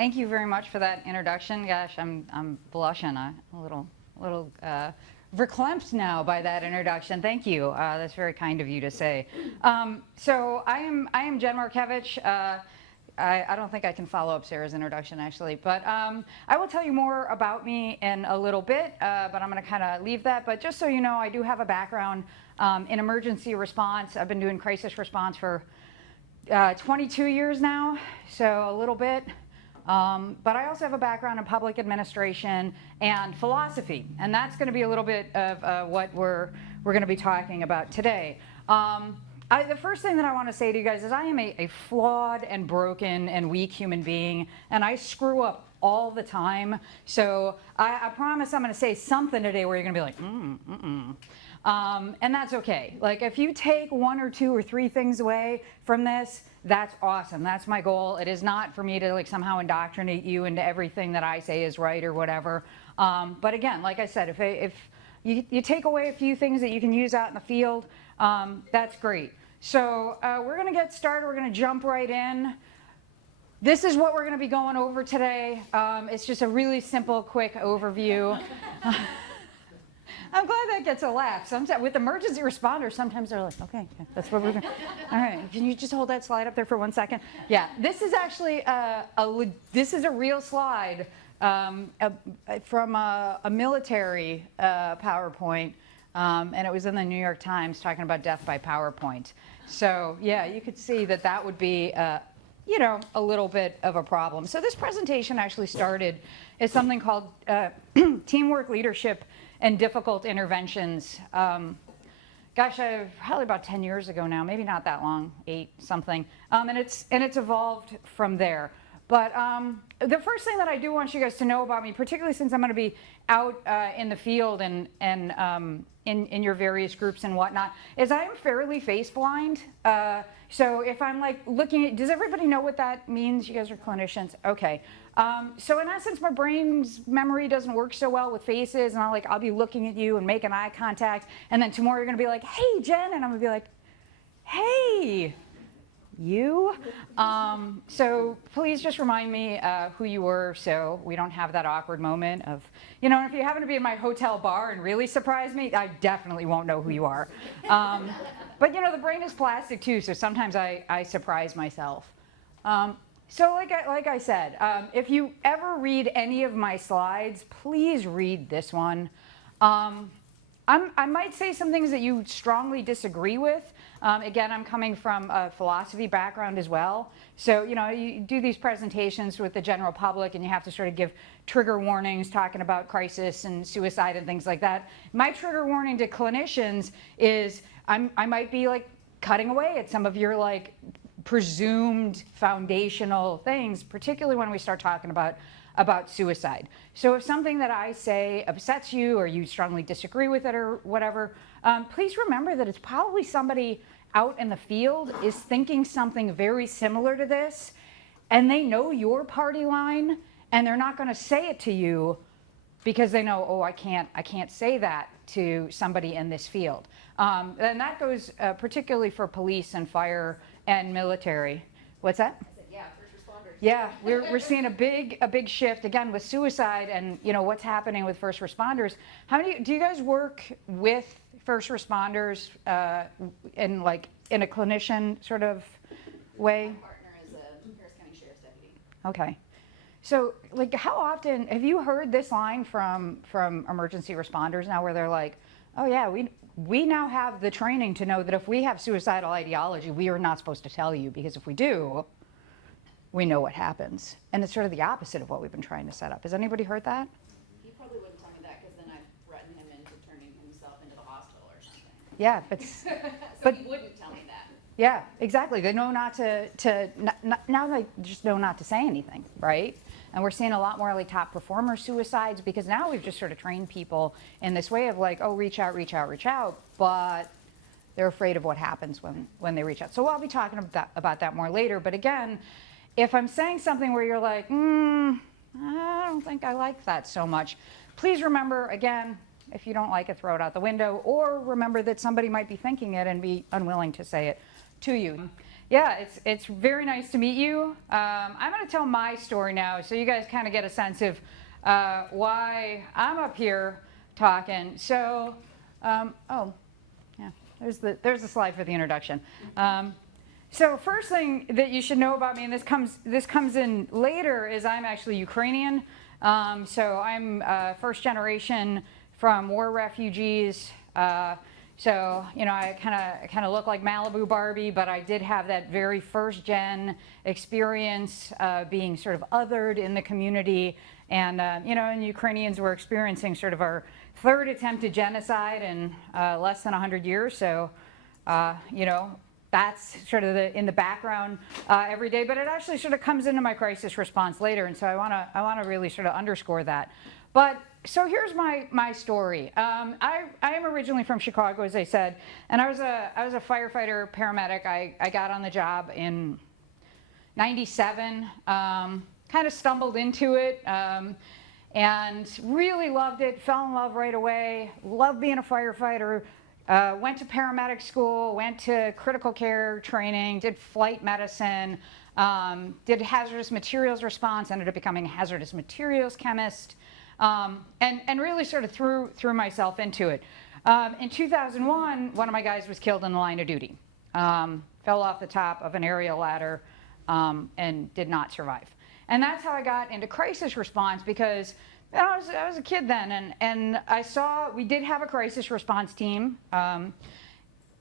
Thank you very much for that introduction. Gosh, I'm blushing. I'm a little verklempt now by that introduction. Thank you. That's very kind of you to say. So I am Jen Markewych. I don't think I can follow up Sarah's introduction actually, but I will tell you more about me in a little bit, but I'm going to kind of leave that. But just so you know, I do have a background in emergency response. I've been doing crisis response for 22 years now, so a little bit. But I also have a background in public administration and philosophy, and that's going to be a little bit of what we're going to be talking about today. The first thing that I want to say to you guys is I am a flawed and broken and weak human being, and I screw up all the time. So I promise I'm going to say something today where you're going to be like, and that's okay. Like if you take 1 or 2 or 3 things away from this, that's awesome. That's my goal. It is not for me to like somehow indoctrinate you into everything that I say is right or whatever. But again, like I said, if you take away a few things that you can use out in the field, that's great. So we're going to get started. We're going to jump right in. This is what we're going to be going over today. It's just a really simple, quick overview. I'm glad that gets a laugh. Sometimes with emergency responders, sometimes they're like, okay, that's what we're going to. All right, can you just hold that slide up there for 1 second? Yeah, this is actually this is a real slide from a military PowerPoint, and it was in the New York Times talking about death by PowerPoint. So yeah, you could see that that would be you know, a little bit of a problem. So this presentation actually started as something called teamwork, leadership, and difficult interventions. Gosh, probably about 10 years ago now, maybe not that long, 8 something, and it's evolved from there. But the first thing that I do want you guys to know about me, particularly since I'm going to be out in the field and in your various groups and whatnot, is I am fairly face blind. So if I'm like looking at, does everybody know what that means? You guys are clinicians, okay. So in essence, my brain's memory doesn't work so well with faces, and I'll be looking at you and making eye contact, and then tomorrow you're going to be like, hey, Jen, and I'm going to be like, hey, you. So please just remind me who you were so we don't have that awkward moment of, you know, if you happen to be in my hotel bar and really surprise me, I definitely won't know who you are. But you know, the brain is plastic too, so sometimes I surprise myself. So like I said, if you ever read any of my slides, please read this one. I might say some things that you strongly disagree with. Again, I'm coming from a philosophy background as well. So, you know, you do these presentations with the general public and you have to sort of give trigger warnings talking about crisis and suicide and things like that. My trigger warning to clinicians is I might be like cutting away at some of your like presumed foundational things, particularly when we start talking about suicide. So if something that I say upsets you or you strongly disagree with it or whatever, please remember that it's probably somebody out in the field is thinking something very similar to this, and they know your party line, and they're not going to say it to you because they know, oh, I can't say that to somebody in this field. And that goes particularly for police and fire and military. What's that? Yeah, we're seeing a big shift again with suicide and you know what's happening with first responders. How many do you guys work with first responders in a clinician sort of way? My partner is a Harris County Sheriff's deputy. Okay, so like how often have you heard this line from emergency responders now where they're like, oh yeah, we now have the training to know that if we have suicidal ideology, we are not supposed to tell you because if we do, we know what happens. And it's sort of the opposite of what we've been trying to set up. Has anybody heard that? He probably wouldn't tell me that because then I'd threaten him into turning himself into the hospital or something. Yeah, but so he wouldn't tell me that. Yeah, exactly. They know not now they just know not to say anything, right? And we're seeing a lot more like top performer suicides because now we've just sort of trained people in this way of like, oh, reach out, but they're afraid of what happens when they reach out. So I'll be talking about that more later. But again, if I'm saying something where you're like, I don't think I like that so much, please remember, again, if you don't like it, throw it out the window, or remember that somebody might be thinking it and be unwilling to say it to you. Yeah, it's very nice to meet you. I'm going to tell my story now, so you guys kind of get a sense of why I'm up here talking. So, oh, yeah, there's the slide for the introduction. So first thing that you should know about me, and this comes in later, is I'm actually Ukrainian. So I'm first generation from war refugees. So, you know, I kind of look like Malibu Barbie, but I did have that very first gen experience being sort of othered in the community. And, you know, and Ukrainians were experiencing sort of our third attempted genocide in less than 100 years. So, you know, that's sort of in the background every day, but it actually sort of comes into my crisis response later. And so I want to really sort of underscore that. But so here's my story. I am originally from Chicago, as I said, and I was a firefighter paramedic. I got on the job in '97. Kind of stumbled into it and really loved it. Fell in love right away. Loved being a firefighter. Went to paramedic school. Went to critical care training. Did flight medicine. Did hazardous materials response. Ended up becoming a hazardous materials chemist. And really sort of threw myself into it. In 2001, one of my guys was killed in the line of duty. Fell off the top of an aerial ladder and did not survive. And that's how I got into crisis response, because I was a kid then, and I saw we did have a crisis response team, and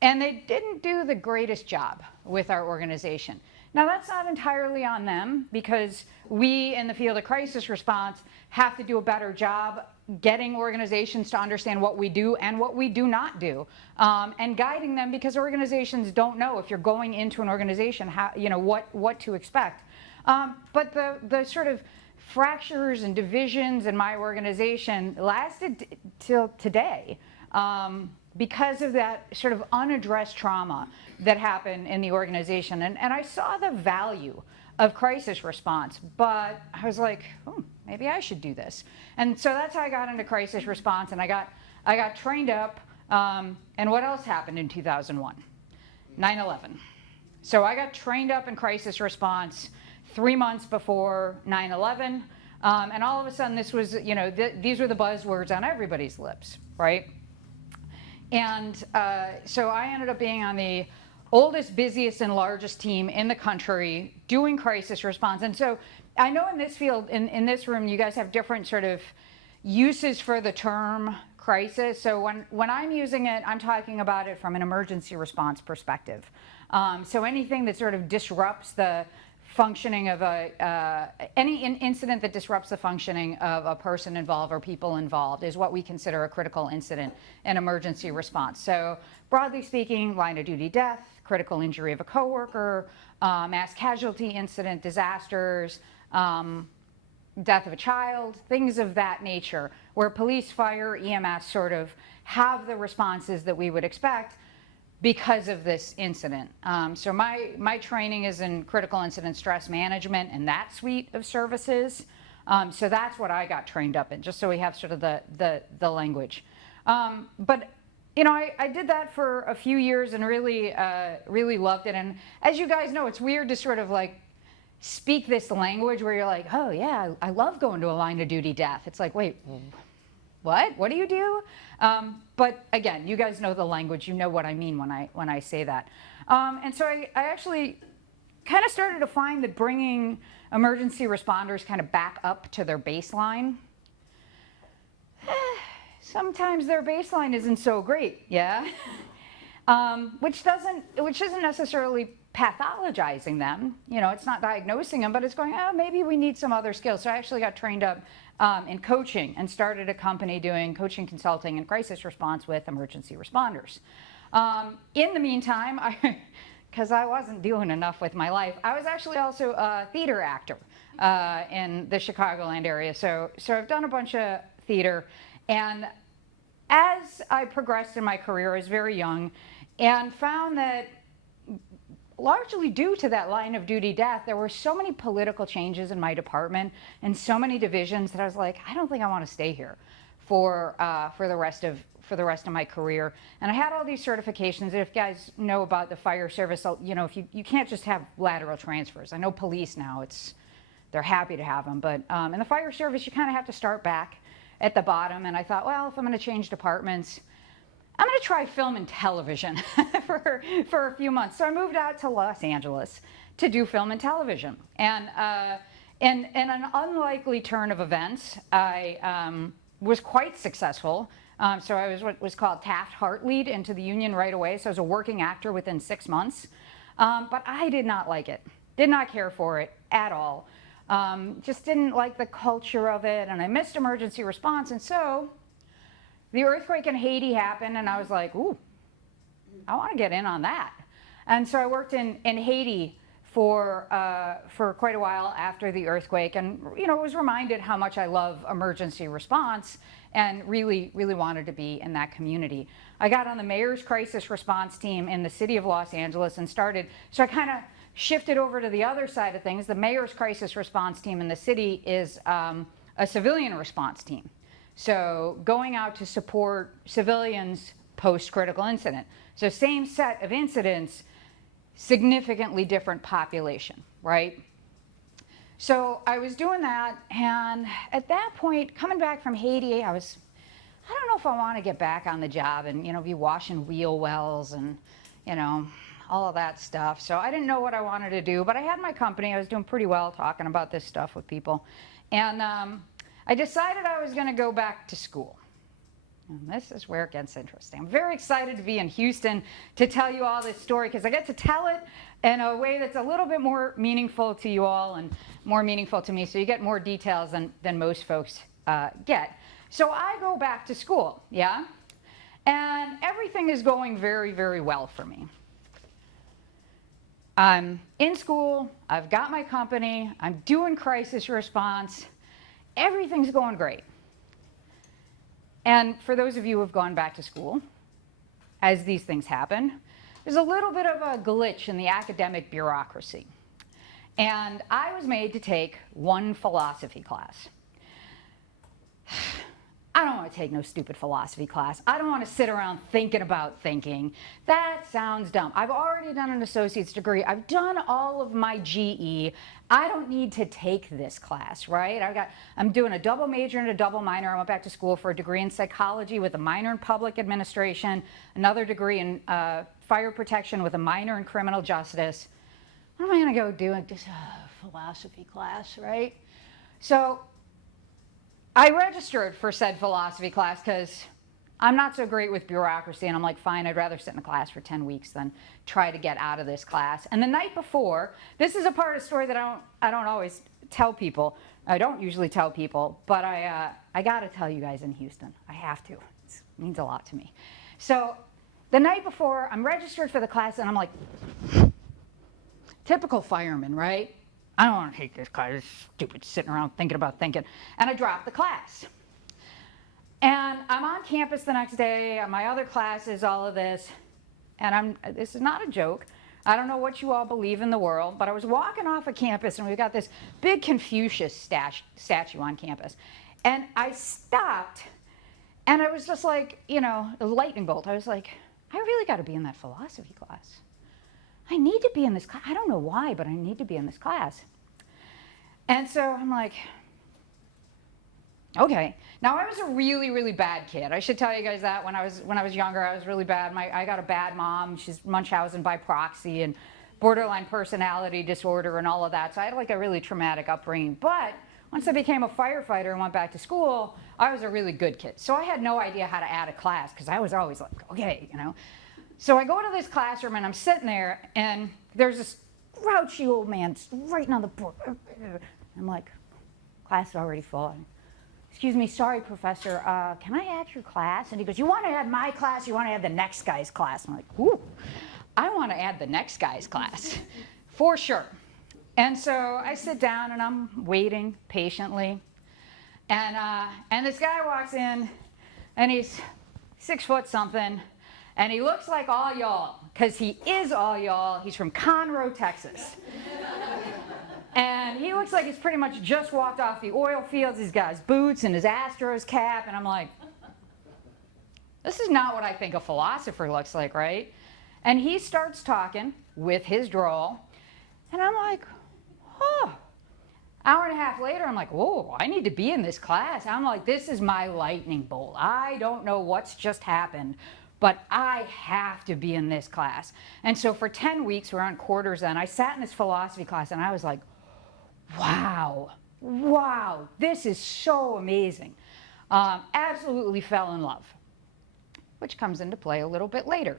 they didn't do the greatest job with our organization. Now, that's not entirely on them, because we in the field of crisis response have to do a better job getting organizations to understand what we do and what we do not do, and guiding them, because organizations don't know, if you're going into an organization, how, you know, what to expect. But the sort of fractures and divisions in my organization lasted till today. Because of that sort of unaddressed trauma that happened in the organization. And I saw the value of crisis response, but I was like, oh, maybe I should do this. And so that's how I got into crisis response, and I got trained up. And what else happened in 2001? 9/11. So I got trained up in crisis response 3 months before 9/11. And all of a sudden, this was, you know, these were the buzzwords on everybody's lips, right? And so I ended up being on the oldest, busiest, and largest team in the country doing crisis response. And so I know in this field, in this room, you guys have different sort of uses for the term crisis. So when I'm using it, I'm talking about it from an emergency response perspective. So anything that sort of disrupts the functioning of any incident that disrupts the functioning of a person involved or people involved is what we consider a critical incident and emergency response. So broadly speaking, line of duty death, critical injury of a coworker, mass casualty incident, disasters, death of a child, things of that nature, where police, fire, EMS sort of have the responses that we would expect because of this incident. So my training is in critical incident stress management and that suite of services. So that's what I got trained up in, just so we have sort of the language. But you know, I did that for a few years and really loved it. And as you guys know, it's weird to sort of like speak this language where you're like, oh yeah, I love going to a line of duty death. It's like, wait, what do you do? But again, you guys know the language. You know what I mean when I say that. And so I actually kind of started to find that bringing emergency responders kind of back up to their baseline, sometimes their baseline isn't so great, yeah? Which isn't necessarily pathologizing them. You know, it's not diagnosing them, but it's going, oh, maybe we need some other skills. So I actually got trained up in coaching and started a company doing coaching, consulting, and crisis response with emergency responders. In the meantime, because I wasn't doing enough with my life, I was actually also a theater actor in the Chicagoland area. So I've done a bunch of theater. And as I progressed in my career, I was very young and found that largely due to that line of duty death, there were so many political changes in my department and so many divisions that I was like, I don't think I want to stay here for the rest for the rest of my career. And I had all these certifications. If you guys know about the fire service, you know, if you can't just have lateral transfers. I know police now, they're happy to have them. But in the fire service, you kind of have to start back at the bottom. And I thought, well, if I'm going to change departments, I'm going to try film and television for a few months. So I moved out to Los Angeles to do film and television. And in an unlikely turn of events, I was quite successful. So I was what was called Taft-Hart lead into the union right away. So I was a working actor within 6 months. But I did not like it. Did not care for it at all. Just didn't like the culture of it. And I missed emergency response. And so the earthquake in Haiti happened. And I was like, ooh, I want to get in on that. And so I worked in Haiti for quite a while after the earthquake, and you know, was reminded how much I love emergency response and really wanted to be in that community. I got on the mayor's crisis response team in the city of Los Angeles and started, so I kind of shifted over to the other side of things. The mayor's crisis response team in the city is a civilian response team. So going out to support civilians post-critical incident. So same set of incidents, significantly different population, right? So I was doing that, and at that point, coming back from Haiti, I don't know if I want to get back on the job and, you know, be washing wheel wells and, you know, all of that stuff. So I didn't know what I wanted to do, but I had my company. I was doing pretty well talking about this stuff with people. And I decided I was going to go back to school. And this is where it gets interesting. I'm very excited to be in Houston to tell you all this story because I get to tell it in a way that's a little bit more meaningful to you all and more meaningful to me. So you get more details than most folks get. So I go back to school, yeah? And everything is going very well for me. I'm in school, I've got my company, I'm doing crisis response, everything's going great. And for those of you who have gone back to school, as these things happen, there's a little bit of a glitch in the academic bureaucracy. And I was made to take one philosophy class. I don't want to take no stupid philosophy class. I don't want to sit around thinking about thinking. That sounds dumb. I've already done an associate's degree. I've done all of my GE. I don't need to take this class, right? I'm doing a double major and a double minor. I went back to school for a degree in psychology with a minor in public administration, another degree in fire protection with a minor in criminal justice. What am I going to go do in this philosophy class, right? So I registered for said philosophy class because I'm not so great with bureaucracy, and I'm like, fine, I'd rather sit in a class for 10 weeks than try to get out of this class. And the night before, this is a part of the story that I don't always tell people. I don't usually tell people, but I got to tell you guys in Houston. I have to. It means a lot to me. So the night before, I'm registered for the class, and I'm like, typical fireman, right? I don't want to take this class. It's stupid sitting around thinking about thinking. And I dropped the class. And I'm on campus the next day. My other classes, all of this. And this is not a joke. I don't know what you all believe in the world, but I was walking off of campus, and we've got this big Confucius statue on campus. And I stopped, and I was just like, you know, a lightning bolt. I was like, I really got to be in that philosophy class. I need to be in this class. I don't know why, but I need to be in this class. And so I'm like, okay. Now I was a really bad kid. I should tell you guys that when I was younger, I was really bad. I got a bad mom. She's Munchausen by proxy and borderline personality disorder and all of that. So I had like a really traumatic upbringing. But once I became a firefighter and went back to school, I was a really good kid. So I had no idea how to add a class because I was always like, okay, you know. So I go to this classroom, and I'm sitting there, and there's this grouchy old man writing on the board. I'm like, class is already full. Excuse me, sorry, professor, can I add your class? And he goes, you want to add my class, or you want to add the next guy's class? I'm like, ooh, I want to add the next guy's class, for sure. And so I sit down, and I'm waiting patiently. And this guy walks in, and he's 6 foot something. And he looks like all y'all, because he is all y'all. He's from Conroe, Texas. And he looks like he's pretty much just walked off the oil fields. He's got his boots and his Astros cap. And I'm like, This is not what I think a philosopher looks like, right? And he starts talking with his drawl, and I'm like, oh. Hour and a half later, I'm like, whoa, I need to be in this class. I'm like, this is my lightning bolt. I don't know what's just happened, but I have to be in this class. And so for 10 weeks, we're on quarters then, I sat in this philosophy class and I was like, wow, this is so amazing. Absolutely fell in love, which comes into play a little bit later.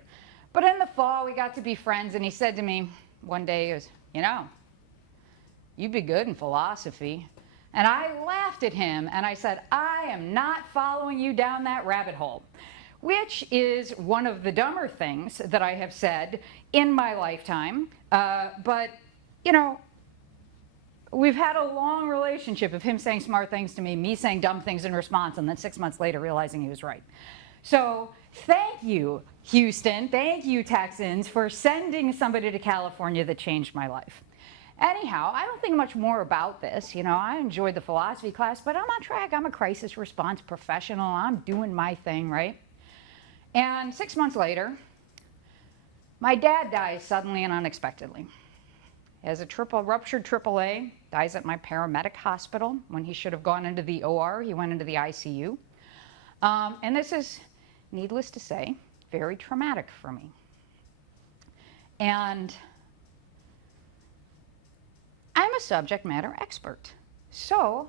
But in the fall, we got to be friends, and he said to me one day, he goes, you know, you'd be good in philosophy. And I laughed at him and I said, I am not following you down that rabbit hole, which is one of the dumber things that I have said in my lifetime. But, you know, we've had a long relationship of him saying smart things to me saying dumb things in response, and then 6 months later realizing he was right. So thank you, Houston. Thank you, Texans, for sending somebody to California that changed my life. Anyhow, I don't think much more about this. You know, I enjoyed the philosophy class, but I'm on track. I'm a crisis response professional. I'm doing my thing, right? And 6 months later, my dad dies suddenly and unexpectedly. He has a ruptured AAA, dies at my paramedic hospital. When he should have gone into the OR, he went into the ICU. And this is, needless to say, very traumatic for me. And I'm a subject matter expert, so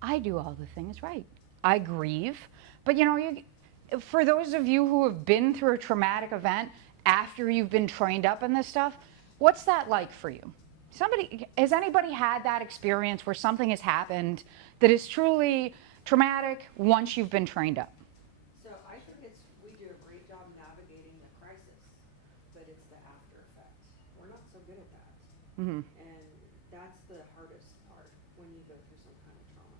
I do all the things right. I grieve, but you know, for those of you who have been through a traumatic event after you've been trained up in this stuff, what's that like for you? Has anybody had that experience where something has happened that is truly traumatic once you've been trained up? So I think we do a great job navigating the crisis, but it's the after effect. We're not so good at that. Mm-hmm. And that's the hardest part when you go through some kind of trauma.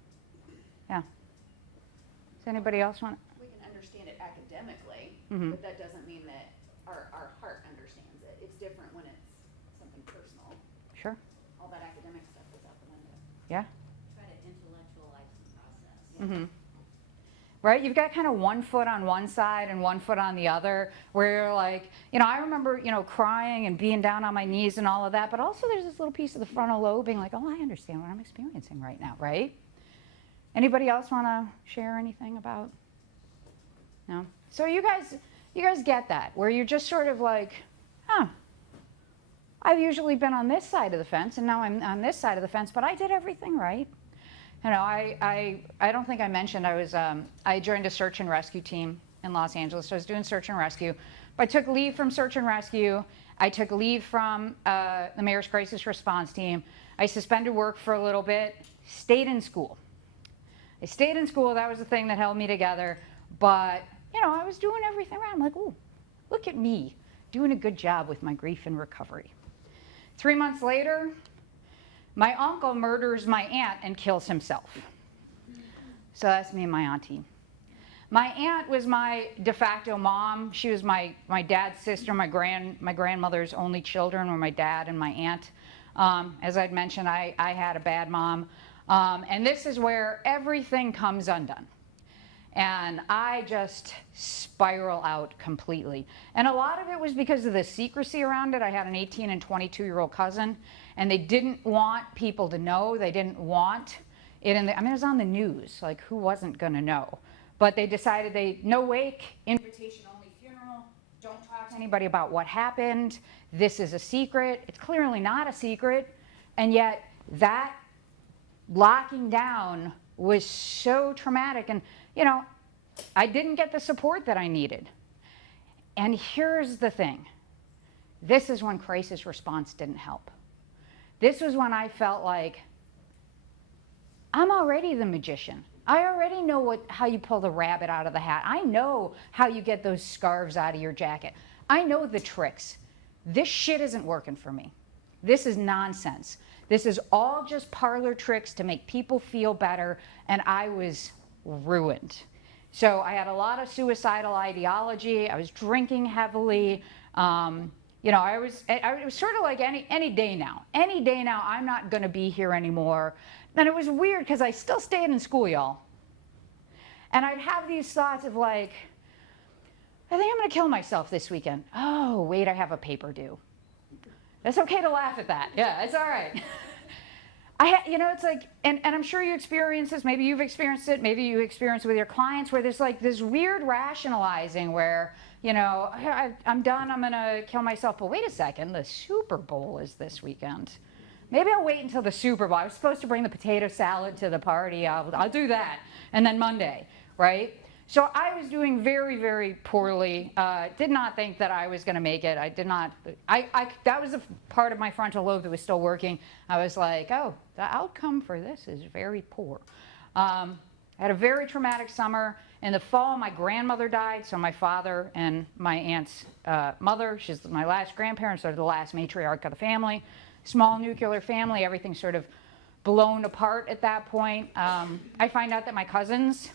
Yeah. Does anybody else want to? We can understand it academically, Mm-hmm. but that doesn't mean that our heart understands it. It's different when it's something personal. Sure. All that academic stuff goes out the window. Yeah. Try to intellectualize the process. Mm-hmm. Right? You've got kind of one foot on one side and one foot on the other, where you're like, you know, I remember, you know, crying and being down on my knees and all of that, but also there's this little piece of the frontal lobe being like, oh, I understand what I'm experiencing right now, right? Anybody else want to share anything about? No? So you guys get that, where you're just sort of like, huh, I've usually been on this side of the fence, and now I'm on this side of the fence, but I did everything right. You know, I don't think I mentioned I joined a search and rescue team in Los Angeles. So I was doing search and rescue. But I took leave from search and rescue. I took leave from the mayor's crisis response team. I suspended work for a little bit, stayed in school. I stayed in school. That was the thing that held me together. But, you know, I was doing everything right. I'm like, ooh, look at me doing a good job with my grief and recovery. 3 months later, my uncle murders my aunt and kills himself. So that's me and my auntie. My aunt was my de facto mom. She was my dad's sister. My grandmother's only children were my dad and my aunt. As I'd mentioned, I had a bad mom. And this is where everything comes undone. And I just spiral out completely. And a lot of it was because of the secrecy around it. I had an 18 and 22-year-old cousin, and they didn't want people to know. They didn't want it in the, I mean, it was on the news. Like, who wasn't going to know? But they decided no wake, invitation-only funeral, don't talk to anybody about what happened. This is a secret. It's clearly not a secret. And yet that locking down was so traumatic. And, you know, I didn't get the support that I needed. And here's the thing. This is when crisis response didn't help. This was when I felt like, I'm already the magician. I already know how you pull the rabbit out of the hat. I know how you get those scarves out of your jacket. I know the tricks. This shit isn't working for me. This is nonsense. This is all just parlor tricks to make people feel better, and I was ruined. So I had a lot of suicidal ideology. I was drinking heavily. You know, it was sort of like any day now. Any day now, I'm not going to be here anymore. And it was weird because I still stayed in school, y'all. And I'd have these thoughts of like, I think I'm going to kill myself this weekend. Oh, wait, I have a paper due. It's okay to laugh at that. Yeah, it's all right. It's like, and I'm sure you experience this. Maybe you've experienced it. Maybe you experience it with your clients where there's like this weird rationalizing where, I'm done. I'm going to kill myself. But wait a second. The Super Bowl is this weekend. Maybe I'll wait until the Super Bowl. I was supposed to bring the potato salad to the party. I'll do that. And then Monday, right? So I was doing very, very poorly. Did not think that I was going to make it. I did not. That was a part of my frontal lobe that was still working. I was like, oh, the outcome for this is very poor. I had a very traumatic summer. In the fall, my grandmother died. So my father and my aunt's mother, she's my last grandparent, sort of the last matriarch of the family. Small nuclear family, everything sort of blown apart at that point. I find out that my cousins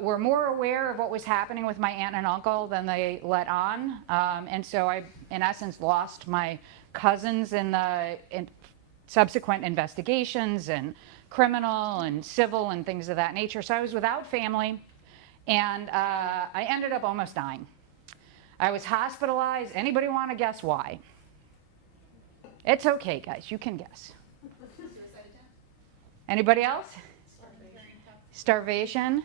were more aware of what was happening with my aunt and uncle than they let on. And so I, in essence, lost my cousins in subsequent investigations and criminal and civil and things of that nature. So I was without family, and I ended up almost dying. I was hospitalized. Anybody want to guess why? It's okay, guys. You can guess. Anybody else? Starvation.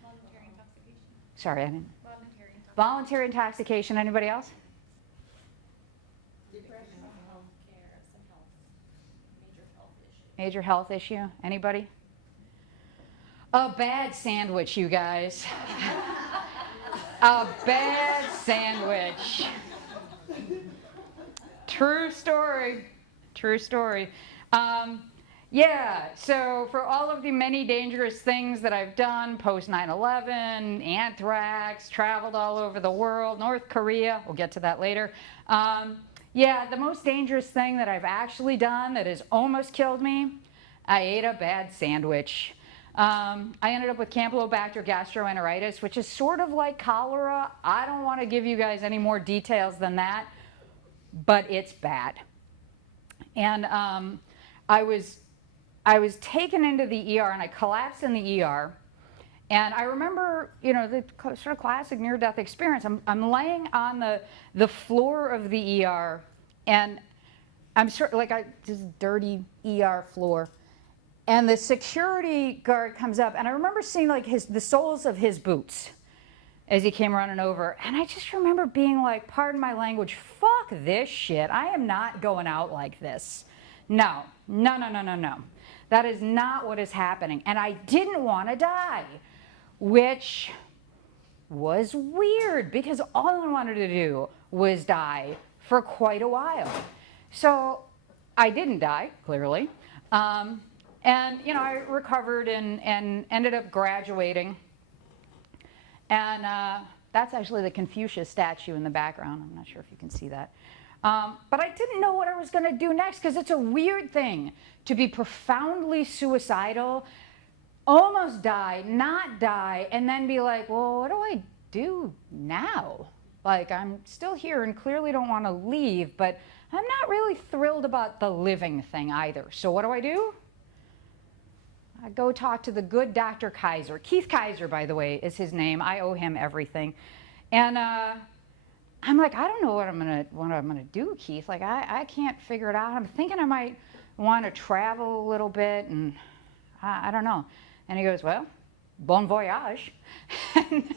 Voluntary intoxication. Sorry, I didn't. Voluntary intoxication. Voluntary intoxication. Anybody else? Depression, health care, some health, major health issue. Major health issue. Anybody? A bad sandwich, you guys. A bad sandwich. True story. True story. Yeah, so for all of the many dangerous things that I've done post 9/11, anthrax, traveled all over the world, North Korea, we'll get to that later. Yeah, the most dangerous thing that I've actually done that has almost killed me, I ate a bad sandwich. I ended up with Campylobacter gastroenteritis, which is sort of like cholera. I don't want to give you guys any more details than that, but it's bad. And I was taken into the ER, and I collapsed in the ER. And I remember, the sort of classic near-death experience. I'm laying on the floor of the ER, and I'm sort of this dirty ER floor. And the security guard comes up, and I remember seeing the soles of his boots as he came running over. And I just remember being like, pardon my language, fuck this shit. I am not going out like this. No. That is not what is happening. And I didn't want to die, which was weird because all I wanted to do was die for quite a while. So I didn't die, clearly. And, I recovered and ended up graduating. And that's actually the Confucius statue in the background. I'm not sure if you can see that. But I didn't know what I was going to do next because it's a weird thing to be profoundly suicidal, almost die, not die, and then be like, well, what do I do now? Like, I'm still here and clearly don't want to leave, but I'm not really thrilled about the living thing either. So what do? I go talk to the good Dr. Kaiser. Keith Kaiser, by the way, is his name. I owe him everything. And I'm like, I don't know what I'm gonna do, Keith. Like, I can't figure it out. I'm thinking I might want to travel a little bit, and I don't know. And he goes, well, bon voyage. And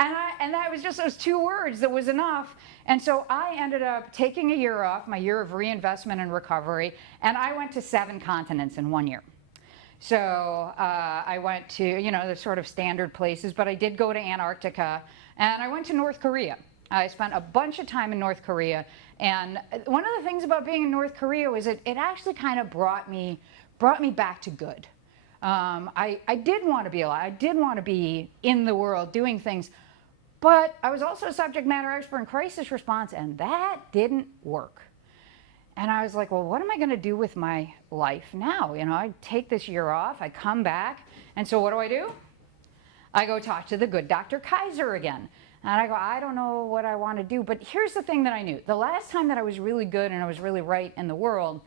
that was just those two words that was enough. And so I ended up taking a year off, my year of reinvestment and recovery, and I went to 7 continents in 1 year. So I went to, the sort of standard places, but I did go to Antarctica, and I went to North Korea. I spent a bunch of time in North Korea, and one of the things about being in North Korea was it actually kind of brought me back to good. I did want to be alive. I did want to be in the world doing things, but I was also a subject matter expert in crisis response, and that didn't work. And I was like, well, what am I going to do with my life now? I take this year off, I come back, and so what do? I go talk to the good Dr. Kaiser again. And I go, I don't know what I want to do. But here's the thing that I knew. The last time that I was really good and I was really right in the world,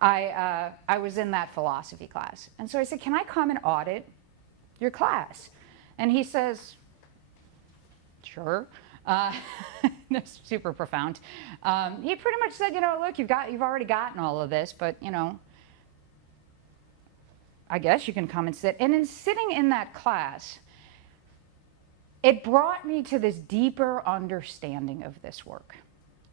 I was in that philosophy class. And so I said, can I come and audit your class? And he says, sure. Uh, that's super profound. He pretty much said, look, you've already gotten all of this, but I guess you can come and sit. And in sitting in that class, it brought me to this deeper understanding of this work.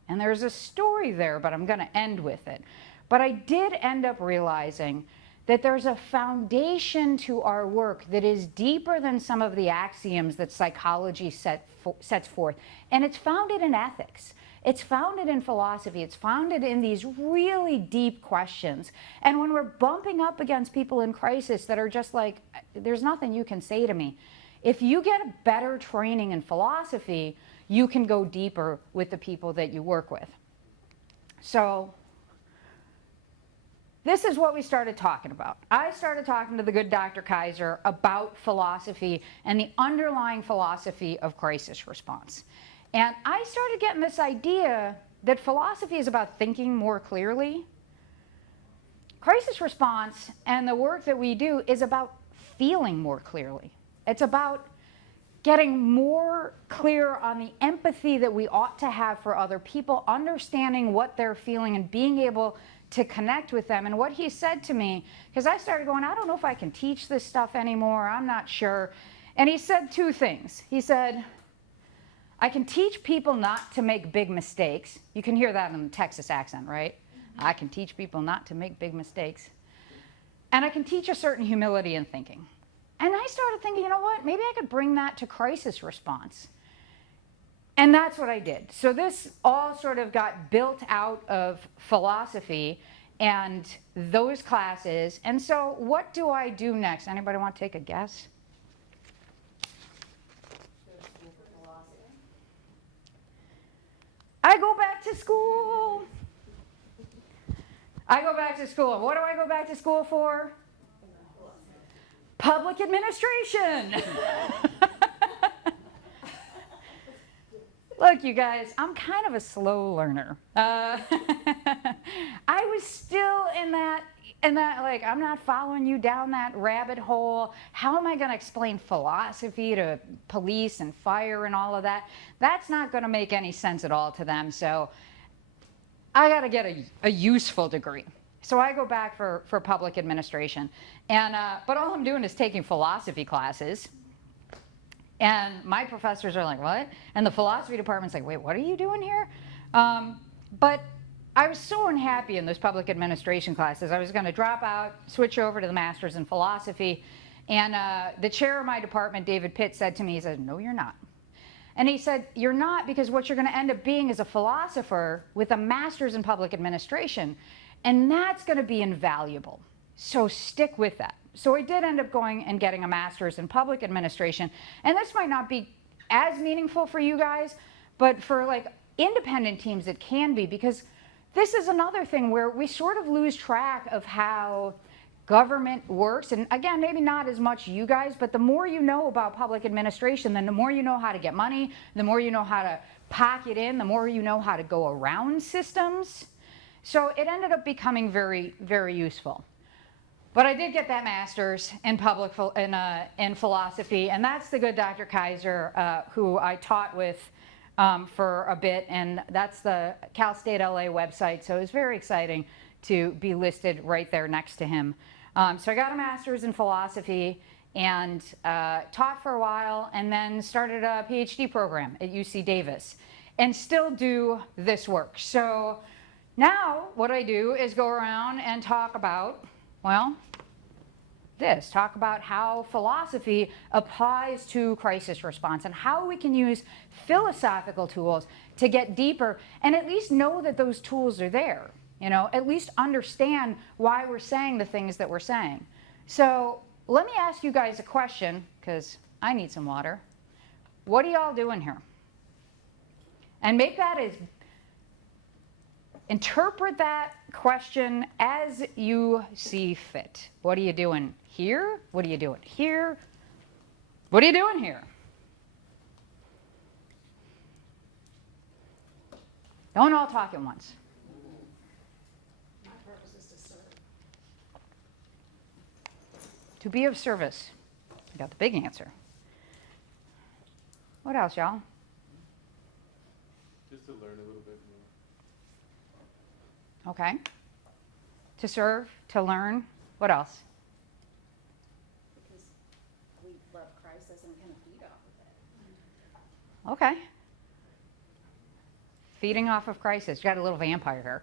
And there's a story there, but I'm going to end with it. But I did end up realizing that there's a foundation to our work that is deeper than some of the axioms that psychology sets forth. And it's founded in ethics. It's founded in philosophy. It's founded in these really deep questions. And when we're bumping up against people in crisis that are just like, there's nothing you can say to me, if you get a better training in philosophy, you can go deeper with the people that you work with. So this is what we started talking about. I started talking to the good Dr. Kaiser about philosophy and the underlying philosophy of crisis response. And I started getting this idea that philosophy is about thinking more clearly. Crisis response and the work that we do is about feeling more clearly. It's about getting more clear on the empathy that we ought to have for other people, understanding what they're feeling and being able to connect with them. And what he said to me, because I started going, I don't know if I can teach this stuff anymore, I'm not sure. And he said two things. He said, I can teach people not to make big mistakes. You can hear that in the Texas accent, right? I can teach people not to make big mistakes. And I can teach a certain humility in thinking. And I started thinking, you know what, maybe I could bring that to crisis response. And that's what I did. So this all sort of got built out of philosophy and those classes. And so what do I do next? Anybody want to take a guess? I go back to school. I go back to school. What do I go back to school for? Public administration. Look, you guys, I'm kind of a slow learner. I was still in that, like, I'm not following you down that rabbit hole. How am I going to explain philosophy to police and fire and all of that? That's not going to make any sense at all to them. So I got to get a useful degree. So I go back for public administration. And, but all I'm doing is taking philosophy classes. And my professors are like, what? And the philosophy department's like, wait, what are you doing here? But I was so unhappy in those public administration classes. I was going to drop out, switch over to the master's in philosophy. And the chair of my department, David Pitt, said to me, he said, no, you're not. And he said, you're not, because what you're going to end up being is a philosopher with a master's in public administration. And that's going to be invaluable. So stick with that. So I did end up going and getting a master's in public administration. And this might not be as meaningful for you guys, but for like independent teams it can be, because this is another thing where we sort of lose track of how government works. And again, maybe not as much you guys, but the more you know about public administration, then the more you know how to get money, the more you know how to pack it in, the more you know how to go around systems. So it ended up becoming very, very useful. But I did get that master's in in philosophy, and that's the good Dr. Kaiser, who I taught with for a bit, and that's the Cal State LA website. So it was very exciting to be listed right there next to him. So I got a master's in philosophy and taught for a while, and then started a PhD program at UC Davis, and still do this work. So now what I do is go around and talk about, well, talk about how philosophy applies to crisis response and how we can use philosophical tools to get deeper and at least know that those tools are there, at least understand why we're saying the things that we're saying. So let me ask you guys a question, because I need some water. What are y'all doing here? And make that interpret that question as you see fit. What are you doing here? What are you doing here? What are you doing here? Don't all talk at once. My purpose is to serve. To be of service. I got the big answer. What else, y'all? Just to learn a little bit more. Okay. To serve, to learn. What else? Because we love crisis and kind of feed off of it. Okay. Feeding off of crisis. You got a little vampire here.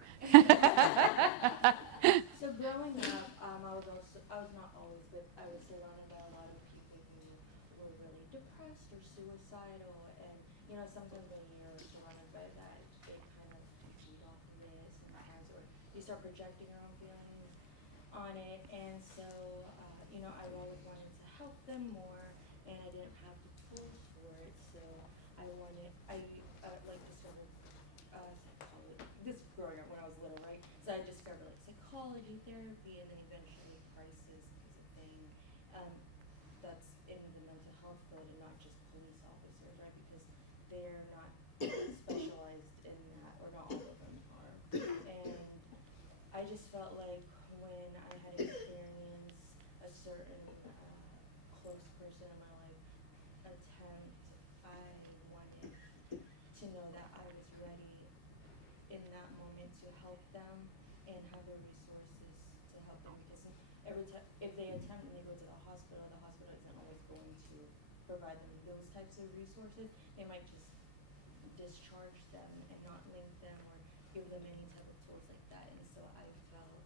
So growing up, I was not always, but I was surrounded by a lot of people who were really depressed or suicidal, and sometimes when you're surrounded by that, it kind of feed off of it sometimes, or you start projecting your own feelings on it, and so I always wanted to help them more, and I didn't have the tools for it, so I like discovered psychology. This is growing up when I was little, right? So I discovered like psychology, therapy, and then eventually crisis is a thing that's in the mental health field and not just police officers, right? Because they're not specialized in that, or not all of them are. And I just felt like when I had experienced a certain close person in my life attempt, I wanted to know that I was ready in that moment to help them and have the resources to help them, because every time if they attempt and they go to the hospital isn't always going to provide them those types of resources. They might just discharge them and not link them or give them any type of tools like that. And so I felt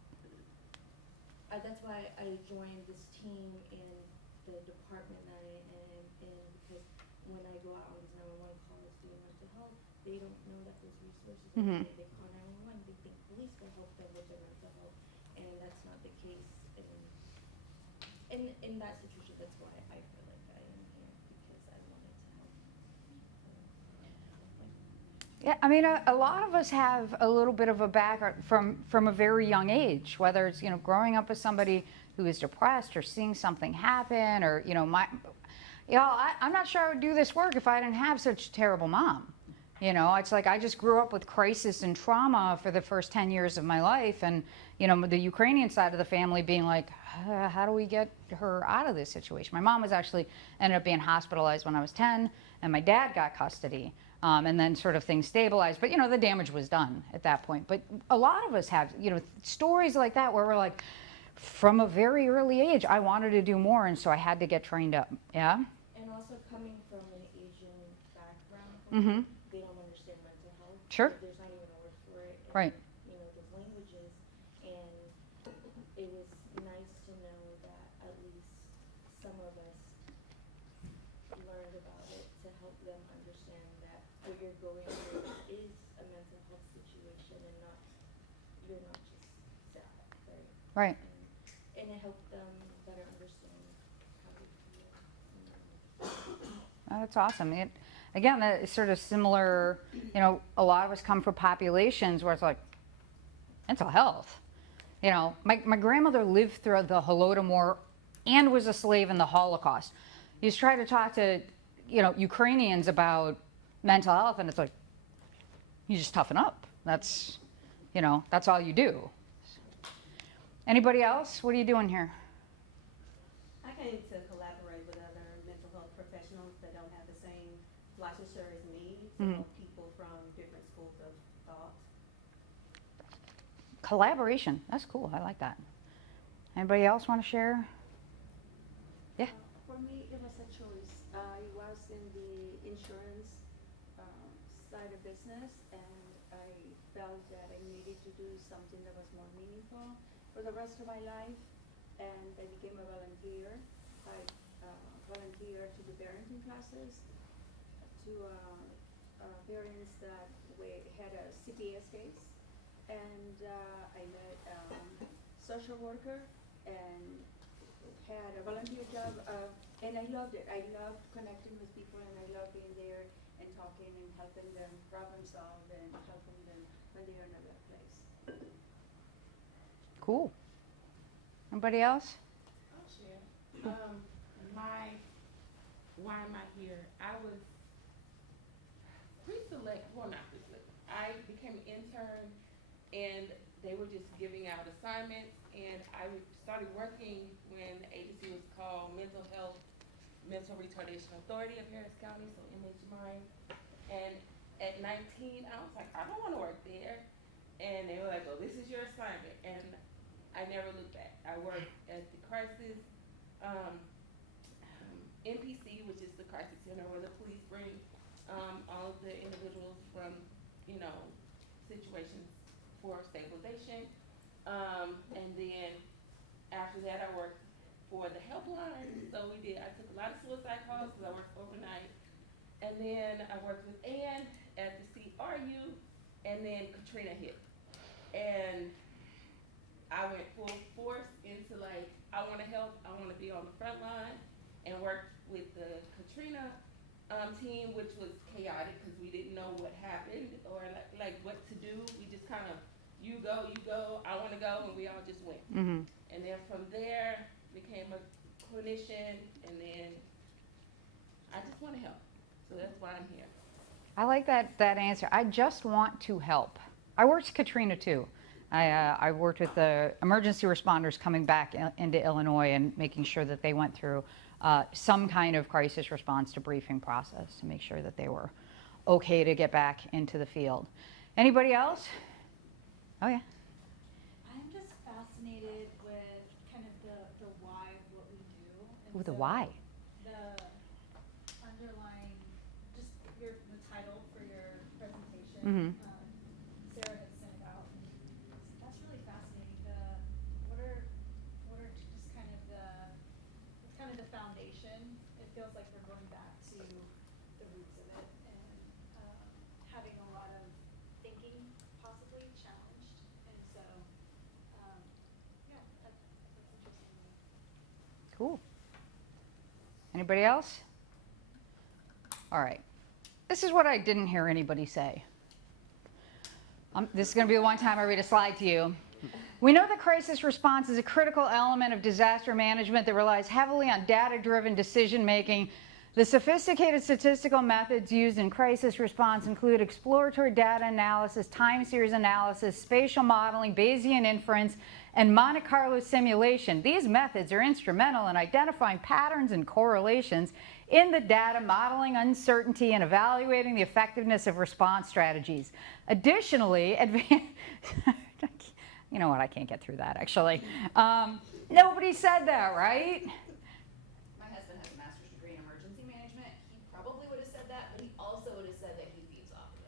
that's why I joined this team in the department that I am in, because when I go out on these 911 calls doing mental health, they don't know that there's resources. Mhm. They call 911, they think police will help them with their mental health, and that's not the case. In that situation, that's why I feel like I am here, because I wanted to help. Yeah, I mean, a lot of us have a little bit of a background from a very young age, whether it's, growing up with somebody who is depressed or seeing something happen, or, I'm not sure I would do this work if I didn't have such a terrible mom. It's like I just grew up with crisis and trauma for the first 10 years of my life, and, the Ukrainian side of the family being like, how do we get her out of this situation? My mom was actually ended up being hospitalized when I was 10, and my dad got custody. And then sort of things stabilized, but the damage was done at that point. But a lot of us have, stories like that where we're like, from a very early age, I wanted to do more, and so I had to get trained up. Yeah. And also coming from an Asian background, Mm-hmm. they don't understand mental health. Sure. There's not even a word for it. And, Right. There's languages, and it was nice to know that at least some of us learned about it to help them understand that what you're going through is a mental health situation, and you're not just sad, right? Right. And it helped them better understand how they feel. That's awesome. Again, that is sort of similar. A lot of us come from populations where it's like mental health. My grandmother lived through the Holodomor and was a slave in the Holocaust. You just try to talk to, Ukrainians about mental health, and it's like, you just toughen up. That's all you do. Anybody else? What are you doing here? I came to collaborate with other mental health professionals that don't have the same licensure as me, to Mhm. help people from different schools of thought. Collaboration. That's cool. I like that. Anybody else want to share? Yeah. For me, it was a choice. I was in the insurance side of business, and I felt that I needed to do something that was more meaningful for the rest of my life, and I became a volunteer. I volunteered to the parenting classes to parents that had a CPS case, and I met social worker and had a volunteer job, and I loved it. I loved connecting with people, and I loved being there and talking and helping them problem solve and helping them when they are in a bad place. Cool. Anybody else? I'll share. Why am I here? I was pre-select, well, not pre-select. I became an intern, and they were just giving out assignments, and I started working when the agency was called Mental Retardation Authority of Harris County, so MHMI. And at 19, I was like, I don't want to work there. And they were like, oh, this is your assignment. And I never looked back. I worked at the crisis NPC, which is the crisis center where the police bring all of the individuals from, you know, situations for stabilization. And then after that, I worked for the helpline. So I took a lot of suicide calls because I worked overnight. And then I worked with Ann at the CRU, and then Katrina hit. And I went full force into like, I want to help, I want to be on the front line, and worked with the Katrina team, which was chaotic because we didn't know what happened or like what to do. We just kind of, you go, I want to go, and we all just went. Mm-hmm. And then from there, became a clinician, and then I just want to help. So that's why I'm here. I like that answer. I just want to help. I worked Katrina too. I worked with the emergency responders coming back into Illinois and making sure that they went through some kind of crisis response debriefing process to make sure that they were okay to get back into the field. Anybody else? Oh yeah. I'm just fascinated with kind of the why of what we do. And Ooh, the so why. The underlying, just the title for your presentation. Mm-hmm. Sarah had sent it out. That's really fascinating. What are just kind of it's kind of the foundation. It feels like we're going back to the roots of it and having a lot of thinking possibly challenged. And so, yeah, that's interesting. Cool. Anybody else? All right. This is what I didn't hear anybody say. This is going to be the one time I read a slide to you. We know that crisis response is a critical element of disaster management that relies heavily on data-driven decision-making. The sophisticated statistical methods used in crisis response include exploratory data analysis, time series analysis, spatial modeling, Bayesian inference, and Monte Carlo simulation. These methods are instrumental in identifying patterns and correlations in the data, modeling uncertainty, and evaluating the effectiveness of response strategies. Additionally, you know what, I can't get through that actually. Nobody said that, right? My husband has a master's degree in emergency management. He probably would have said that, but he also would have said that he feeds off of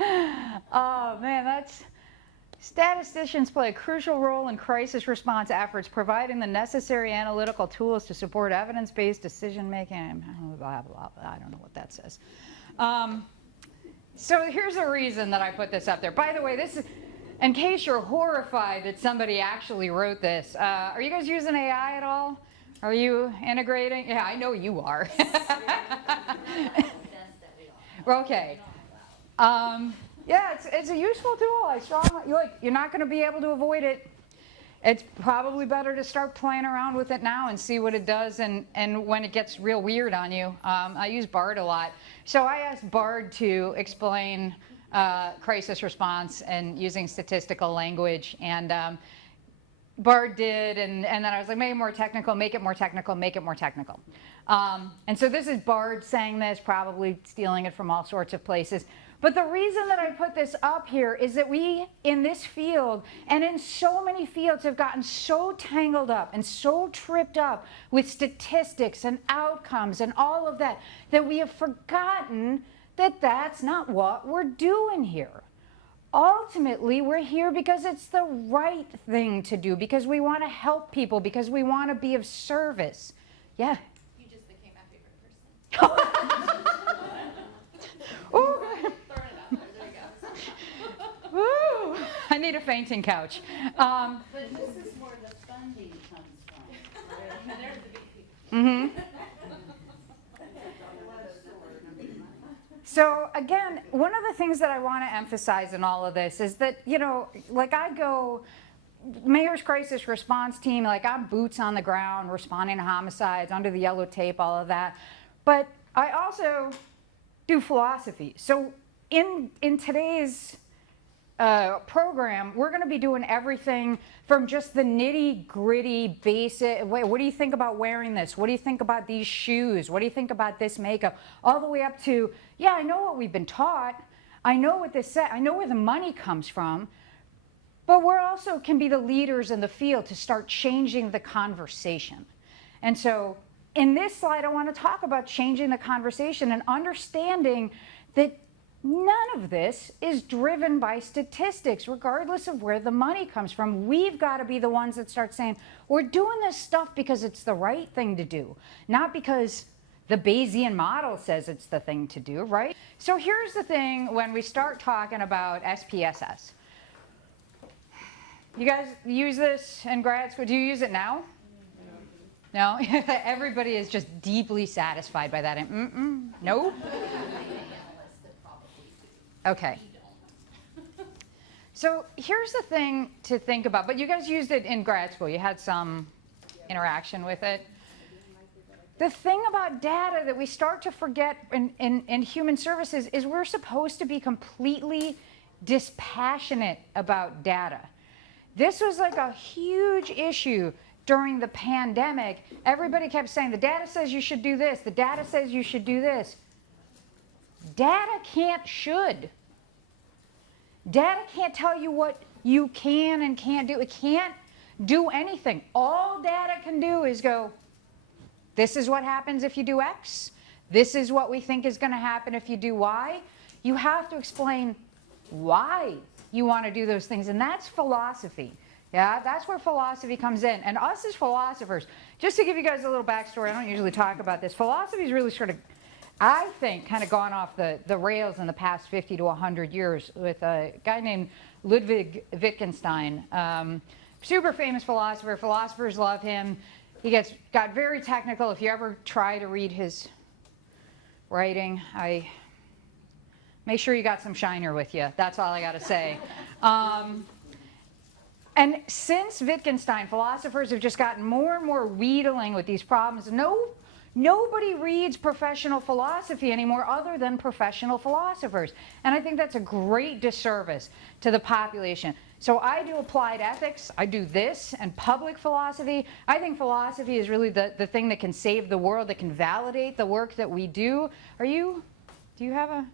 it. Oh man, statisticians play a crucial role in crisis response efforts, providing the necessary analytical tools to support evidence-based decision-making. Blah, blah, blah. I don't know what that says. So here's the reason that I put this up there. By the way, this is, in case you're horrified that somebody actually wrote this, are you guys using AI at all? Are you integrating? Yeah, I know you are. Okay. Yeah, it's a useful tool. You're not going to be able to avoid it. It's probably better to start playing around with it now and see what it does and when it gets real weird on you. I use Bard a lot. So I asked Bard to explain crisis response and using statistical language. And Bard did, and then I was like, make it more technical, make it more technical, make it more technical. And so this is Bard saying this, probably stealing it from all sorts of places. But the reason that I put this up here is that we, in this field, and in so many fields, have gotten so tangled up and so tripped up with statistics and outcomes and all of that, that we have forgotten that that's not what we're doing here. Ultimately, we're here because it's the right thing to do, because we want to help people, because we want to be of service. Yeah? You just became my favorite person. Ooh. Throwing it out there. There you go. Woo! I need a fainting couch. But this is where the funding comes from. There's the big piece. Mm-hmm. So again, one of the things that I want to emphasize in all of this is that, you know, like I go, Mayor's crisis response team, like I'm boots on the ground, responding to homicides, under the yellow tape, all of that. But I also do philosophy. So in today's program, we're going to be doing everything from just the nitty gritty basic, wait, what do you think about wearing this? What do you think about these shoes? What do you think about this makeup? All the way up to, yeah, I know what we've been taught. I know what this said. I know where the money comes from. But we're also can be the leaders in the field to start changing the conversation. And so in this slide, I want to talk about changing the conversation and understanding that none of this is driven by statistics, regardless of where the money comes from. We've got to be the ones that start saying, we're doing this stuff because it's the right thing to do, not because the Bayesian model says it's the thing to do, right? So here's the thing when we start talking about SPSS. You guys use this in grad school? Do you use it now? No? Everybody is just deeply satisfied by that. No? Okay. So here's the thing to think about. But you guys used it in grad school. You had some interaction with it. The thing about data that we start to forget in human services is we're supposed to be completely dispassionate about data. This was like a huge issue during the pandemic. Everybody kept saying, the data says you should do this. The data says you should do this. Data can't should. Data can't tell you what you can and can't do. It can't do anything. All data can do is go, this is what happens if you do X. This is what we think is going to happen if you do Y. You have to explain why you want to do those things, and that's philosophy. Yeah, that's where philosophy comes in. And us as philosophers, just to give you guys a little backstory, I don't usually talk about this. Philosophy is really sort of, I think, kind of gone off the rails in the past 50 to 100 years with a guy named Ludwig Wittgenstein. Super famous philosopher. Philosophers love him. He got very technical. If you ever try to read his writing, make sure you got some shiner with you. That's all I got to say. And since Wittgenstein, philosophers have just gotten more and more wheedling with these problems. Nobody reads professional philosophy anymore other than professional philosophers. And I think that's a great disservice to the population. So I do applied ethics, I do this, and public philosophy. I think philosophy is really the thing that can save the world, that can validate the work that we do. Do you have a,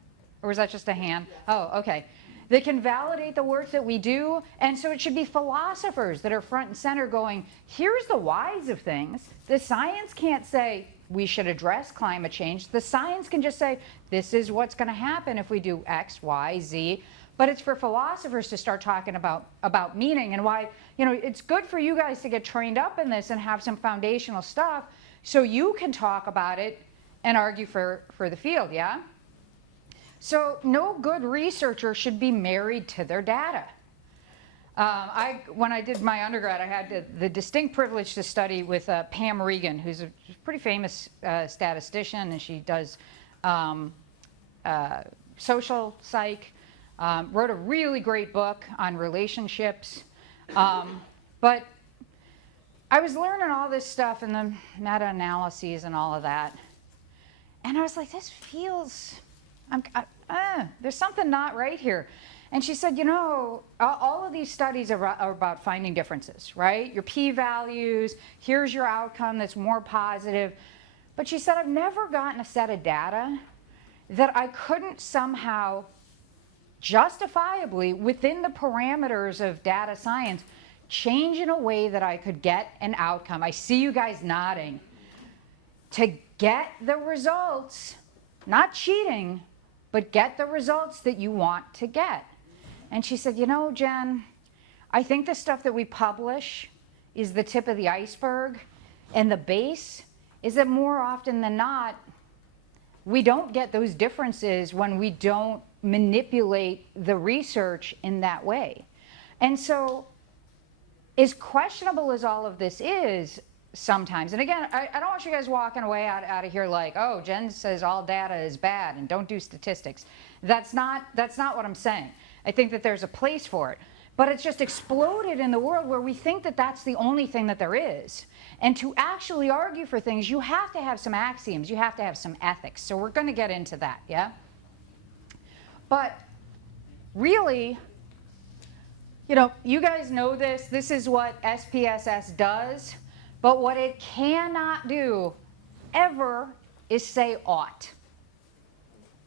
or was that just a hand? Oh, okay. That can validate the work that we do. And so it should be philosophers that are front and center going, here's the whys of things. The science can't say we should address climate change. The science can just say, this is what's going to happen if we do X, Y, Z. But it's for philosophers to start talking about meaning and why, it's good for you guys to get trained up in this and have some foundational stuff so you can talk about it and argue for the field, yeah? So no good researcher should be married to their data. When I did my undergrad, I had the distinct privilege to study with Pam Regan, who's a pretty famous statistician, and she does social psych, wrote a really great book on relationships. But I was learning all this stuff and the meta-analyses and all of that. And I was like, this feels... there's something not right here. And she said, all of these studies are about finding differences, right? Your p-values, here's your outcome that's more positive. But she said, I've never gotten a set of data that I couldn't somehow justifiably, within the parameters of data science, change in a way that I could get an outcome. I see you guys nodding. To get the results, not cheating, but get the results that you want to get. And she said, Jen, I think the stuff that we publish is the tip of the iceberg, and the base is that more often than not, we don't get those differences when we don't manipulate the research in that way. And so, as questionable as all of this is, sometimes, and again, I don't want you guys walking away out of here like, oh, Jen says all data is bad and don't do statistics. That's not what I'm saying. I think that there's a place for it. But it's just exploded in the world where we think that that's the only thing that there is. And to actually argue for things, you have to have some axioms. You have to have some ethics. So we're going to get into that, yeah? But really, you know, you guys know this. This is what SPSS does. But what it cannot do ever is say ought.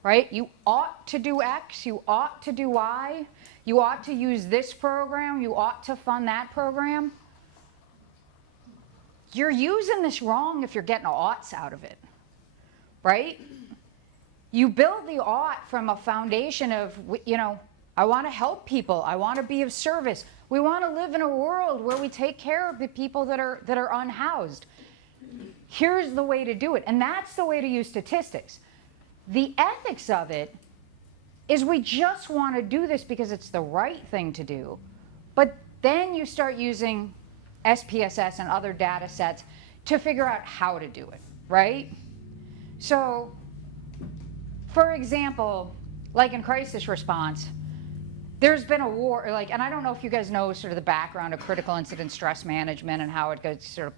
Right? You ought to do X. You ought to do Y. You ought to use this program. You ought to fund that program. You're using this wrong if you're getting oughts out of it. Right? You build the ought from a foundation of, you know, I want to help people. I want to be of service. We want to live in a world where we take care of the people that are unhoused. Here's the way to do it. And that's the way to use statistics. The ethics of it is we just want to do this because it's the right thing to do. But then you start using SPSS and other data sets to figure out how to do it, right? So, for example, like in crisis response, there's been a war, like, and I don't know if you guys know sort of the background of critical incident stress management and how it goes sort of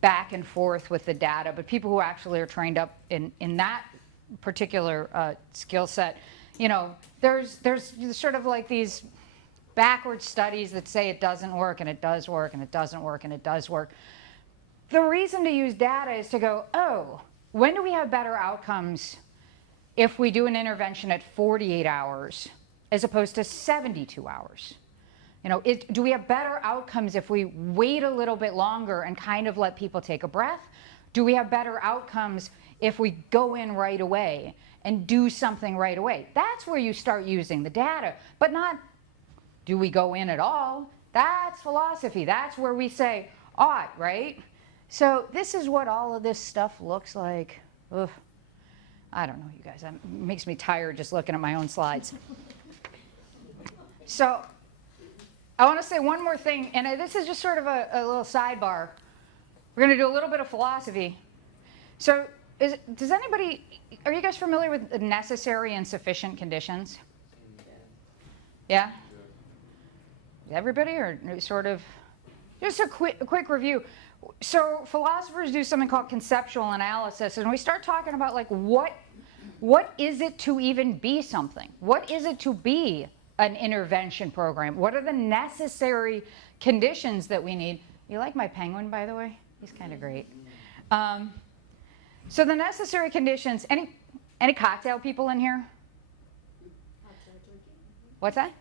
back and forth with the data, but people who actually are trained up in that particular skill set, you know, there's sort of like these backward studies that say it doesn't work and it does work and it doesn't work and it does work. The reason to use data is to go, oh, when do we have better outcomes if we do an intervention at 48 hours as opposed to 72 hours? You know, do we have better outcomes if we wait a little bit longer and kind of let people take a breath? Do we have better outcomes if we go in right away and do something right away? That's where you start using the data, but not, do we go in at all? That's philosophy. That's where we say, ought, right? So this is what all of this stuff looks like. Ugh. I don't know, you guys. It makes me tired just looking at my own slides. So I want to say one more thing, and this is just sort of a little sidebar. We're going to do a little bit of philosophy. So does anybody, are you guys familiar with necessary and sufficient conditions? Yeah? Everybody, or sort of? Just a quick review. So philosophers do something called conceptual analysis, and we start talking about like what is it to even be something? What is it to be an intervention program? What are the necessary conditions that we need? You like my penguin, by the way? He's kind of great. So the necessary conditions, any cocktail people in here? What's that?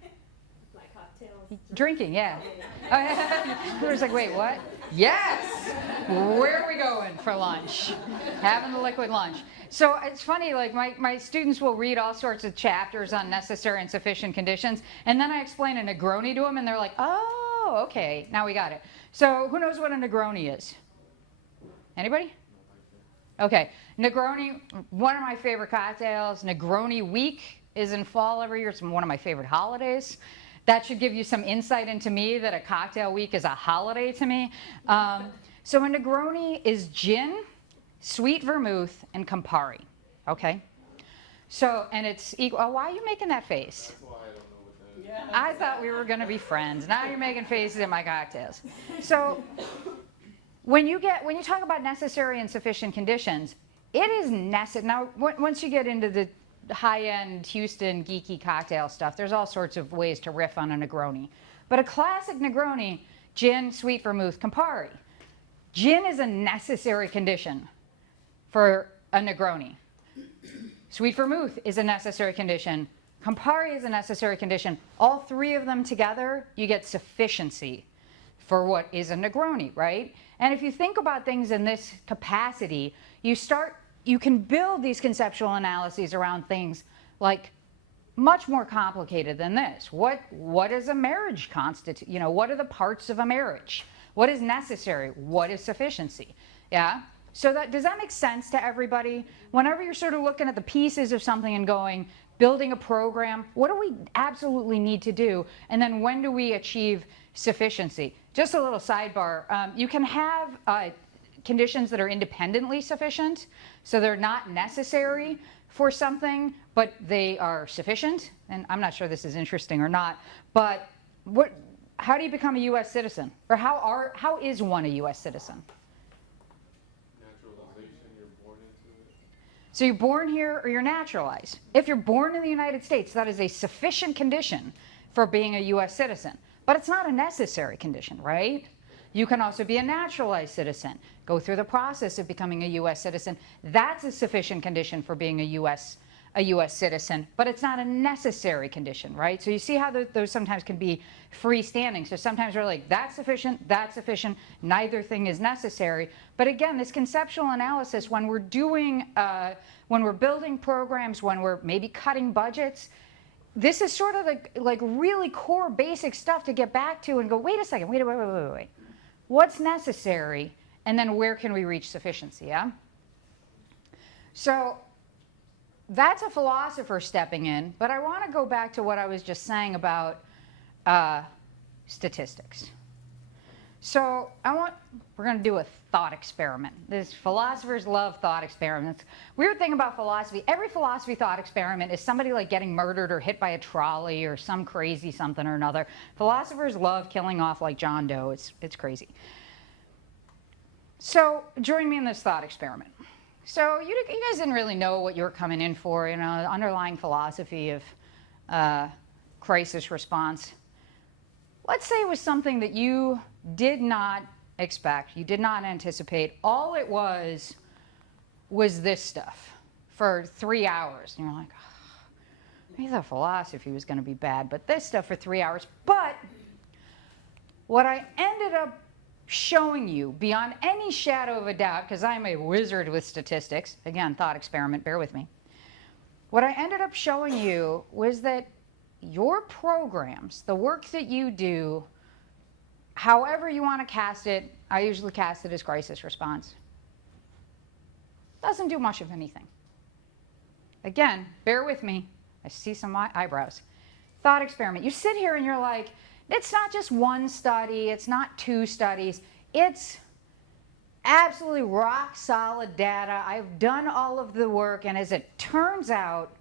Like cocktails. Drinking, yeah. I was like, wait, what? Yes! Where are we going for lunch? Having the liquid lunch. So it's funny, like my students will read all sorts of chapters on necessary and sufficient conditions, and then I explain a Negroni to them, and they're like, oh, okay, now we got it. So who knows what a Negroni is? Anybody? Okay, Negroni, one of my favorite cocktails. Negroni week is in fall every year. It's one of my favorite holidays. That should give you some insight into me that a cocktail week is a holiday to me. So a Negroni is gin, sweet vermouth, and Campari, okay? So, and it's equal, oh, why are you making that face? That's why I don't know what that is. Yeah. I thought we were gonna be friends. Now you're making faces at my cocktails. So, when you talk about necessary and sufficient conditions, it is necessary. Now, once you get into the high-end Houston geeky cocktail stuff, there's all sorts of ways to riff on a Negroni. But a classic Negroni, gin, sweet vermouth, Campari. Gin is a necessary condition for a Negroni. Sweet vermouth is a necessary condition. Campari is a necessary condition. All three of them together, you get sufficiency for what is a Negroni, right? And if you think about things in this capacity, you can build these conceptual analyses around things like much more complicated than this. What does a marriage constitute? You know, what are the parts of a marriage? What is necessary? What is sufficiency? Yeah? So does that make sense to everybody? Whenever you're sort of looking at the pieces of something and going, building a program, what do we absolutely need to do? And then when do we achieve sufficiency? Just a little sidebar. You can have conditions that are independently sufficient, so they're not necessary for something, but they are sufficient. And I'm not sure this is interesting or not, but how do you become a U.S. citizen? Or how is one a U.S. citizen? Naturalization, you're born into it. So you're born here or you're naturalized. If you're born in the United States, that is a sufficient condition for being a U.S. citizen. but it's not a necessary condition, right? You can also be a naturalized citizen, go through the process of becoming a U.S. citizen. That's a sufficient condition for being a U.S. citizen, but it's not a necessary condition, right? So you see how those sometimes can be freestanding. So sometimes we're like, that's sufficient, neither thing is necessary. But again, this conceptual analysis, when we're doing, when we're building programs, when we're maybe cutting budgets, this is sort of like really core basic stuff to get back to and go, wait a second, wait. What's necessary? And then where can we reach sufficiency, yeah? So that's a philosopher stepping in, but I want to go back to what I was just saying about statistics. So we're going to do a thought experiment. Philosophers love thought experiments. Weird thing about philosophy, every philosophy thought experiment is somebody like getting murdered or hit by a trolley or some crazy something or another. Philosophers love killing off like John Doe. It's crazy. So join me in this thought experiment. So you guys didn't really know what you were coming in for, the underlying philosophy of crisis response. Let's say it was something that you did not expect, you did not anticipate. All it was this stuff for 3 hours. And you're like, oh, maybe the philosophy was going to be bad, but this stuff for 3 hours. But what I ended up showing you, beyond any shadow of a doubt, because I'm a wizard with statistics, again, thought experiment, bear with me. What I ended up showing you was that your programs, the work that you do, however you want to cast it, I usually cast it as crisis response, doesn't do much of anything. Again, bear with me. I see some eyebrows. Thought experiment. You sit here and you're like, it's not just one study, it's not 2 studies, it's absolutely rock solid data. I've done all of the work, and as it turns out,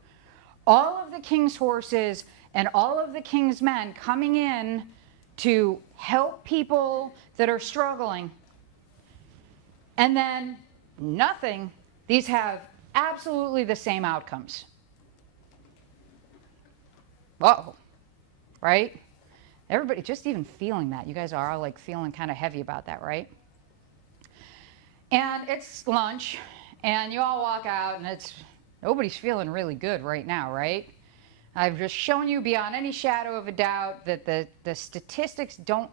all of the king's horses and all of the king's men coming in to help people that are struggling, and then nothing, these have absolutely the same outcomes. Uh-oh, right? Everybody, just even feeling that. You guys are all like feeling kind of heavy about that, right? And it's lunch, and you all walk out, and nobody's feeling really good right now, right? I've just shown you beyond any shadow of a doubt that the statistics don't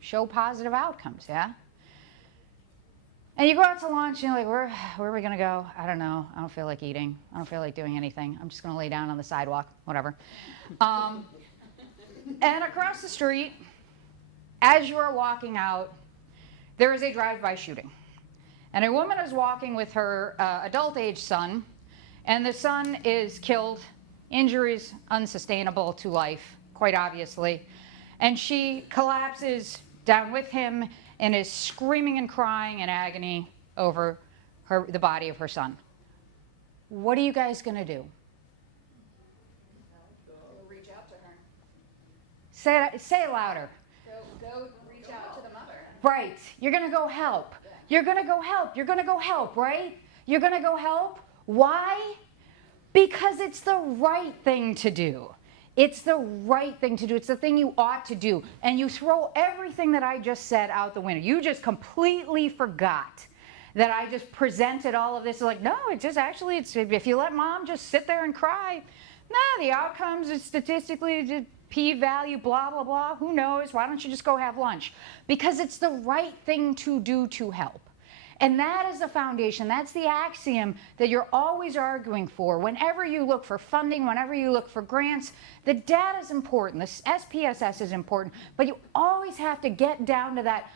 show positive outcomes, yeah? And you go out to lunch, and you're like, where are we going to go? I don't know. I don't feel like eating. I don't feel like doing anything. I'm just going to lay down on the sidewalk, whatever. And across the street, as you are walking out, there is a drive-by shooting. And a woman is walking with her adult-age son, and the son is killed, injuries unsustainable to life, quite obviously. And she collapses down with him and is screaming and crying in agony over the body of her son. What are you guys going to do? Reach out to her. Say it louder. Go reach out to the mother. Right. You're going to go help. You're going to go help. You're going to go help, right? You're going to go help. Why? Because it's the right thing to do. It's the right thing to do. It's the thing you ought to do. And you throw everything that I just said out the window. You just completely forgot that I just presented all of this. Like, no, it's if you let mom just sit there and cry, the outcomes is statistically p-value, blah, blah, blah. Who knows? Why don't you just go have lunch? Because it's the right thing to do to help. And that is the foundation. That's the axiom that you're always arguing for. Whenever you look for funding, whenever you look for grants, the data is important. The SPSS is important. But you always have to get down to that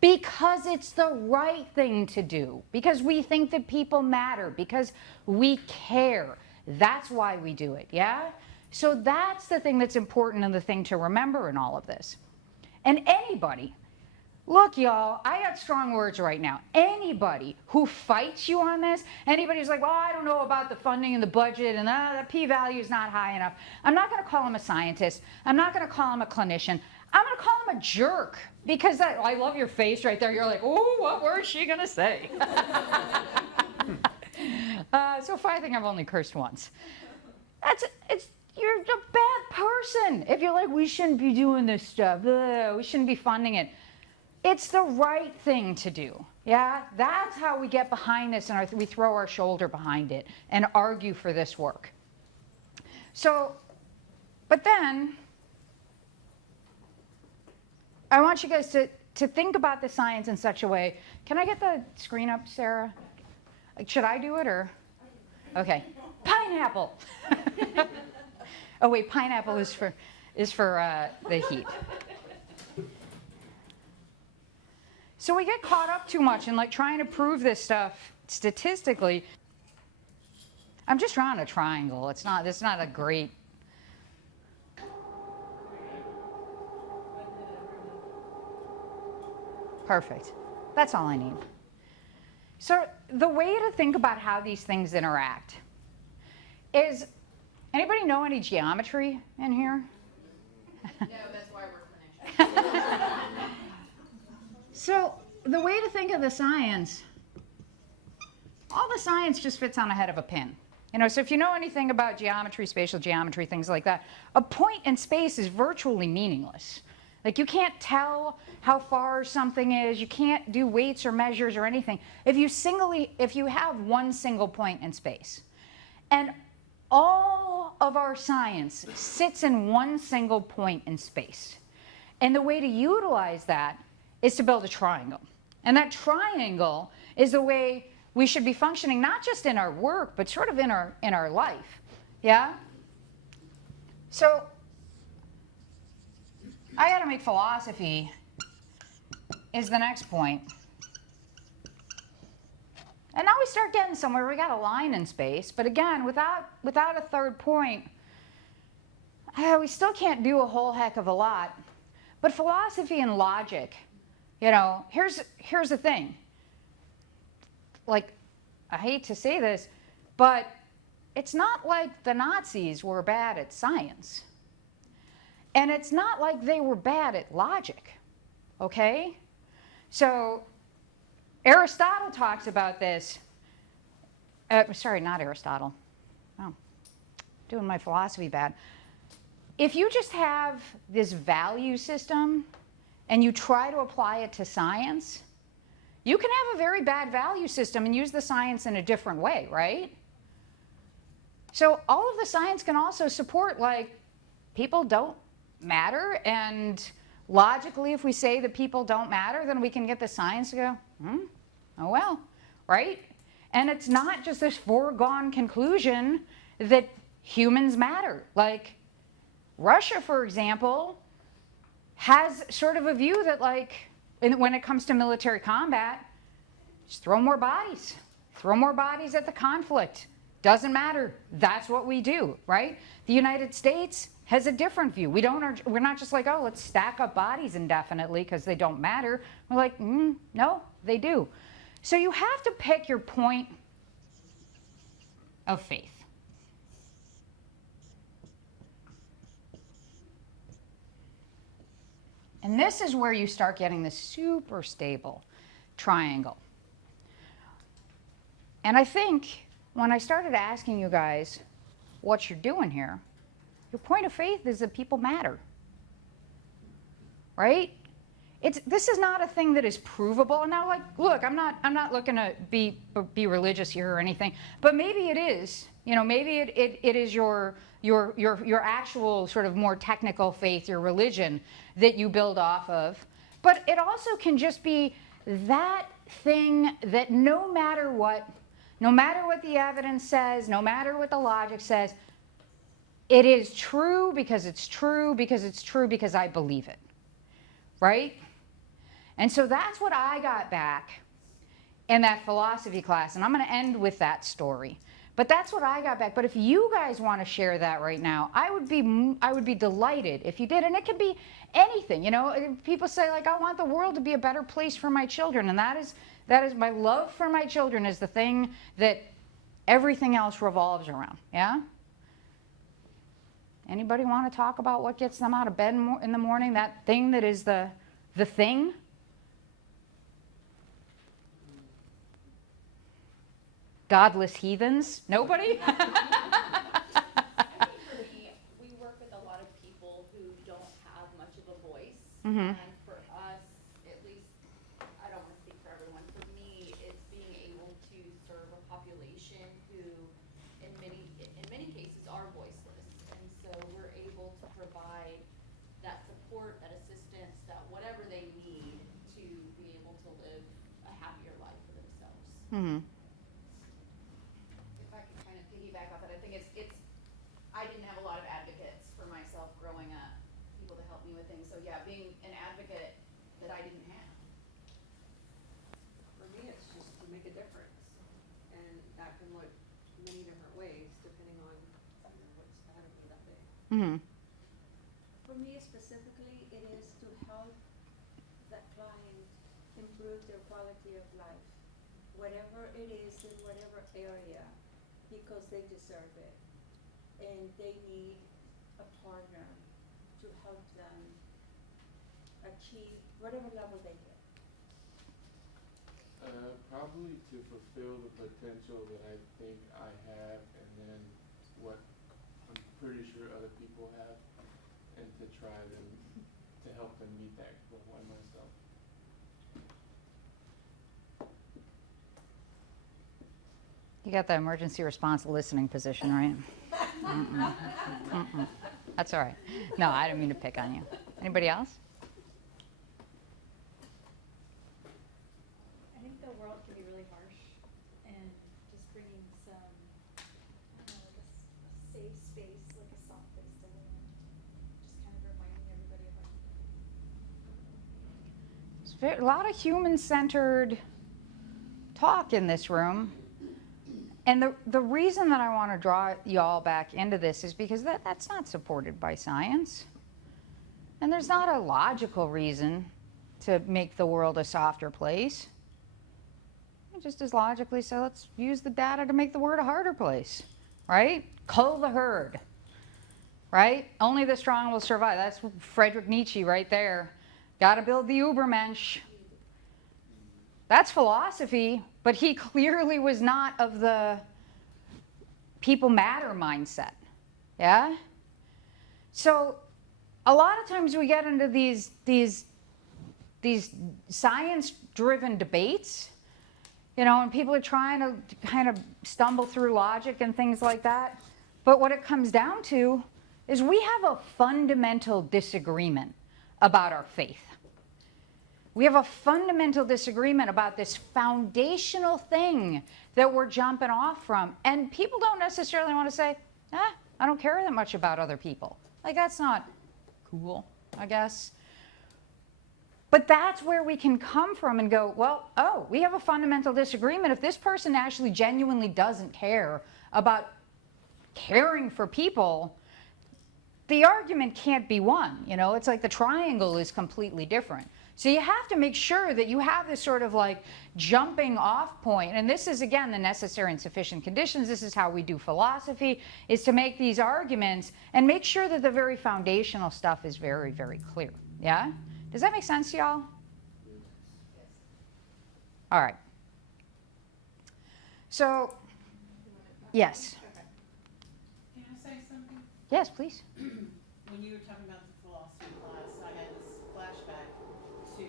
because it's the right thing to do. Because we think that people matter. Because we care. That's why we do it, yeah? So that's the thing that's important and the thing to remember in all of this. And anybody, look, y'all, I got strong words right now. Anybody who fights you on this, anybody who's like, well, I don't know about the funding and the budget and the p-value is not high enough. I'm not going to call him a scientist. I'm not going to call him a clinician. I'm going to call him a jerk because I love your face right there. You're like, oh, what word is she going to say? So far, I think I've only cursed once. you're a bad person if you're like, we shouldn't be doing this stuff. Ugh, we shouldn't be funding it. It's the right thing to do. Yeah, that's how we get behind this and we throw our shoulder behind it and argue for this work. So, but then, I want you guys to think about the science in such a way. Can I get the screen up, Sarah? Should I do it or? Okay. Pineapple. Oh wait, pineapple is for the heat. So we get caught up too much in like trying to prove this stuff statistically. I'm just drawing a triangle. It's not a great. Perfect. That's all I need. So the way to think about how these things interact is, anybody know any geometry in here? No, that's why we're finished. So the way to think of the science, all the science just fits on a head of a pin. You know, so if you know anything about geometry, spatial geometry, things like that, a point in space is virtually meaningless. Like you can't tell how far something is, you can't do weights or measures or anything. If you have one single point in space, and all of our science sits in one single point in space. And the way to utilize that is to build a triangle. And that triangle is the way we should be functioning, not just in our work, but sort of in our life. Yeah? So I got to make philosophy is the next point. And now we start getting somewhere. We got a line in space, but again, without a third point, we still can't do a whole heck of a lot. But philosophy and logic, you know, here's the thing. Like, I hate to say this, but it's not like the Nazis were bad at science. And it's not like they were bad at logic, okay? So Aristotle talks about this. Sorry, not Aristotle. Oh, doing my philosophy bad. If you just have this value system and you try to apply it to science, you can have a very bad value system and use the science in a different way, right? So all of the science can also support, like, people don't matter, and logically, if we say that people don't matter, then we can get the science to go, oh well, right? And it's not just this foregone conclusion that humans matter. Like, Russia, for example, has sort of a view that, like, when it comes to military combat, just throw more bodies. Throw more bodies at the conflict. Doesn't matter. That's what we do, right? The United States has a different view. We're not just like, oh, let's stack up bodies indefinitely because they don't matter. We're like, no, they do. So you have to pick your point of faith. And this is where you start getting this super stable triangle. And I think when I started asking you guys what you're doing here, your point of faith is that people matter, right? This is not a thing that is provable. Now, like, look, I'm not looking to be religious here or anything, but maybe it is. You know, maybe it is your actual sort of more technical faith, your religion that you build off of. But it also can just be that thing that no matter what the evidence says, no matter what the logic says, it is true because it's true because it's true because I believe it, right? And so that's what I got back in that philosophy class, and I'm going to end with that story. But that's what I got back. But if you guys want to share that right now, I would be delighted if you did. And it could be anything, you know. People say, like, I want the world to be a better place for my children, and that is my love for my children is the thing that everything else revolves around. Yeah. Anybody want to talk about what gets them out of bed in the morning? That thing that is the thing? Godless heathens? Nobody? I think for me, Mhm. And for us, at least, I don't want to speak for everyone, for me, it's being able to serve a population who, in many cases, are voiceless. And so we're able to provide that support, that assistance, that whatever they need to be able to live a happier life for themselves. Mhm. If I could kind of piggyback off that, I think I didn't have a lot of advocates for myself growing up, people to help me with things. So yeah, being an advocate that I didn't have. For me, it's just to make a difference, and that can look many different ways depending on what's ahead of me that day. Mhm. For me specifically, it is to help the client improve their quality of life, whatever it is in whatever area, because they deserve it. And they need a partner to help them achieve whatever level they get. Probably to fulfill the potential that I think I have, and then what I'm pretty sure other people have, and to try to help them meet that goal by myself. You got the emergency response listening position, right? Mm-mm. Mm-mm. That's all right. No, I didn't mean to pick on you. Anybody else? I think the world can be really harsh, and just bringing some, I don't know, like a safe space, like a soft place to land, just kind of reminding everybody of our A lot of human-centered talk in this room. And the reason that I want to draw y'all back into this is because that's not supported by science. And there's not a logical reason to make the world a softer place. Just as logically, so let's use the data to make the world a harder place, right? Cull the herd, right? Only the strong will survive. That's Friedrich Nietzsche right there. Got to build the Übermensch. That's philosophy, but he clearly was not of the people matter mindset. Yeah? So a lot of times we get into these science-driven debates, you know, and people are trying to kind of stumble through logic and things like that. But what it comes down to is we have a fundamental disagreement about our faith. We have a fundamental disagreement about this foundational thing that we're jumping off from. And people don't necessarily want to say, I don't care that much about other people. Like, that's not cool, I guess. But that's where we can come from and go, well, oh, we have a fundamental disagreement. If this person actually genuinely doesn't care about caring for people, the argument can't be won. You know, it's like the triangle is completely different. So you have to make sure that you have this sort of like jumping off point. And this is, again, the necessary and sufficient conditions. This is how we do philosophy, is to make these arguments and make sure that the very foundational stuff is very, very clear. Yeah? Does that make sense to y'all? All right. So, yes. Can I say something? Yes, please. When you were talking about the philosophy class, I had this flashback to,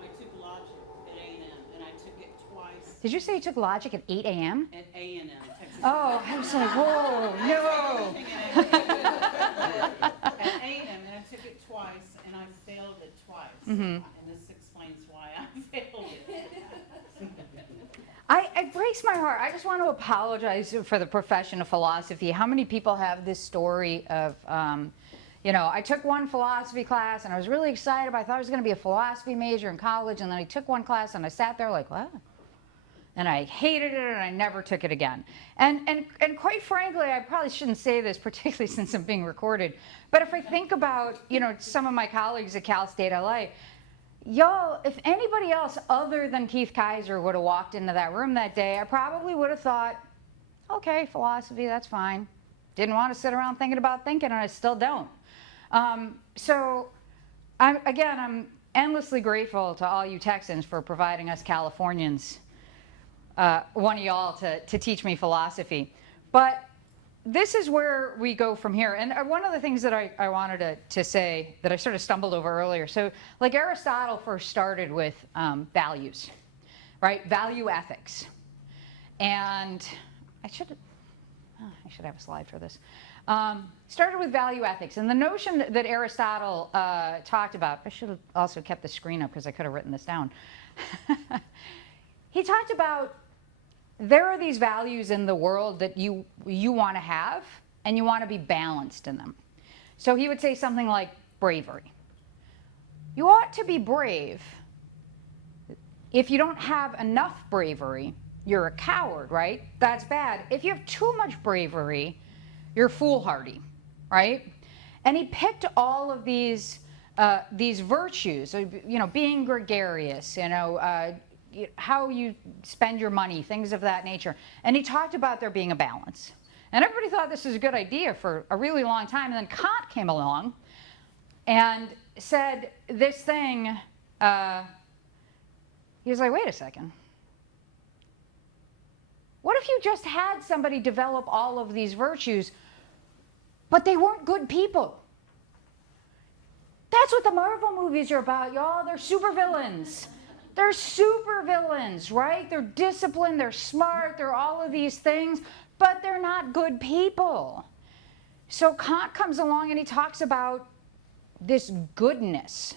I took logic at A&M, and I took it twice Did you say you took logic at 8 a.m.? at A&M, Texas. Oh, I was like, whoa, no. At A&M, and I took it twice, and I failed it twice. Mhm. And this explains why I failed it. It breaks my heart. I just want to apologize for the profession of philosophy. How many people have this story of, you know, I took one philosophy class and I was really excited. I thought I was going to be a philosophy major in college, and then I took one class and I sat there like, what? And I hated it and I never took it again. And quite frankly, I probably shouldn't say this, particularly since I'm being recorded, but if I think about, you know, some of my colleagues at Cal State LA, y'all, if anybody else other than Keith Kaiser would have walked into that room that day, I probably would have thought, okay, philosophy, that's fine. Didn't want to sit around thinking about thinking, and I still don't. So, I'm endlessly grateful to all you Texans for providing us Californians, one of y'all, to teach me philosophy. But this is where we go from here. And one of the things that I wanted to say that I sort of stumbled over earlier. So like Aristotle first started with values, right? Value ethics. And I should have a slide for this. Started with value ethics. And the notion that Aristotle talked about, I should have also kept the screen up because I could have written this down. He talked about there are these values in the world that you want to have, and you want to be balanced in them. So he would say something like bravery. You ought to be brave. If you don't have enough bravery, you're a coward, right? That's bad. If you have too much bravery, you're foolhardy, right? And he picked all of these virtues, you know, being gregarious, you know, how you spend your money, things of that nature. And he talked about there being a balance. And everybody thought this was a good idea for a really long time. And then Kant came along and said this thing, he was like, wait a second. What if you just had somebody develop all of these virtues, but they weren't good people? That's what the Marvel movies are about, y'all. They're supervillains. They're supervillains, right? They're disciplined, they're smart, they're all of these things, but they're not good people. So Kant comes along and he talks about this goodness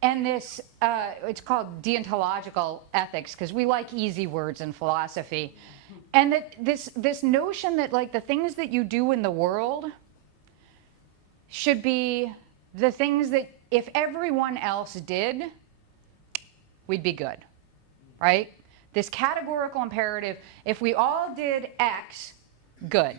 and this, it's called deontological ethics, because we like easy words in philosophy. And that this notion that like the things that you do in the world should be the things that if everyone else did, we'd be good, right? This categorical imperative, if we all did X, good.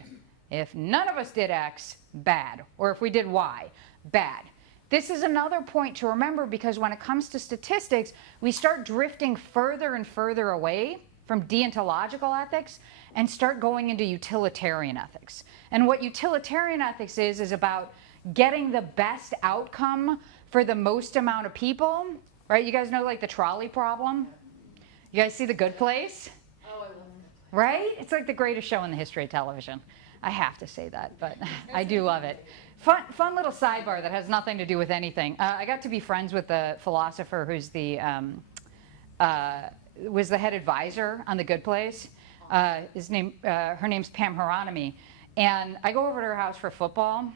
If none of us did X, bad. Or if we did Y, bad. This is another point to remember, because when it comes to statistics, we start drifting further and further away from deontological ethics and start going into utilitarian ethics. And what utilitarian ethics is about getting the best outcome for the most amount of people. Right, you guys know like the trolley problem? You guys see The Good Place? Oh, I love that. Right? It's like the greatest show in the history of television. I have to say that, but I do love it. Fun little sidebar that has nothing to do with anything. I got to be friends with the philosopher who's was the head advisor on The Good Place. Her name's Pam Hieronymy. And I go over to her house for football.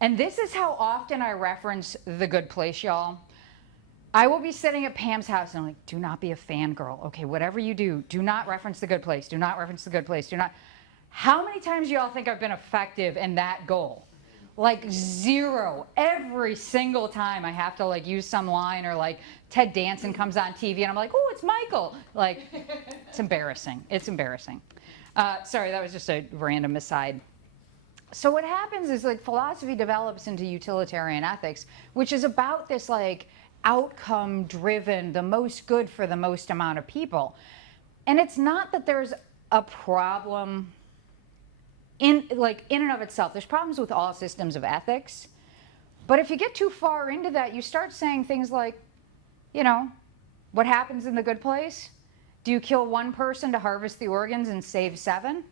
And this is how often I reference The Good Place, y'all. I will be sitting at Pam's house and I'm like, do not be a fangirl. Okay, whatever you do not reference The Good Place. Do not reference The Good Place. Do not. How many times do y'all think I've been effective in that goal? Like 0. Every single time I have to like use some line, or like Ted Danson comes on TV and I'm like, oh, it's Michael. Like, it's embarrassing. It's embarrassing. Sorry, that was just a random aside. So what happens is like philosophy develops into utilitarian ethics, which is about this like outcome driven, the most good for the most amount of people. And it's not that there's a problem in and of itself. There's problems with all systems of ethics. But if you get too far into that, you start saying things like, you know, what happens in The Good Place? Do you kill one person to harvest the organs and save 7?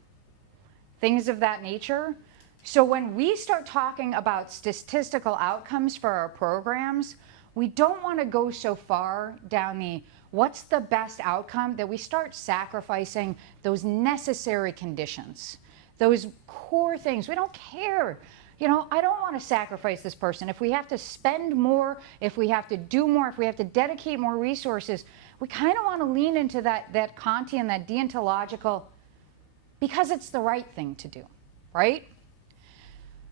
Things of that nature. So when we start talking about statistical outcomes for our programs, we don't want to go so far down the what's the best outcome that we start sacrificing those necessary conditions, those core things. We don't care. You know, I don't want to sacrifice this person. If we have to spend more, if we have to do more, if we have to dedicate more resources, we kind of want to lean into that Kantian, that deontological, because it's the right thing to do, right?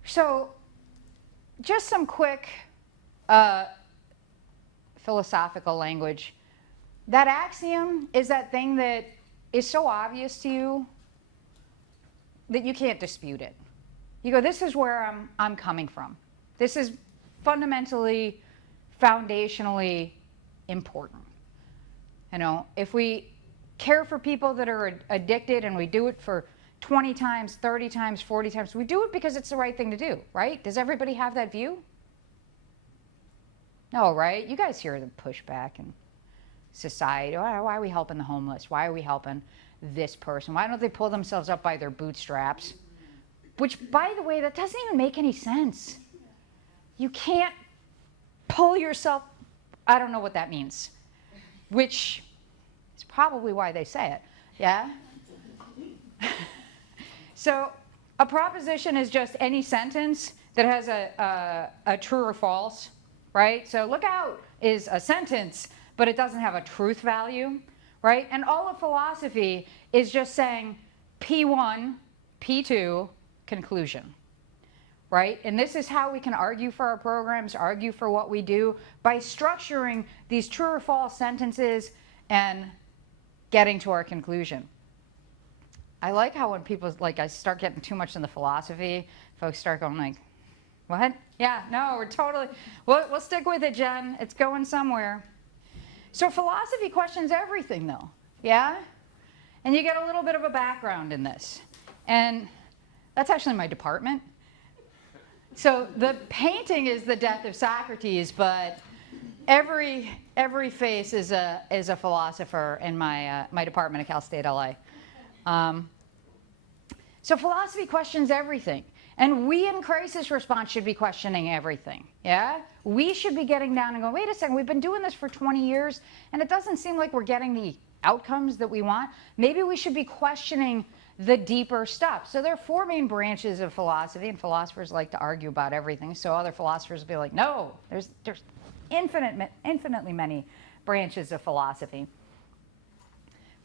So just some quick philosophical language. That axiom is that thing that is so obvious to you that you can't dispute it. You go, this is where I'm coming from. This is fundamentally, foundationally important. You know, if we care for people that are addicted and we do it for 20 times, 30 times, 40 times, we do it because it's the right thing to do, right? Does everybody have that view? No, right? You guys hear the pushback in society. Why are we helping the homeless? Why are we helping this person? Why don't they pull themselves up by their bootstraps? which, by the way, that doesn't even make any sense. You can't pull yourself, I don't know what that means, which is probably why they say it, yeah? So a proposition is just any sentence that has a true or false, right? So look out is a sentence, but it doesn't have a truth value, right? And all of philosophy is just saying P1, P2, conclusion, right? And this is how we can argue for our programs, argue for what we do, by structuring these true or false sentences and getting to our conclusion. I like how when people, like, I start getting too much in the philosophy, folks start going like, what? Yeah, no, we're totally, we'll stick with it, Jen. It's going somewhere. So philosophy questions everything, though, yeah? And you get a little bit of a background in this. And that's actually my department. So the painting is the death of Socrates, but every face is a philosopher in my department at Cal State LA. So philosophy questions everything. And we in crisis response should be questioning everything, yeah? We should be getting down and going, wait a second, we've been doing this for 20 years, and it doesn't seem like we're getting the outcomes that we want. Maybe we should be questioning the deeper stuff. So there are 4 main branches of philosophy, and philosophers like to argue about everything. So other philosophers will be like, no, there's infinitely many branches of philosophy.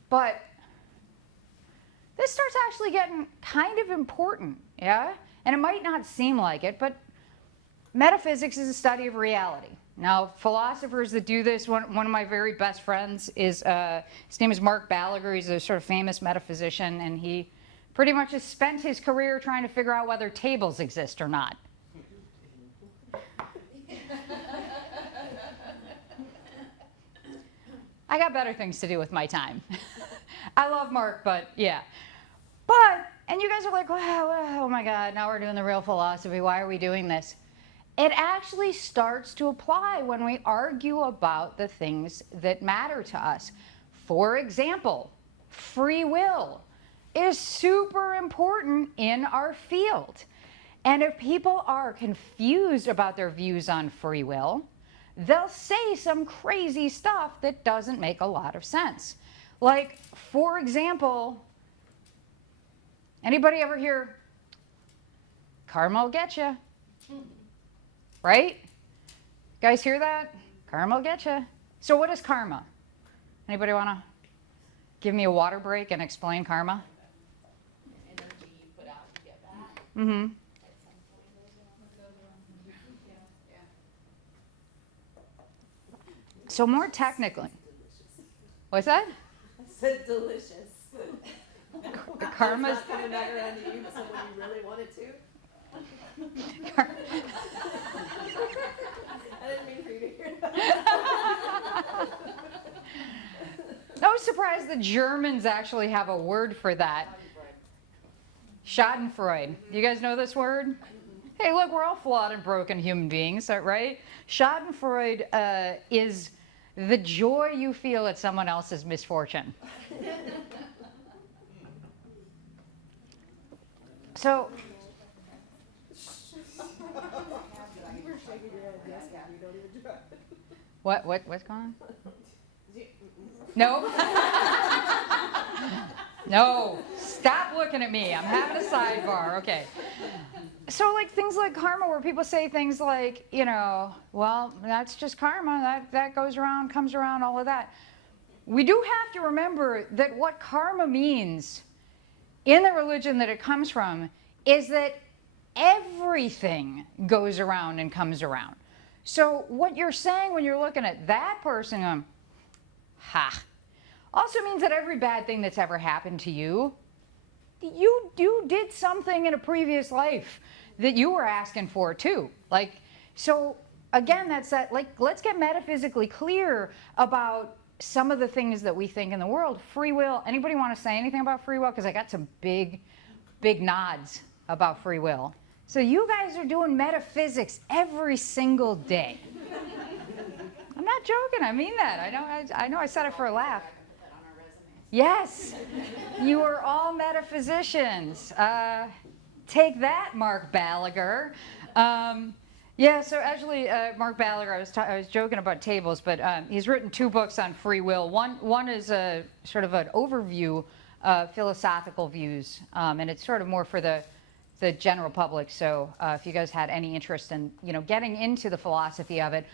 But this starts actually getting kind of important, yeah? And it might not seem like it, but metaphysics is a study of reality. Now, philosophers that do this, one of my very best friends is, his name is Mark Balaguer. He's a sort of famous metaphysician, and he pretty much has spent his career trying to figure out whether tables exist or not. I got better things to do with my time. I love Mark, but yeah. But, and you guys are like, oh my God, now we're doing the real philosophy. Why are we doing this? It actually starts to apply when we argue about the things that matter to us. For example, free will is super important in our field. And if people are confused about their views on free will, they'll say some crazy stuff that doesn't make a lot of sense. Like, for example, anybody ever hear, karma will get you? Right? Guys hear that? Karma will get you. So what is karma? Anybody want to give me a water break and explain karma? Energy you put out, you get back. Mm-hmm. At some point. So more technically. What's that? I said delicious. Karma's It's not coming back around to you, so when you really wanted to. I didn't mean for you to hear that. No surprise the Germans actually have a word for that. Schadenfreude. You guys know this word? Hey, look, we're all flawed and broken human beings, right? Schadenfreude is the joy you feel at someone else's misfortune. So, what's going on? No? No, stop looking at me. I'm having a sidebar. Okay. So like things like karma, where people say things like, you know, well, that's just karma. That goes around, comes around, all of that. We do have to remember that what karma means in the religion that it comes from is that everything goes around and comes around. So what you're saying when you're looking at that person, also means that every bad thing that's ever happened to you, you did something in a previous life that you were asking for too. Like, so again, that's that, like, let's get metaphysically clear about some of the things that we think in the world. Free will, anybody want to say anything about free will? Because I got some big nods about free will. So you guys are doing metaphysics every single day. I'm not joking, I mean that. I know I said it for a laugh. Yes, you are all metaphysicians. Take that, Mark Gallagher. Yeah, so actually, Mark Gallagher, I was joking about tables, but he's written 2 books on free will. One is a sort of an overview of philosophical views, and it's sort of more for the general public. So if you guys had any interest in, getting into the philosophy of it.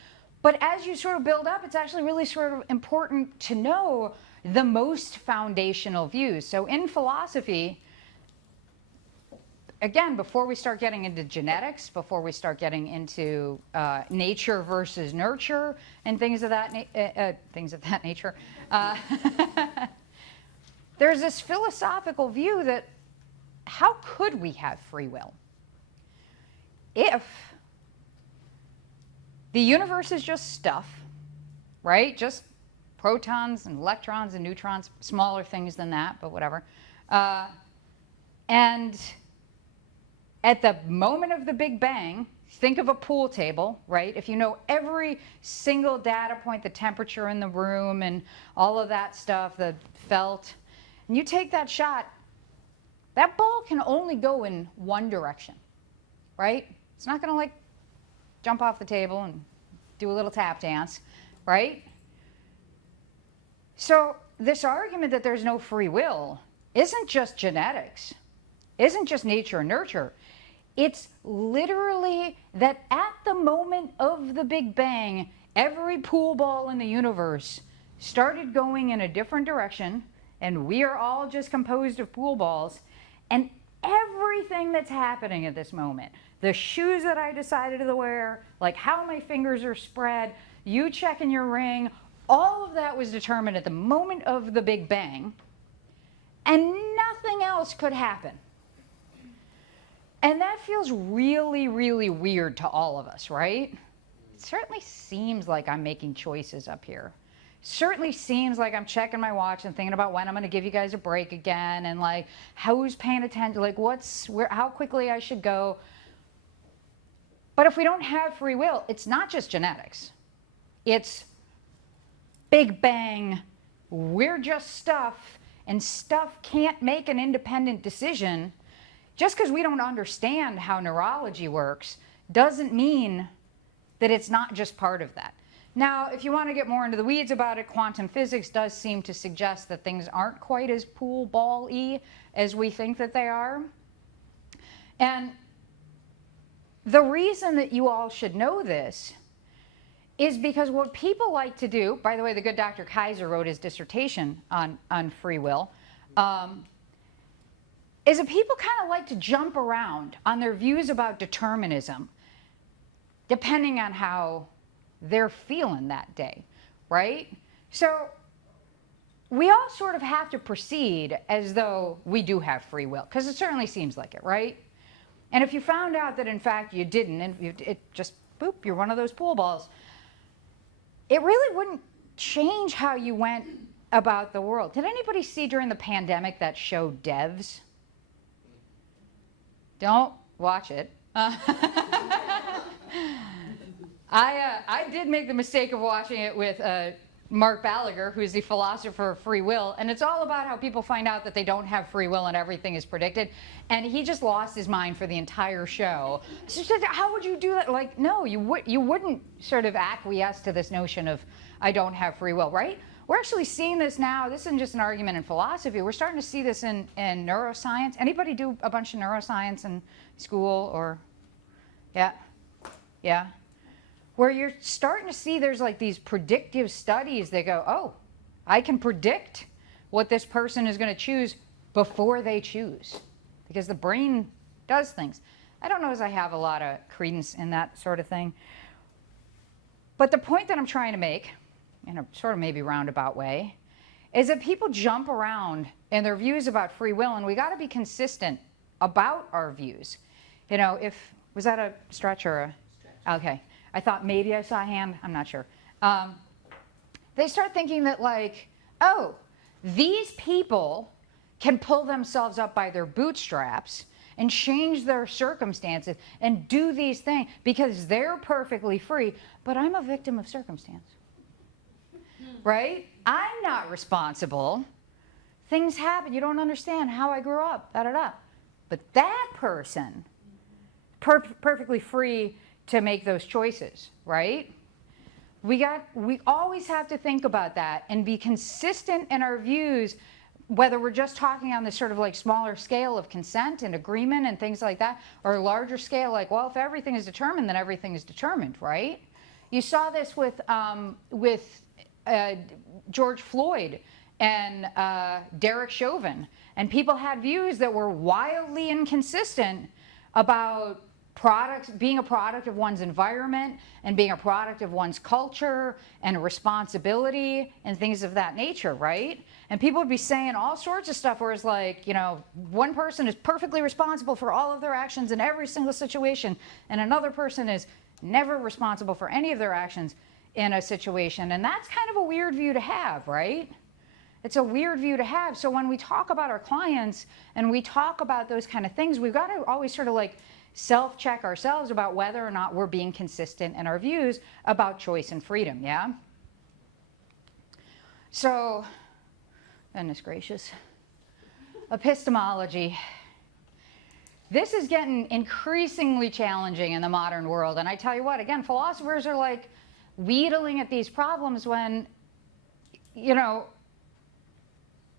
But as you sort of build up, it's actually really sort of important to know the most foundational views. So in philosophy, again, before we start getting into genetics, before we start getting into nature versus nurture and things of that nature, there's this philosophical view that how could we have free will if the universe is just stuff, right? Just protons and electrons and neutrons, smaller things than that, but whatever. And at the moment of the Big Bang, think of a pool table, right? If you know every single data point, the temperature in the room and all of that stuff, the felt, and you take that shot, that ball can only go in one direction, right? It's not going to like jump off the table and do a little tap dance, right? So this argument that there's no free will isn't just genetics, isn't just nature and nurture. It's literally that at the moment of the Big Bang, every pool ball in the universe started going in a different direction, and we are all just composed of pool balls, and everything that's happening at this moment, the shoes that I decided to wear, like how my fingers are spread, you checking your ring, all of that was determined at the moment of the Big Bang, and nothing else could happen. And that feels really, really weird to all of us, right? It certainly seems like I'm making choices up here. Certainly seems like I'm checking my watch and thinking about when I'm going to give you guys a break again, and like who's paying attention, like how quickly I should go. But if we don't have free will, it's not just genetics. It's Big Bang, we're just stuff, and stuff can't make an independent decision. Just because we don't understand how neurology works doesn't mean that it's not just part of that. Now, if you want to get more into the weeds about it, quantum physics does seem to suggest that things aren't quite as pool ball-y as we think that they are. And the reason that you all should know this is because what people like to do, by the way, the good Dr. Kaiser wrote his dissertation on free will, is that people kind of like to jump around on their views about determinism depending on how they're feeling that day, right? So we all sort of have to proceed as though we do have free will, because it certainly seems like it, right? And if you found out that in fact you didn't, and it just, boop, you're one of those pool balls, it really wouldn't change how you went about the world. Did anybody see during the pandemic that show Devs? Don't watch it. I did make the mistake of watching it with Mark Gallagher, who's the philosopher of free will, and it's all about how people find out that they don't have free will and everything is predicted, and he just lost his mind for the entire show. So how would you do that? Like, no, you wouldn't sort of acquiesce to this notion of I don't have free will, right? We're actually seeing this now. This isn't just an argument in philosophy. We're starting to see this in neuroscience. Anybody do a bunch of neuroscience in school or, yeah? Where you're starting to see there's like these predictive studies that go, oh, I can predict what this person is going to choose before they choose, because the brain does things. I don't know as I have a lot of credence in that sort of thing. But the point that I'm trying to make, in a sort of maybe roundabout way, is that people jump around in their views about free will, and we got to be consistent about our views. You know, was that a stretch or a? Stretch. Okay. I thought maybe I saw a hand. I'm not sure. They start thinking that like, oh, these people can pull themselves up by their bootstraps and change their circumstances and do these things because they're perfectly free, but I'm a victim of circumstance, right? I'm not responsible. Things happen. You don't understand how I grew up, da-da-da. But that person, perfectly free to make those choices, right? We always have to think about that and be consistent in our views, whether we're just talking on this sort of like smaller scale of consent and agreement and things like that, or a larger scale like, well, if everything is determined, then everything is determined, right? You saw this with George Floyd and Derek Chauvin, and people had views that were wildly inconsistent about being a product of one's environment and being a product of one's culture and responsibility and things of that nature, right? And people would be saying all sorts of stuff where it's like, you know, one person is perfectly responsible for all of their actions in every single situation, and another person is never responsible for any of their actions in a situation. And that's kind of a weird view to have, right? It's a weird view to have. So when we talk about our clients and we talk about those kind of things, we've got to always sort of like self-check ourselves about whether or not we're being consistent in our views about choice and freedom, yeah? So, goodness gracious. Epistemology. This is getting increasingly challenging in the modern world. And I tell you what, again, philosophers are like wheedling at these problems when, you know,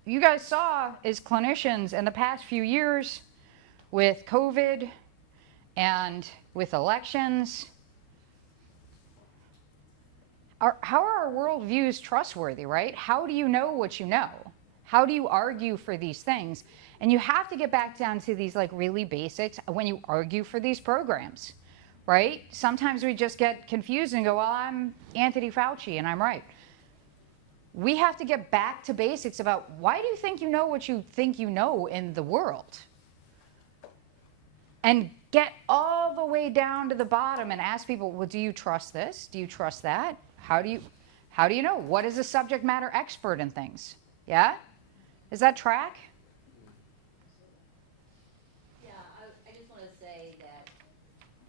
you guys saw as clinicians in the past few years with COVID and with elections, how are our worldviews trustworthy, right? How do you know what you know? How do you argue for these things? And you have to get back down to these like really basics when you argue for these programs, right? Sometimes we just get confused and go, well, I'm Anthony Fauci and I'm right. We have to get back to basics about why do you think you know what you think you know in the world? And get all the way down to the bottom and ask people, well, do you trust this? Do you trust that? How do you know? What is a subject matter expert in things? Yeah? Is that track? Yeah, I just want to say that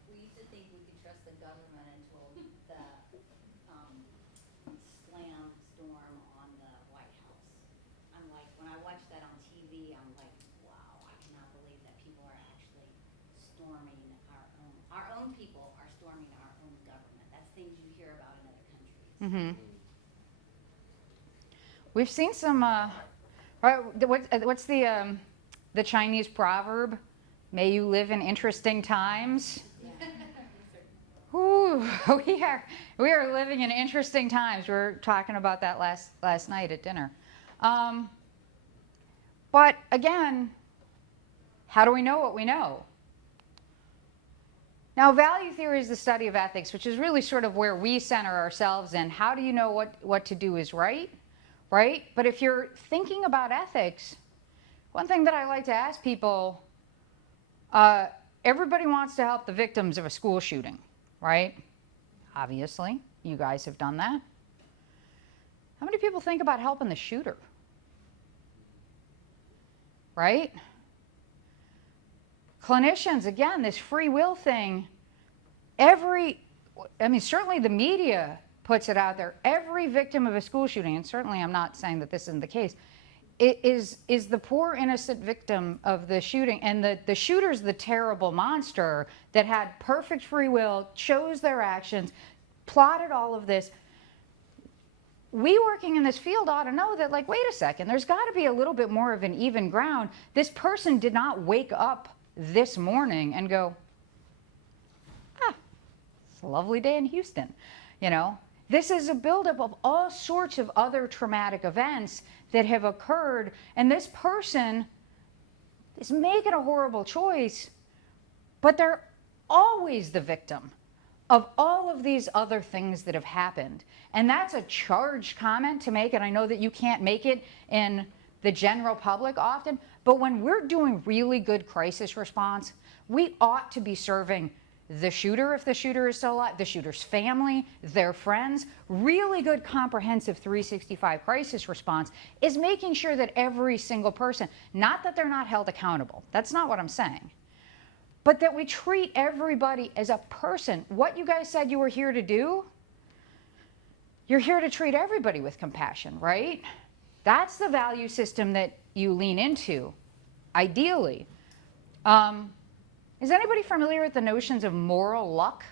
we used to think we could trust the government until the slam storm on the White House. I'm like, when I watch that on TV, I'm like, wow, I cannot believe that people are actually storming our own people are storming our own government. That's things you hear about in other countries. Mm-hmm. We've seen some, what's the Chinese proverb? May you live in interesting times. Yeah. Ooh, we are living in interesting times. We were talking about that last night at dinner. But again, how do we know what we know? Now, value theory is the study of ethics, which is really sort of where we center ourselves in. How do you know what to do is right? Right? But if you're thinking about ethics, one thing that I like to ask people, everybody wants to help the victims of a school shooting, right? Obviously, you guys have done that. How many people think about helping the shooter? Right? Clinicians, again, this free will thing, certainly the media puts it out there. Every victim of a school shooting, and certainly I'm not saying that this isn't the case, is the poor innocent victim of the shooting. And the shooter's the terrible monster that had perfect free will, chose their actions, plotted all of this. We working in this field ought to know that, like, wait a second, there's got to be a little bit more of an even ground. This person did not wake up this morning and go, it's a lovely day in Houston. You know, this is a buildup of all sorts of other traumatic events that have occurred, and this person is making a horrible choice, but they're always the victim of all of these other things that have happened. And that's a charged comment to make, and I know that you can't make it in the general public often, but when we're doing really good crisis response, we ought to be serving the shooter, if the shooter is still alive, the shooter's family, their friends. Really good comprehensive 365 crisis response is making sure that every single person, not that they're not held accountable, that's not what I'm saying, but that we treat everybody as a person. What you guys said you were here to do, you're here to treat everybody with compassion, right? That's the value system that you lean into, ideally. Is anybody familiar with the notions of moral luck?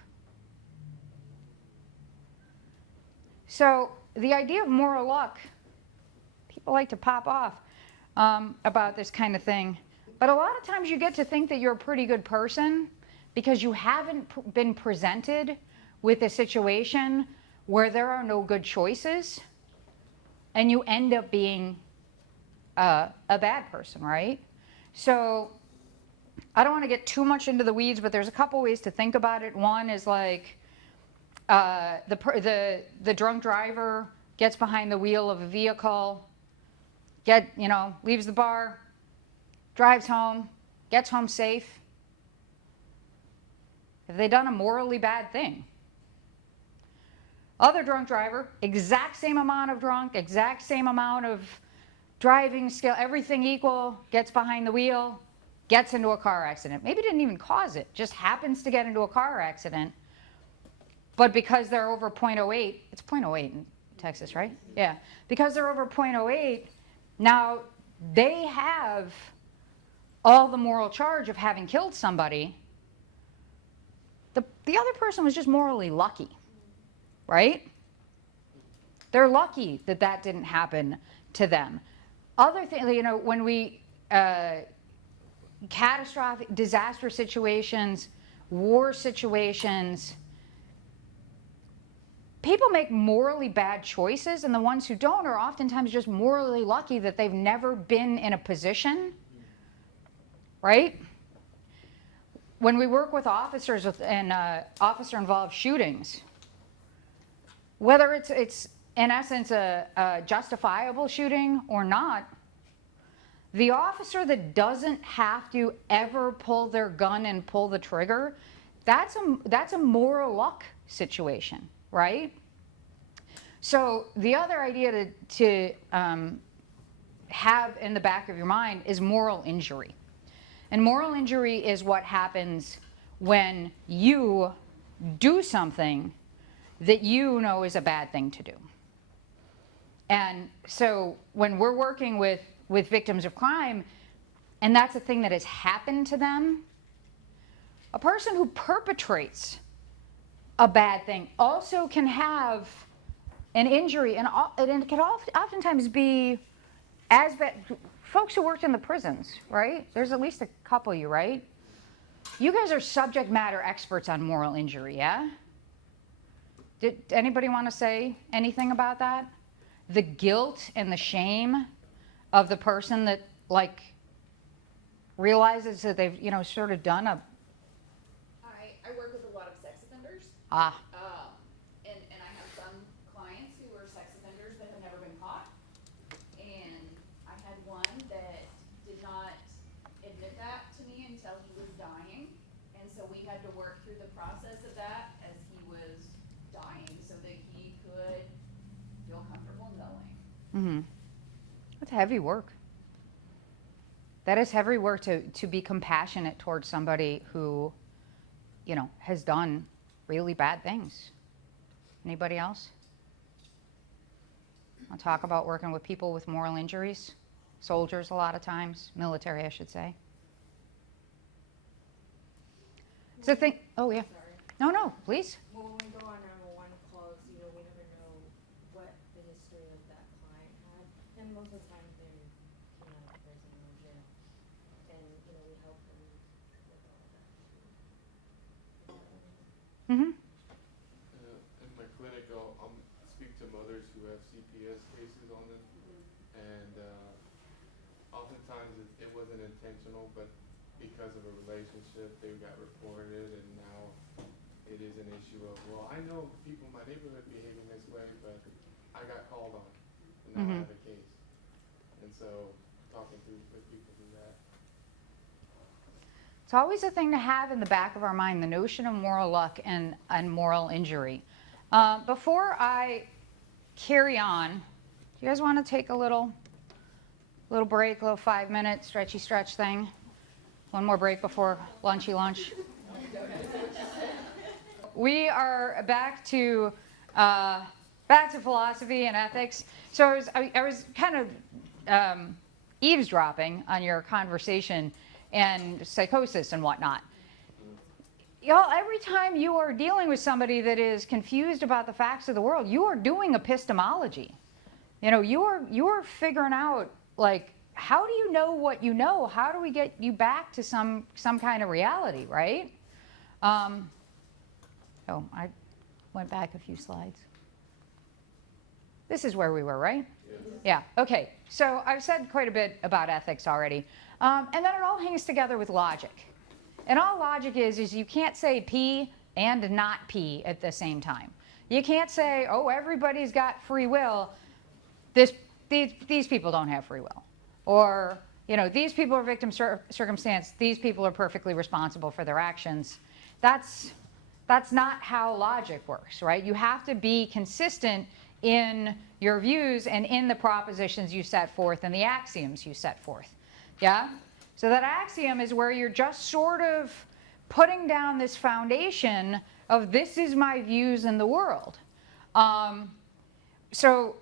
So the idea of moral luck, people like to pop off about this kind of thing. But a lot of times you get to think that you're a pretty good person because you haven't been presented with a situation where there are no good choices, and you end up being a bad person, right? So I don't want to get too much into the weeds, but there's a couple ways to think about it. One is like the drunk driver gets behind the wheel of a vehicle, leaves the bar, drives home, gets home safe. Have they done a morally bad thing? Other drunk driver, exact same amount of drunk, exact same amount of driving skill, everything equal, gets behind the wheel, gets into a car accident. Maybe didn't even cause it, just happens to get into a car accident. But because they're over 0.08, it's 0.08 in Texas, right? Yeah. Because they're over 0.08, now they have all the moral charge of having killed somebody. The other person was just morally lucky, right? They're lucky that that didn't happen to them. Other things, when we catastrophic disaster situations, war situations, people make morally bad choices, and the ones who don't are oftentimes just morally lucky that they've never been in a position, right? When we work with officers in officer-involved shootings, whether it's in essence a justifiable shooting or not, the officer that doesn't have to ever pull their gun and pull the trigger, that's a moral luck situation, right? So the other idea to have in the back of your mind is moral injury. And moral injury is what happens when you do something that you know is a bad thing to do. And so when we're working with victims of crime, and that's a thing that has happened to them, a person who perpetrates a bad thing also can have an injury, and it can oftentimes be as bad. Folks who worked in the prisons, right? There's at least a couple of you, right? You guys are subject matter experts on moral injury, yeah? Did anybody want to say anything about that? The guilt and the shame of the person that realizes that they've sort of done a. I work with a lot of sex offenders. Ah. And I have some clients who are sex offenders that have never been caught. And I had one that did not admit that to me until he was dying. And so we had to work through the process of that as he was dying so that he could feel comfortable knowing. Mm-hmm. That's heavy work. That is heavy work to be compassionate towards somebody who, has done really bad things. Anybody else? I'll talk about working with people with moral injuries, soldiers a lot of times, military, I should say. So oh yeah. Sorry. No, please. Well, when we go on 911 calls, we never know what the history of that client had, and most of the time they're out of prison or jail, and we help them with all of that too. Mm-hmm. In my clinic, I'll speak to mothers who have CPS cases on them, and oftentimes it wasn't intentional, but because of a relationship, they got reported, and now it is an issue of, well, I know people in my neighborhood behaving this way, but I got called on, and now I have a case. And so talking with people through that. It's always a thing to have in the back of our mind, the notion of moral luck and moral injury. Before I carry on, do you guys want to take a little break, a little 5-minute stretchy stretch thing? One more break before lunchy lunch. We are back to philosophy and ethics. So I was kind of eavesdropping on your conversation, and psychosis and whatnot. Y'all, every time you are dealing with somebody that is confused about the facts of the world, you are doing epistemology. You know, you are figuring out, like, how do you know what you know? How do we get you back to some kind of reality, right? Oh, I went back a few slides. This is where we were, right? Yeah, okay. So I've said quite a bit about ethics already. And then it all hangs together with logic. And all logic is you can't say P and not P at the same time. You can't say, oh, everybody's got free will. These people don't have free will. Or, you know, these people are victim circumstance. These people are perfectly responsible for their actions. That's not how logic works, right? You have to be consistent in your views and in the propositions you set forth and the axioms you set forth. Yeah? So that axiom is where you're just sort of putting down this foundation of this is my views in the world. So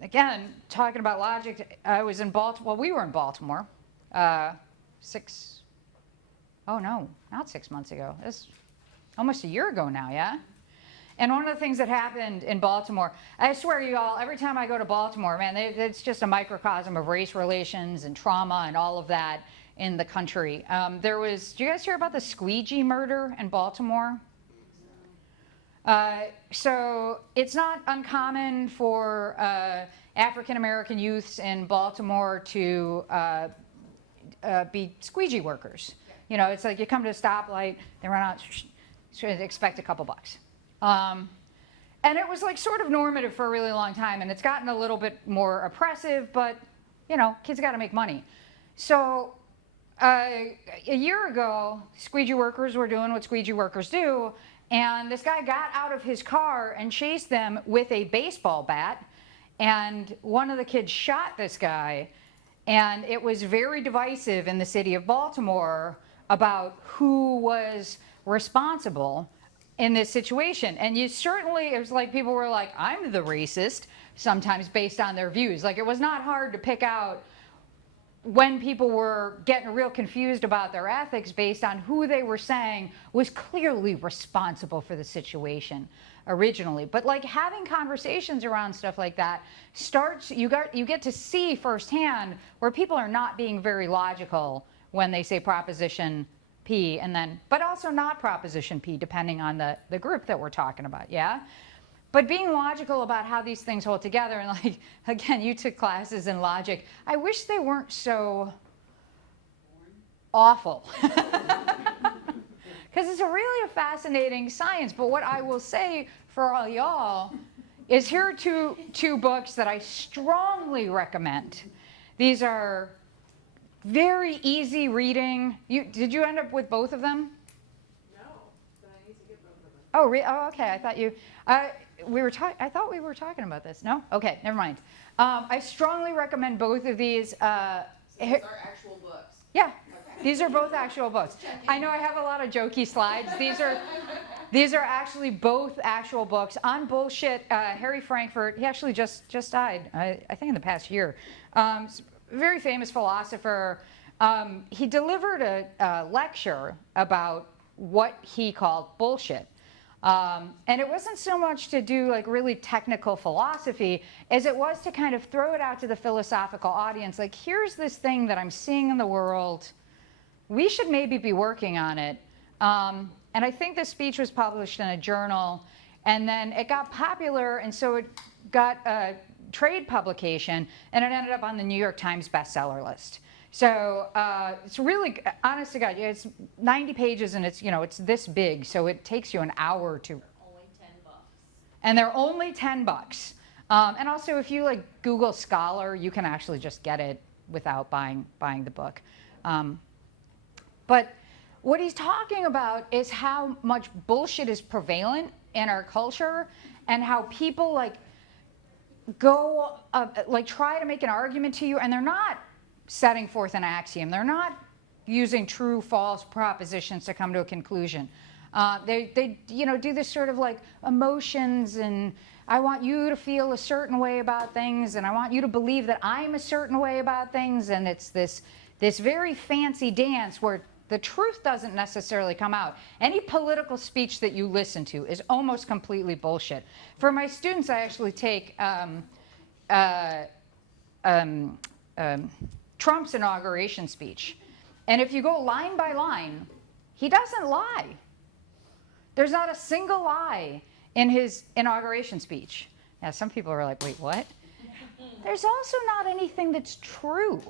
again, talking about logic, I was in Baltimore. Well, we were in Baltimore not 6 months ago. It's almost a year ago now, yeah? And one of the things that happened in Baltimore, I swear to you all, every time I go to Baltimore, man, it's just a microcosm of race relations and trauma and all of that in the country. Do you guys hear about the squeegee murder in Baltimore? So it's not uncommon for African-American youths in Baltimore to be squeegee workers. You know, it's like you come to a stoplight, they run out, expect a couple bucks. And it was like sort of normative for a really long time, and it's gotten a little bit more oppressive, but you know, kids got to make money. So a year ago, squeegee workers were doing what squeegee workers do, and this guy got out of his car and chased them with a baseball bat, and one of the kids shot this guy, and it was very divisive in the city of Baltimore about who was responsible in this situation. And it was like people were like, I'm the racist, sometimes based on their views. Like, it was not hard to pick out when people were getting real confused about their ethics based on who they were saying was clearly responsible for the situation originally. But like having conversations around stuff like that you get to see firsthand where people are not being very logical when they say proposition P, but also not proposition P, depending on the group that we're talking about, yeah? But being logical about how these things hold together, and like, again, you took classes in logic. I wish they weren't so awful. Because it's really a fascinating science, but what I will say for all y'all is here are two books that I strongly recommend. These are very easy reading. Did you end up with both of them? No, but I need to get both of them. Oh, okay. I thought I thought we were talking about this. No? Okay, never mind. I strongly recommend both of these. So these are actual books. Yeah, these are both actual books. I know I have a lot of jokey slides. These are actually both actual books on bullshit. Harry Frankfurt, he actually just died, I think in the past year. Very famous philosopher. He delivered a lecture about what he called bullshit. And it wasn't so much to do like really technical philosophy as it was to kind of throw it out to the philosophical audience. Like, here's this thing that I'm seeing in the world. We should maybe be working on it. And I think this speech was published in a journal, and then it got popular, and so it got a trade publication, and it ended up on the New York Times bestseller list. So it's really, honest to God, it's 90 pages and it's this big, so it takes you an hour to. Only $10. And they're only $10. And also, if you like Google Scholar, you can actually just get it without buying the book. But what he's talking about is how much bullshit is prevalent in our culture, and how people like go try to make an argument to you, and they're not setting forth an axiom. They're not using true, false propositions to come to a conclusion. They do this sort of like emotions, and I want you to feel a certain way about things, and I want you to believe that I'm a certain way about things, and it's this this very fancy dance where the truth doesn't necessarily come out. Any political speech that you listen to is almost completely bullshit. For my students, I actually take Trump's inauguration speech. And if you go line by line, he doesn't lie. There's not a single lie in his inauguration speech. Now, some people are like, wait, what? There's also not anything that's true.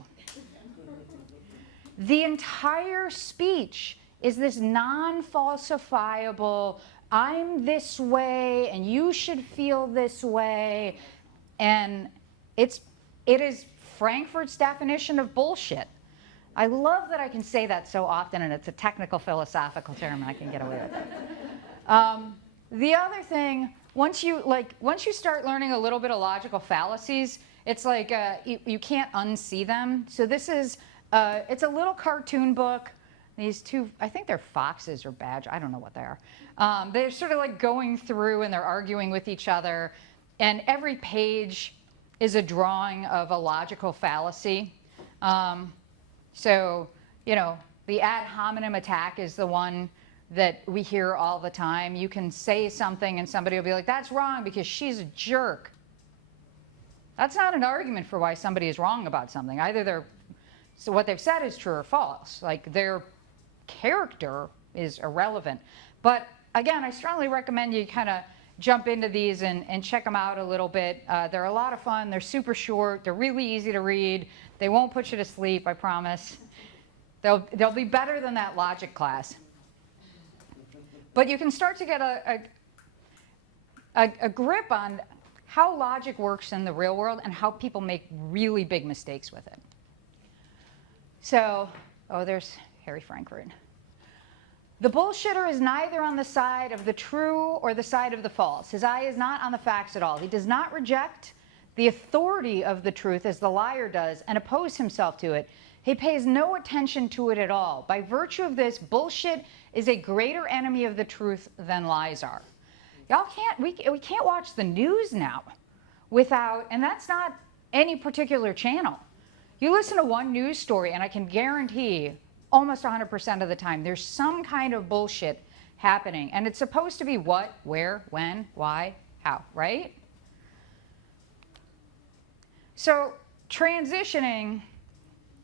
The entire speech is this non-falsifiable, I'm this way and you should feel this way. And it is Frankfurt's definition of bullshit. I love that I can say that so often and it's a technical philosophical term and I can get away with it. The other thing, once you start learning a little bit of logical fallacies, it's like you can't unsee them. So this is, it's a little cartoon book. These two, I think they're foxes or badger, I don't know what they are. They're sort of like going through and they're arguing with each other. And every page is a drawing of a logical fallacy. So, you know, the ad hominem attack is the one that we hear all the time. You can say something and somebody will be like, that's wrong because she's a jerk. That's not an argument for why somebody is wrong about something. Either so what they've said is true or false. Like their character is irrelevant. But again, I strongly recommend you kind of jump into these and check them out a little bit. They're a lot of fun. They're super short. They're really easy to read. They won't put you to sleep, I promise. They'll be better than that logic class. But you can start to get a grip on how logic works in the real world and how people make really big mistakes with it. So, oh, there's Harry Frankfurt. The bullshitter is neither on the side of the true or the side of the false. His eye is not on the facts at all. He does not reject the authority of the truth as the liar does and oppose himself to it. He pays no attention to it at all. By virtue of this, bullshit is a greater enemy of the truth than lies are. Y'all we can't watch the news now without, and that's not any particular channel. You listen to one news story and I can guarantee almost 100% of the time there's some kind of bullshit happening. And it's supposed to be what, where, when, why, how, right? So transitioning,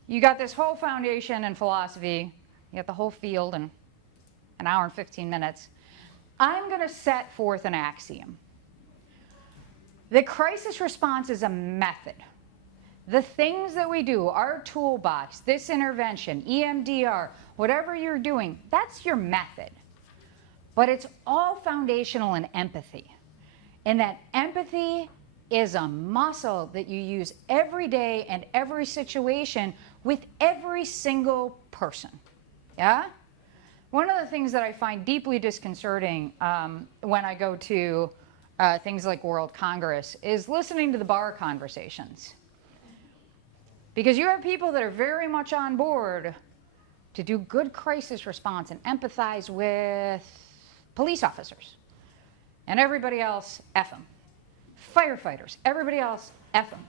you got this whole foundation in philosophy, you got the whole field in an hour and 15 minutes. I'm going to set forth an axiom. The crisis response is a method. The things that we do, our toolbox, this intervention, EMDR, whatever you're doing, that's your method. But it's all foundational in empathy. And that empathy is a muscle that you use every day and every situation with every single person. Yeah? One of the things that I find deeply disconcerting when I go to things like World Congress is listening to the bar conversations. Because you have people that are very much on board to do good crisis response and empathize with police officers. And everybody else, F them. Firefighters, everybody else, F them.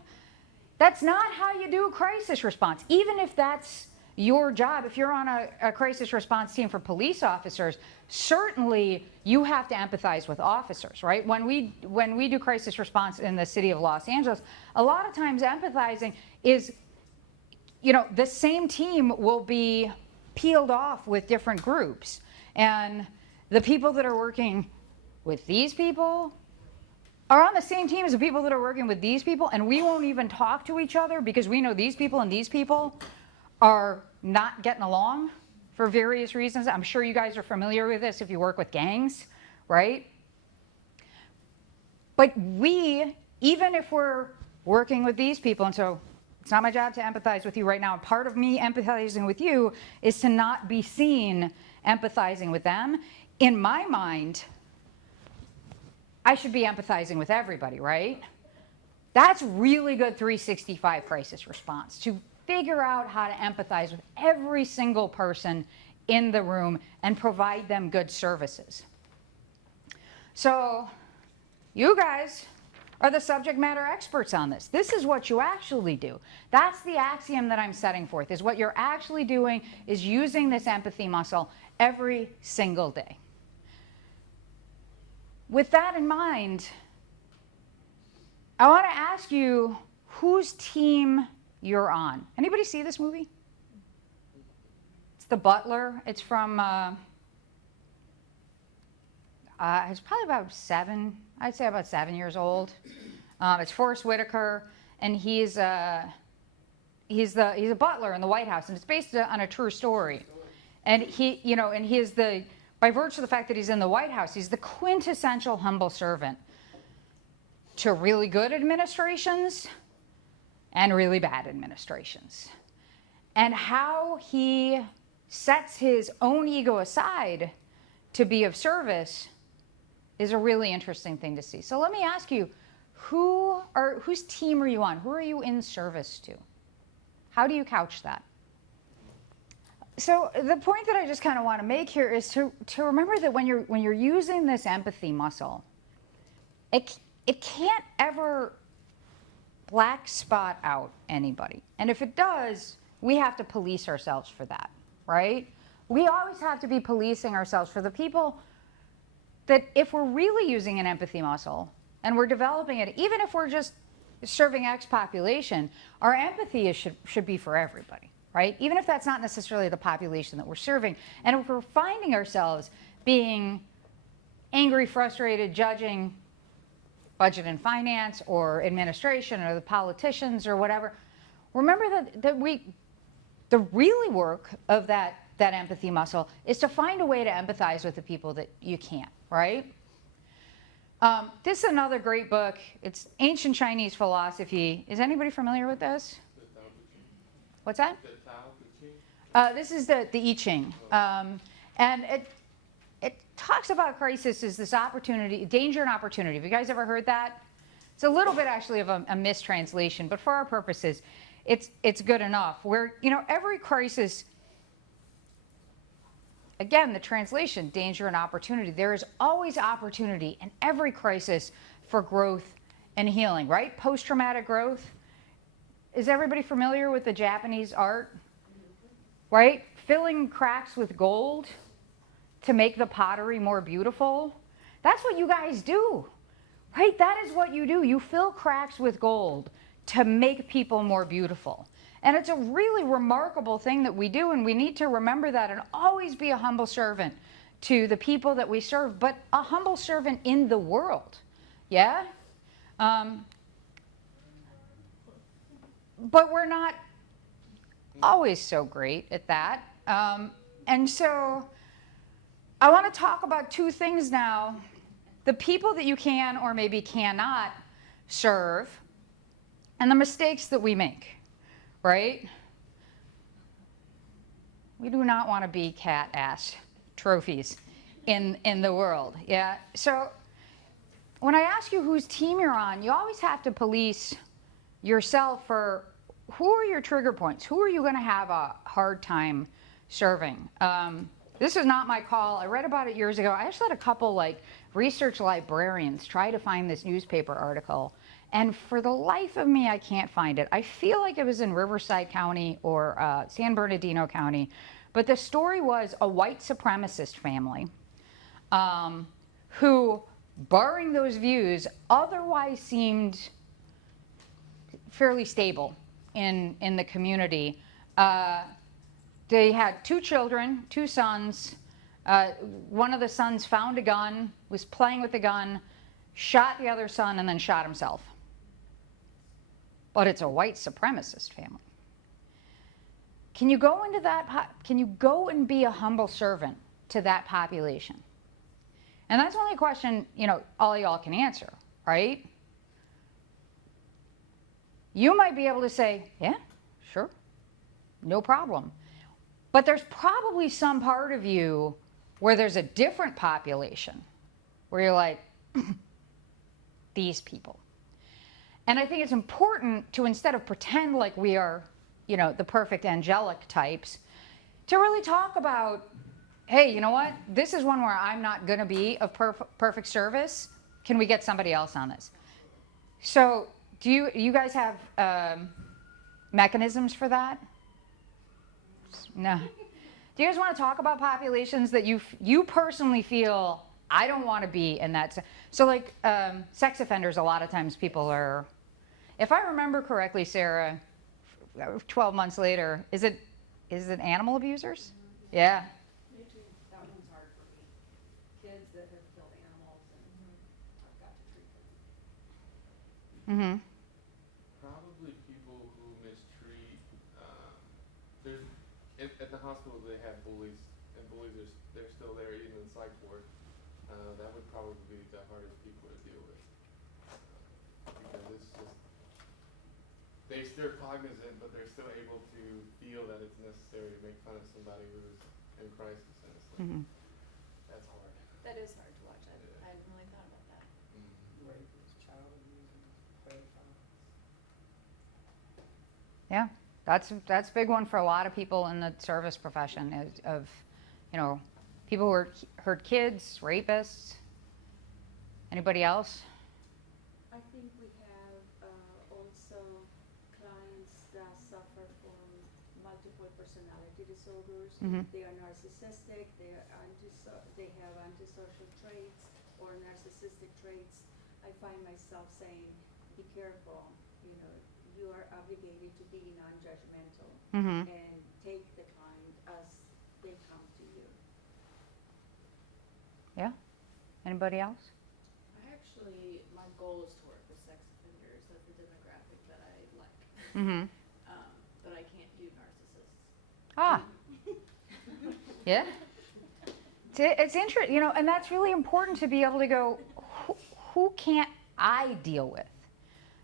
That's not how you do a crisis response. Even if that's your job, if you're on a crisis response team for police officers, certainly you have to empathize with officers, right? When we do crisis response in the city of Los Angeles, a lot of times empathizing is, you know, the same team will be peeled off with different groups. And the people that are working with these people are on the same team as the people that are working with these people, and we won't even talk to each other because we know these people and these people are not getting along for various reasons. I'm sure you guys are familiar with this if you work with gangs, right? But we, even if we're working with these people, and so it's not my job to empathize with you right now. Part of me empathizing with you is to not be seen empathizing with them. In my mind, I should be empathizing with everybody, right? That's really good 365 crisis response, to figure out how to empathize with every single person in the room and provide them good services. So you guys are the subject matter experts on this. This is what you actually do. That's the axiom that I'm setting forth, is what you're actually doing is using this empathy muscle every single day. With that in mind, I want to ask you whose team you're on. Anybody see this movie? It's The Butler. It's from, it's probably about I'd say about 7 years old. It's Forrest Whitaker, and he's a butler in the White House, and it's based on a true story. And he, you know, and he is by virtue of the fact that he's in the White House, he's the quintessential humble servant to really good administrations and really bad administrations. And how he sets his own ego aside to be of service is a really interesting thing to see. So let me ask you, whose team are you on? Who are you in service to? How do you couch that? So the point that I just kind of want to make here is to remember that when you're using this empathy muscle, it can't ever black spot out anybody. And if it does, we have to police ourselves for that, right? We always have to be policing ourselves for the people that if we're really using an empathy muscle and we're developing it, even if we're just serving X population, our empathy should be for everybody, right? Even if that's not necessarily the population that we're serving. And if we're finding ourselves being angry, frustrated, judging budget and finance or administration or the politicians or whatever, remember that the really work of that empathy muscle is to find a way to empathize with the people that you can't, right? This is another great book. It's Ancient Chinese Philosophy. Is anybody familiar with this? What's that? This is the I Ching. And it talks about crisis as this opportunity, danger and opportunity. Have you guys ever heard that? It's a little bit actually of a mistranslation, but for our purposes, it's good enough. Where, you know, every crisis, again, the translation, danger and opportunity. There is always opportunity in every crisis for growth and healing, right? Post-traumatic growth. Is everybody familiar with the Japanese art? Right? Filling cracks with gold to make the pottery more beautiful. That's what you guys do, right? That is what you do. You fill cracks with gold to make people more beautiful. And it's a really remarkable thing that we do, and we need to remember that and always be a humble servant to the people that we serve, but a humble servant in the world, yeah? But we're not always so great at that. And so I want to talk about two things now. The people that you can or maybe cannot serve, and the mistakes that we make, right? We do not want to be cat-ass trophies in the world, yeah? So when I ask you whose team you're on, you always have to police yourself for who are your trigger points? Who are you going to have a hard time serving? This is not my call. I read about it years ago. I actually had a couple like research librarians try to find this newspaper article, and for the life of me, I can't find it. I feel like it was in Riverside County or San Bernardino County, but the story was a white supremacist family who, barring those views, otherwise seemed fairly stable in the community. They had two children, two sons. One of the sons found a gun, was playing with the gun, shot the other son, and then shot himself. But it's a white supremacist family. Can you go into that? Can you go and be a humble servant to that population? And that's only a question, you know, all y'all can answer, right? You might be able to say, yeah, sure, no problem. But there's probably some part of you where there's a different population where you're like, these people. And I think it's important to, instead of pretend like we are, you know, the perfect angelic types, to really talk about, hey, you know what? This is one where I'm not going to be of perfect service. Can we get somebody else on this? So do you guys have mechanisms for that? No. Do you guys want to talk about populations that you personally feel I don't want to be in that? So like sex offenders, a lot of times people are, if I remember correctly, Sarah, 12 months later, is it animal abusers? Yeah. Me too. That one's hard for me. Kids that have killed animals and I've got to treat them. Mm-hmm. Probably people who mistreat, there's, at the hospital they have bullies, and bullies they're still there even in psych ward. That would probably be the hardest people to deal with. Because it's just, they're cognizant, but they're still able to feel that it's necessary to make fun of somebody who's in crisis, and it's like, Mm-hmm. that's hard. That is hard to watch. Yeah. I hadn't really thought about that. Rapists, child abusers, pedophiles. Yeah, that's a big one for a lot of people in the service profession of people who hurt kids, rapists. Anybody else? I think we have also clients that suffer from multiple personality disorders. Mhm. They are narcissistic, they have antisocial traits or narcissistic traits. I find myself saying, be careful, you are obligated to be non-judgmental Mm-hmm. and take the client as they come to you. Yeah. Anybody else? My goal is to work with sex offenders. That's the demographic that I like. Mm-hmm. But I can't do narcissists. Ah. Yeah. It's interesting, and that's really important to be able to go, who can't I deal with?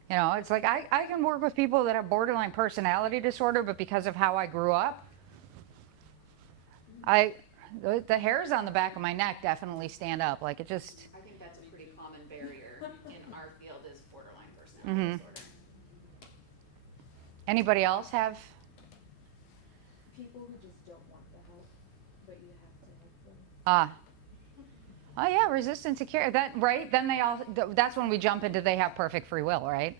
It's like I can work with people that have borderline personality disorder, but because of how I grew up, the hairs on the back of my neck definitely stand up. Like it just. I think that's a pretty common barrier in our field is borderline personality Mm-hmm. disorder. Anybody else have? People who just don't want the help, but you have to help them. Oh yeah, resistance to care. Right? Then that's when we jump into they have perfect free will, right?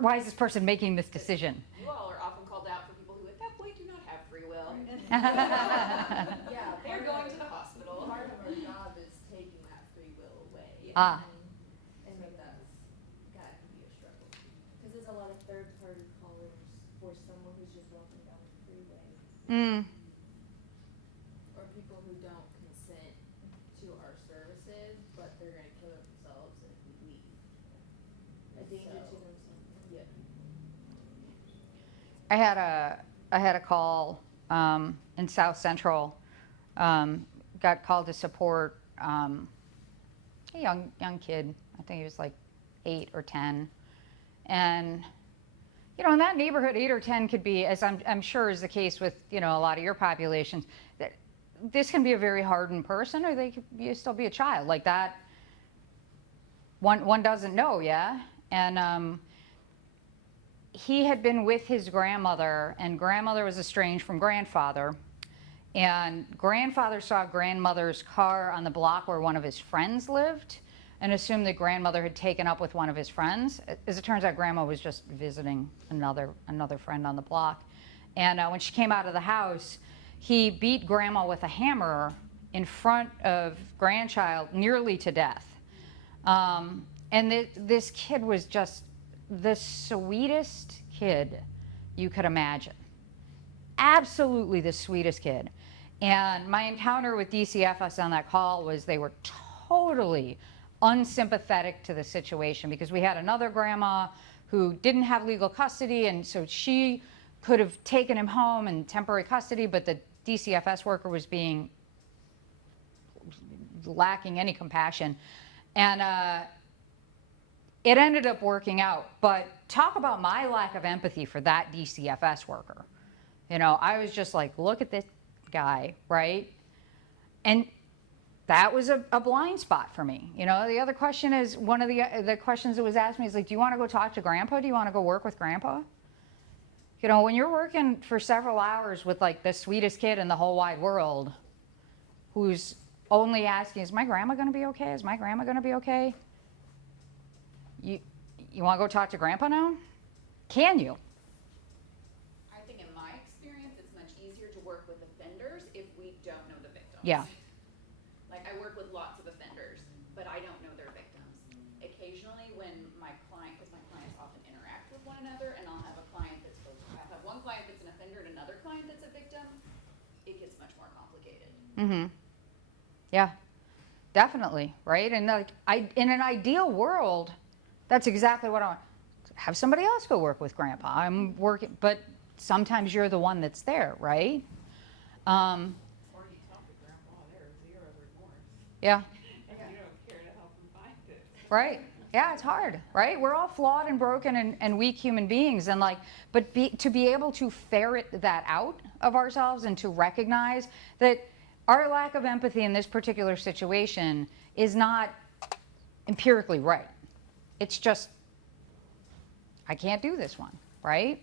Why is this person making this decision? You all are often called out for people who at that point do not have free will. Yeah, They're going to the hospital. part of our job is taking that free will away. Ah. And that can be a struggle. Because there's a lot of third-party callers for someone who's just walking down the freeway. Mm. Or people who don't consent to our services, but they're gonna kill themselves if we leave. A danger to So- themselves. Yeah. I had a call in South Central. Got called to support a young kid. I think he was like 8 or 10, and in that neighborhood, 8 or 10 could be, as I'm sure is the case with a lot of your populations, that this can be a very hardened person, or they could still be a child like that. One doesn't know, yeah, and he had been with his grandmother, and grandmother was estranged from grandfather. And grandfather saw grandmother's car on the block where one of his friends lived and assumed that grandmother had taken up with one of his friends. As it turns out, grandma was just visiting another friend on the block. And when she came out of the house, he beat grandma with a hammer in front of grandchild nearly to death. And this kid was just the sweetest kid you could imagine. Absolutely the sweetest kid. And my encounter with DCFS on that call was they were totally unsympathetic to the situation, because we had another grandma who didn't have legal custody, and so she could have taken him home in temporary custody, but the DCFS worker was being lacking any compassion. And it ended up working out. But talk about my lack of empathy for that DCFS worker. I was just like, look at this guy, right? And that was a blind spot for me. The other question is, one of the questions that was asked me is like, do you want to go talk to grandpa? Do you want to go work with grandpa? When you're working for several hours with like the sweetest kid in the whole wide world, who's only asking, is my grandma going to be okay? Is my grandma going to be okay? you want to go talk to grandpa now? Can you? I think in my experience, it's much easier to work with offenders if we don't know the victims. Yeah. Like, I work with lots of offenders, but I don't know their victims. Occasionally, when my client, because my clients often interact with one another, and I'll have a client that's both, I have one client that's an offender and another client that's a victim, it gets much more complicated. Mm-hmm. Yeah, definitely, right? And like, in an ideal world, that's exactly what I want. Have somebody else go work with grandpa. I'm working, but sometimes you're the one that's there, right? Or you talk to grandpa, there's zero remorse, Yeah, and you don't care to help him find it. right. Yeah, it's hard, right? We're all flawed and broken and weak human beings, and like, but to be able to ferret that out of ourselves and to recognize that our lack of empathy in this particular situation is not empirically right. It's just, I can't do this one, right?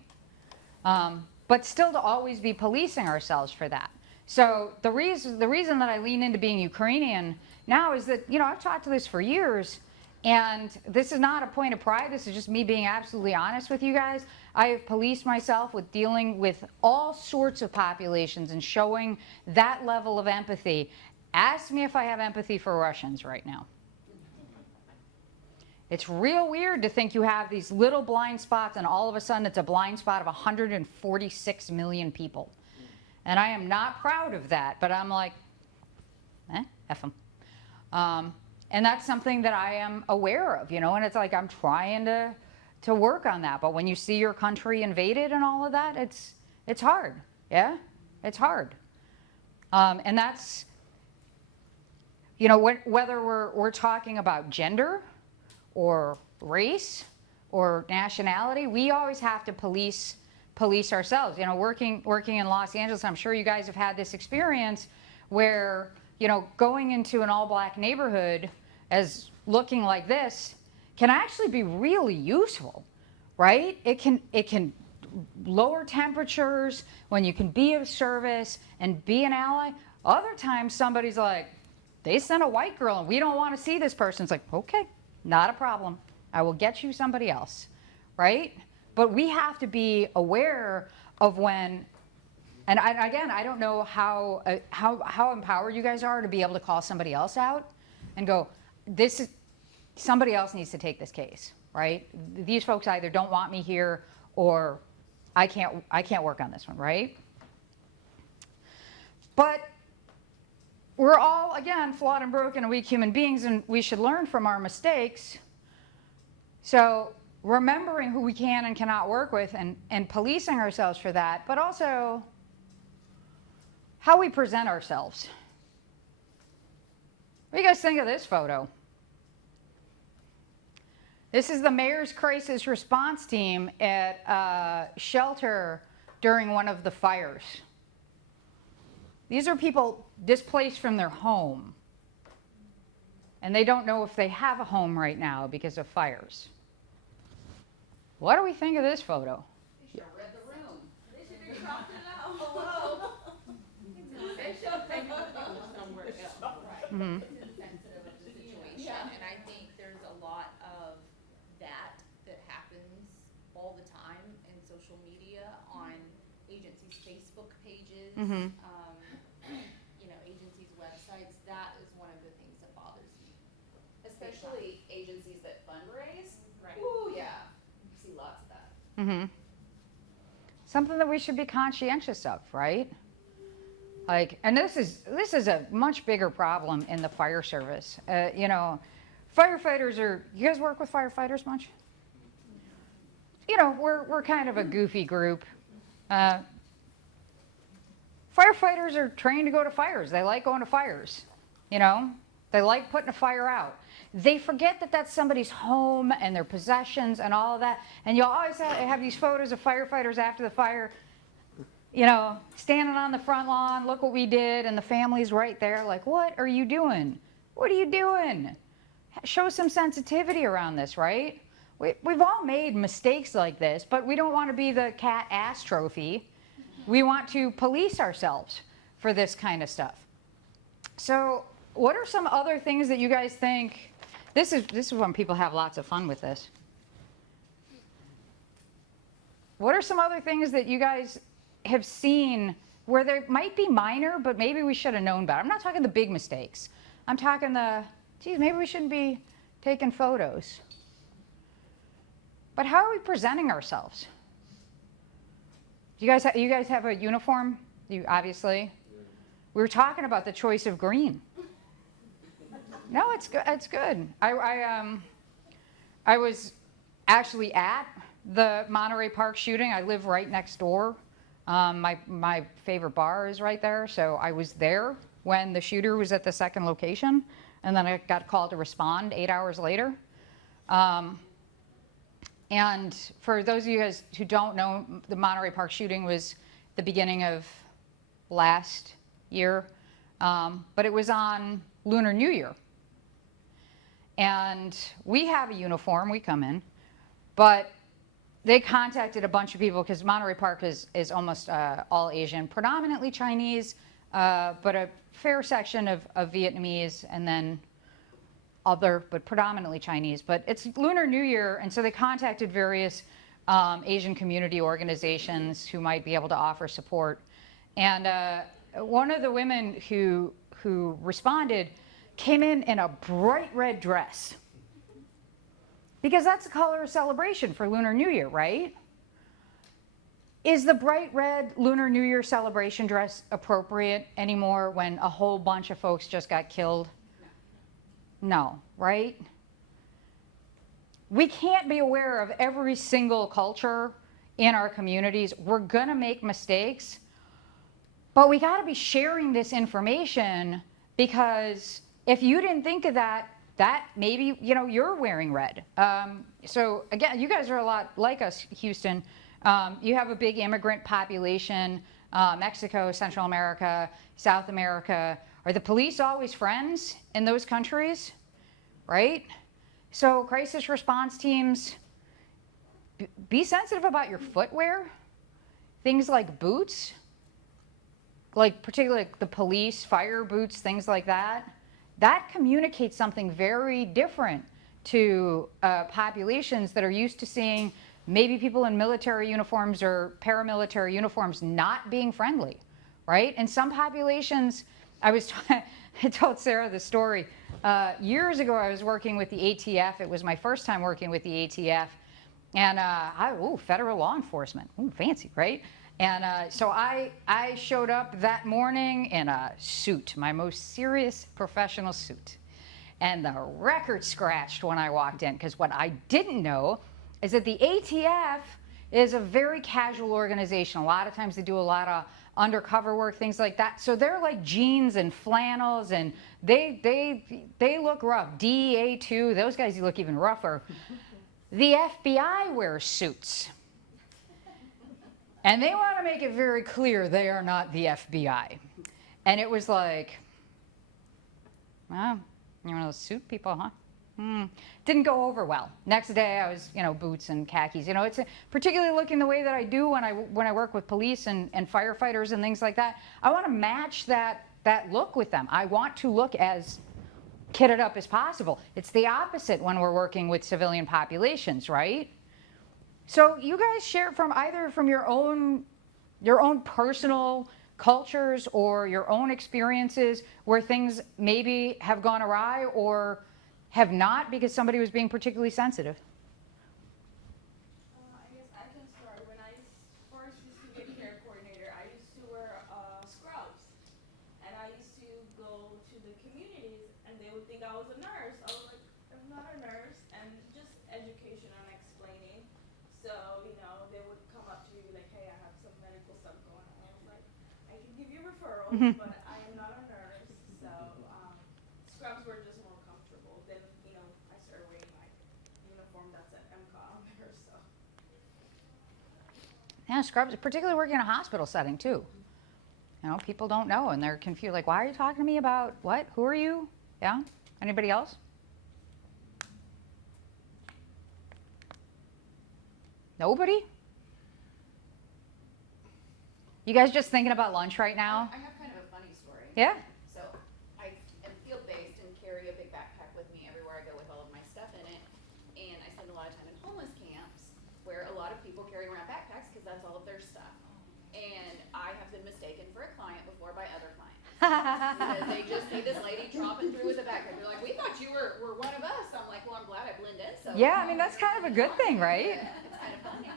But still to always be policing ourselves for that. So the reason that I lean into being Ukrainian now is that, you know, I've talked to this for years, and this is not a point of pride. This is just me being absolutely honest with you guys. I have policed myself with dealing with all sorts of populations and showing that level of empathy. Ask me if I have empathy for Russians right now. It's real weird to think you have these little blind spots and all of a sudden it's a blind spot of 146 million people. And I am not proud of that, but I'm like, F them. And that's something that I am aware of, you know, and it's like I'm trying to work on that. But when you see your country invaded and all of that, it's hard, yeah? It's hard. And that's, you know, whether we're talking about gender or race or nationality, we always have to police ourselves. You know, working in Los Angeles, I'm sure you guys have had this experience where, you know, going into an all-black neighborhood as looking like this can actually be really useful, right? It can lower temperatures when you can be of service and be an ally. Other times somebody's like, they sent a white girl and we don't want to see this person. It's like, okay, not a problem. I will get you somebody else, right? But we have to be aware of when, and again, I don't know how empowered you guys are to be able to call somebody else out and go, somebody else needs to take this case, right? These folks either don't want me here or I can't work on this one, right? But we're all, again, flawed and broken and weak human beings, and we should learn from our mistakes. So remembering who we can and cannot work with and policing ourselves for that, but also how we present ourselves. What do you guys think of this photo? This is the mayor's crisis response team at a shelter during one of the fires. These are people displaced from their home, and they don't know if they have a home right now because of fires. What do we think of this photo? They should have read the room. They should be crossing it out. Hello. They should have taken the photo somewhere else. Right. Mm-hmm. It's sensitive of the situation, and I think there's a lot of that happens all the time in social media, on agencies' Facebook pages, Mm-hmm. You know, agencies' websites. That is one of the things that bothers me. Especially agencies that fundraise. Right. Ooh, yeah. You see lots of that. Mm-hmm. Something that we should be conscientious of, right? Like, and this is a much bigger problem in the fire service. You know, firefighters are. You guys work with firefighters much? You know, we're kind of a goofy group. Firefighters are trained to go to fires. They like going to fires. You know, they like putting a fire out. They forget that that's somebody's home and their possessions and all of that. And you always have these photos of firefighters after the fire, you know, standing on the front lawn, look what we did, and the family's right there like, what are you doing? What are you doing? Show some sensitivity around this, right? We've all made mistakes like this, but we don't want to be the cat ass trophy. We want to police ourselves for this kind of stuff. So what are some other things that you guys think? This is when people have lots of fun with this. What are some other things that you guys have seen where they might be minor, but maybe we should have known better? I'm not talking the big mistakes. I'm talking the, geez, maybe we shouldn't be taking photos. But how are we presenting ourselves? Do you guys have a uniform? You obviously. We were talking about the choice of green. No, it's good. It's good. I was actually at the Monterey Park shooting. I live right next door. My favorite bar is right there, so I was there when the shooter was at the second location, and then I got called to respond 8 hours later. And for those of you guys who don't know, the Monterey Park shooting was the beginning of last year, but it was on Lunar New Year. And we have a uniform, we come in, but they contacted a bunch of people because Monterey Park is almost all Asian, predominantly Chinese, but a fair section of Vietnamese, and then other, but predominantly Chinese. But it's Lunar New Year, and so they contacted various Asian community organizations who might be able to offer support. And one of the women who responded came in a bright red dress, because that's the color of celebration for Lunar New Year, right? Is the bright red Lunar New Year celebration dress appropriate anymore when a whole bunch of folks just got killed? No, right? We can't be aware of every single culture in our communities. We're gonna make mistakes, but we gotta be sharing this information, because if you didn't think of that maybe, you know, you're wearing red. So again, you guys are a lot like us, Houston. You have a big immigrant population, Mexico, Central America, South America. Are the police always friends in those countries, right? So crisis response teams, be sensitive about your footwear. Things like boots, like particularly the police, fire boots, things like that. That communicates something very different to populations that are used to seeing maybe people in military uniforms or paramilitary uniforms not being friendly, right? And some populations, I told Sarah the story. Years ago, I was working with the ATF. It was my first time working with the ATF. And federal law enforcement, fancy, right? And so I showed up that morning in a suit, my most serious professional suit. And the record scratched when I walked in, because what I didn't know is that the ATF is a very casual organization. A lot of times they do a lot of undercover work, things like that. So they're like jeans and flannels, and they look rough. DEA too, those guys look even rougher. The FBI wears suits. And they want to make it very clear they are not the FBI. And it was like, well, you're one of those suit people, huh? Didn't go over well. Next day I was, boots and khakis. It's particularly looking the way that I do when I work with police and firefighters and things like that. I want to match that look with them. I want to look as kitted up as possible. It's the opposite when we're working with civilian populations, right? So you guys share from either from your own personal cultures or your own experiences where things maybe have gone awry or have not because somebody was being particularly sensitive. I guess I can start. When I first used to be a care coordinator, I used to wear scrubs. And I used to go to the communities and they would think I was a nurse. I was like, I'm not a nurse. And just education and explaining. So, they would come up to me like, hey, I have some medical stuff going on. I was like, I can give you referrals, but I am not a nurse. So scrubs were just more comfortable. Then, I started wearing my uniform that's at MCOM there, so. Yeah, scrubs, particularly working in a hospital setting too. People don't know and they're confused. Like, why are you talking to me about what? Who are you? Yeah? Anybody else? Nobody? You guys just thinking about lunch right now? I have kind of a funny story. Yeah? So I am field-based and carry a big backpack with me everywhere I go with all of my stuff in it. And I spend a lot of time in homeless camps where a lot of people carry around backpacks because because that's all of their stuff. And I have been mistaken for a client before by other clients. Because they just see this lady tromping through with a backpack. They're like, we thought you were one of us. I'm like, well, I'm glad I blend in. So Yeah, I mean, that's kind of a good thing, right? Yeah, it's kind of funny.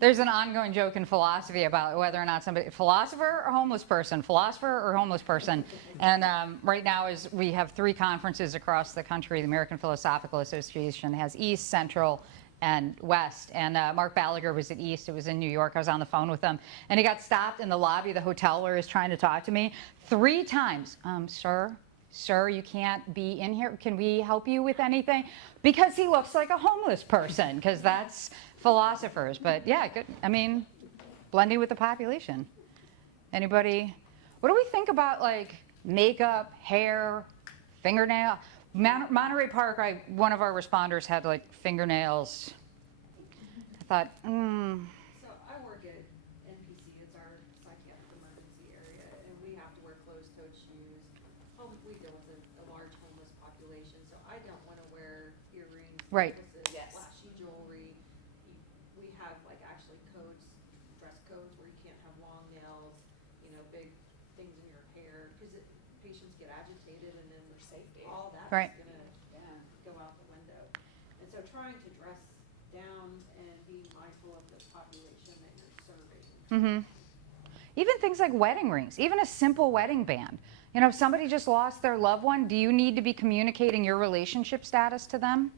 There's an ongoing joke in philosophy about whether or not somebody, philosopher or homeless person, philosopher or homeless person. And right now we have 3 conferences across the country. The American Philosophical Association has East, Central, and West. And Mark Balaguer was at East. It was in New York. I was on the phone with him. And he got stopped in the lobby of the hotel where he was trying to talk to me 3 times. Sir, you can't be in here. Can we help you with anything? Because he looks like a homeless person, because that's philosophers. But yeah, good. I mean, blending with the population. Anybody? What do we think about like makeup, hair, fingernail? Monterey Park, one of our responders had like fingernails. I thought, So I work at NPC, it's our psychiatric emergency area, and we have to wear closed-toed shoes. We deal with a large homeless population, so I don't want to wear earrings, Right. necklaces, Yes. flashy jewelry. We have like actually codes, dress codes where you can't have long nails, big things in your hair, because patients get agitated and then For safety. all that's Right. gonna go out the window. And so trying to dress down and be mindful of the population that you're serving. even things like wedding rings, even a simple wedding band. If somebody just lost their loved one, do you need to be communicating your relationship status to them?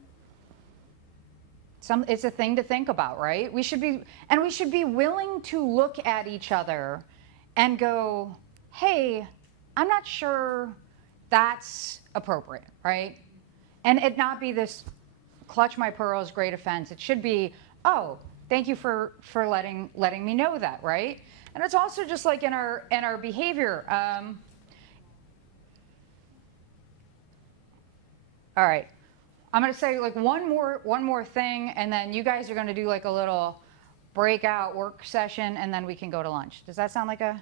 It's a thing to think about, right? We should be willing to look at each other and go, hey, I'm not sure that's appropriate, right? And it not be this clutch my pearls, great offense. It should be, oh, thank you for letting me know that, right? And it's also just like in our behavior. All right, I'm gonna say like one more thing, and then you guys are gonna do like a little breakout work session, and then we can go to lunch. Does that sound like a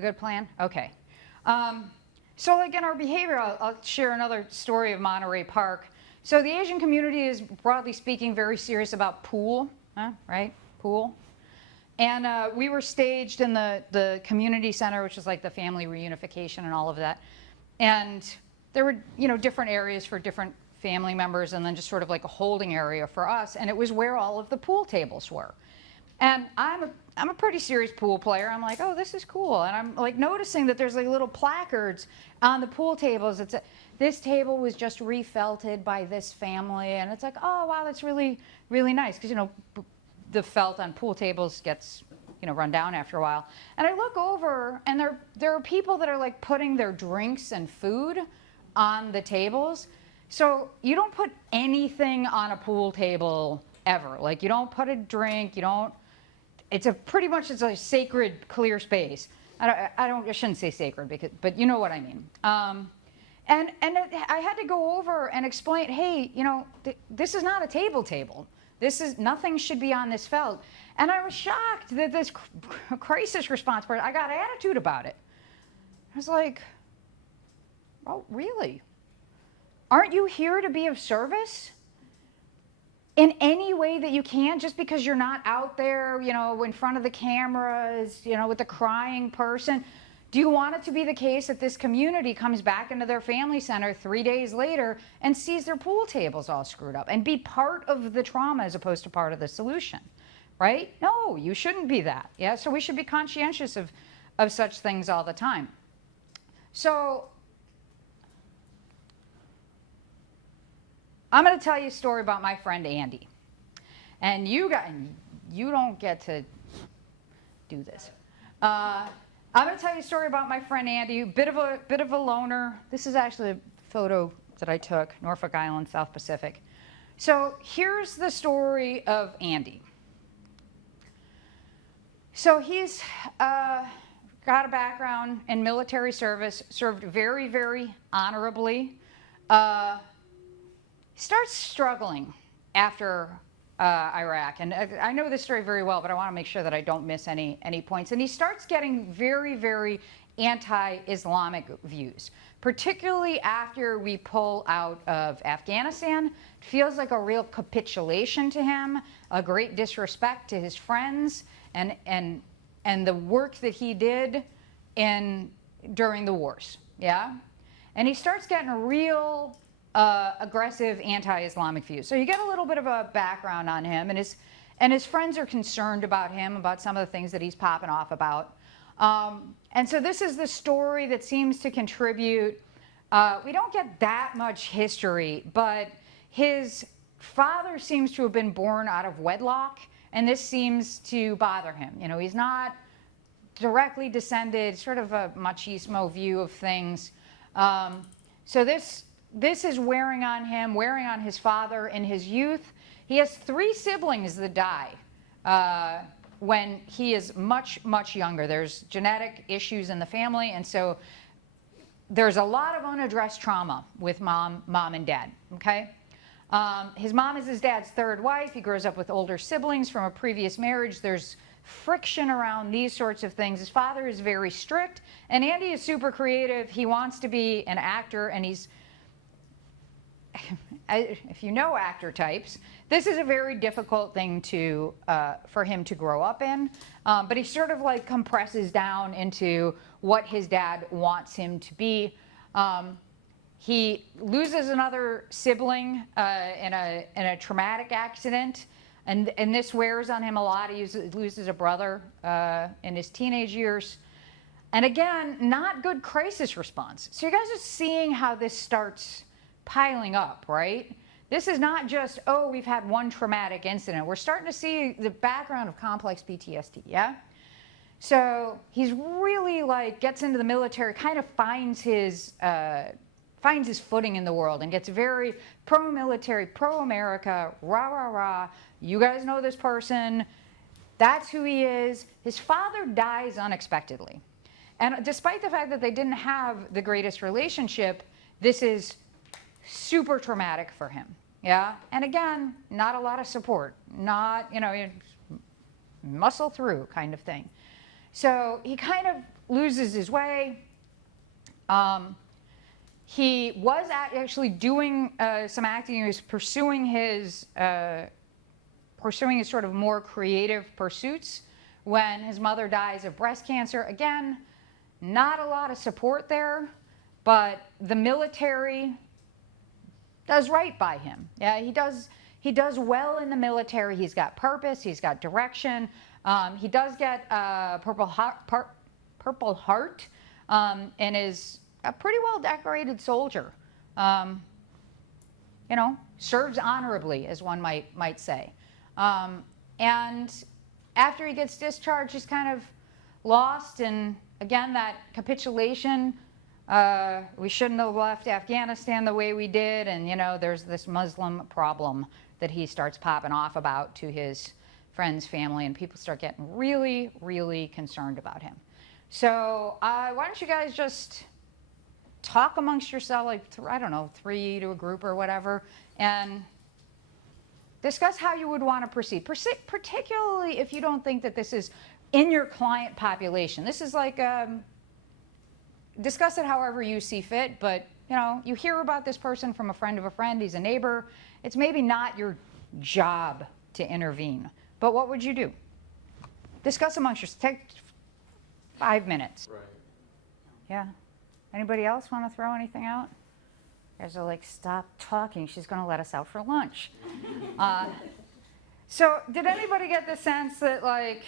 good plan? Okay. So like in our behavior, I'll share another story of Monterey Park. So the Asian community is, broadly speaking, very serious about pool, right? Pool. And we were staged in the community center, which is like the family reunification and all of that. And there were, different areas for different family members, and then just sort of like a holding area for us. And it was where all of the pool tables were. And I'm a pretty serious pool player. I'm like, oh, this is cool. And I'm like noticing that there's like little placards on the pool tables. It's this table was just refelted by this family. And it's like, oh, wow, that's really, really nice. Because, the felt on pool tables gets, run down after a while. And I look over, and there are people that are like putting their drinks and food on the tables. So you don't put anything on a pool table ever. Like you don't put a drink, it's pretty much a sacred, clear space. I shouldn't say sacred, but you know what I mean. I had to go over and explain, hey, this is not a table. Nothing should be on this felt. And I was shocked that this crisis response person, I got attitude about it. I was like, oh, really? Aren't you here to be of service in any way that you can, just because you're not out there, in front of the cameras, with the crying person? Do you want it to be the case that this community comes back into their family center 3 days later and sees their pool tables all screwed up and be part of the trauma as opposed to part of the solution, right? No, you shouldn't be that. Yeah, so we should be conscientious of such things all the time. So I'm going to tell you a story about my friend Andy. And you don't get to do this. I'm going to tell you a story about my friend Andy, bit of a loner. This is actually a photo that I took, Norfolk Island, South Pacific. So here's the story of Andy. So he's got a background in military service, served very, very honorably. Starts struggling after Iraq. And I know this story very well, but I want to make sure that I don't miss any points. And he starts getting very, very anti-Islamic views, particularly after we pull out of Afghanistan. It feels like a real capitulation to him, a great disrespect to his friends, and the work that he did during the wars. Yeah, and he starts getting a real aggressive anti-Islamic views. So you get a little bit of a background on him, and his friends are concerned about him, about some of the things that he's popping off about. And so this is the story that seems to contribute. We don't get that much history, but his father seems to have been born out of wedlock, and this seems to bother him. You know, he's not directly descended, sort of a machismo view of things. So this is wearing on him, wearing on his father in his youth. He has 3 siblings that die when he is much, much younger. There's genetic issues in the family, and so there's a lot of unaddressed trauma with mom and dad, okay? His mom is his dad's 3rd wife. He grows up with older siblings from a previous marriage. There's friction around these sorts of things. His father is very strict, and Andy is super creative. He wants to be an actor, and he's, if you know actor types, this is a very difficult thing for him to grow up in, but he sort of like compresses down into what his dad wants him to be. He loses another sibling in a traumatic accident, and this wears on him a lot. He loses a brother in his teenage years. And again, not good crisis response. So you guys are seeing how this starts piling up, right? This is not just, oh, we've had one traumatic incident. We're starting to see the background of complex PTSD, yeah? So he's really like, gets into the military, kind of finds his footing in the world and gets very pro-military, pro-America, rah, rah, rah. You guys know this person. That's who he is. His father dies unexpectedly. And despite the fact that they didn't have the greatest relationship, this is super traumatic for him, yeah? And again, not a lot of support, not, you know, muscle through kind of thing. So he kind of loses his way. He was actually doing some acting. He was pursuing his sort of more creative pursuits when his mother dies of breast cancer. Again, not a lot of support there, but the military does right by him. Yeah, he does well in the military. He's got purpose. He's got direction. He does get Purple Heart and is a pretty well decorated soldier. You know, serves honorably, as one might say. And after he gets discharged, he's kind of lost. And again, that capitulation. We shouldn't have left Afghanistan the way we did, and you know, there's this Muslim problem that he starts popping off about to his friends, family, and people start getting really, really concerned about him. So why don't you guys just talk amongst yourself, like, I don't know, 3 to a group or whatever, and discuss how you would want to proceed, particularly if you don't think that this is in your client population. This is like, discuss it however you see fit, but you know, you hear about this person from a friend of a friend, he's a neighbor. It's maybe not your job to intervene, but what would you do? Discuss amongst yourselves. Take 5 minutes. Right. Yeah. Anybody else want to throw anything out? You guys are like, stop talking. She's going to let us out for lunch. So did anybody get the sense that, like,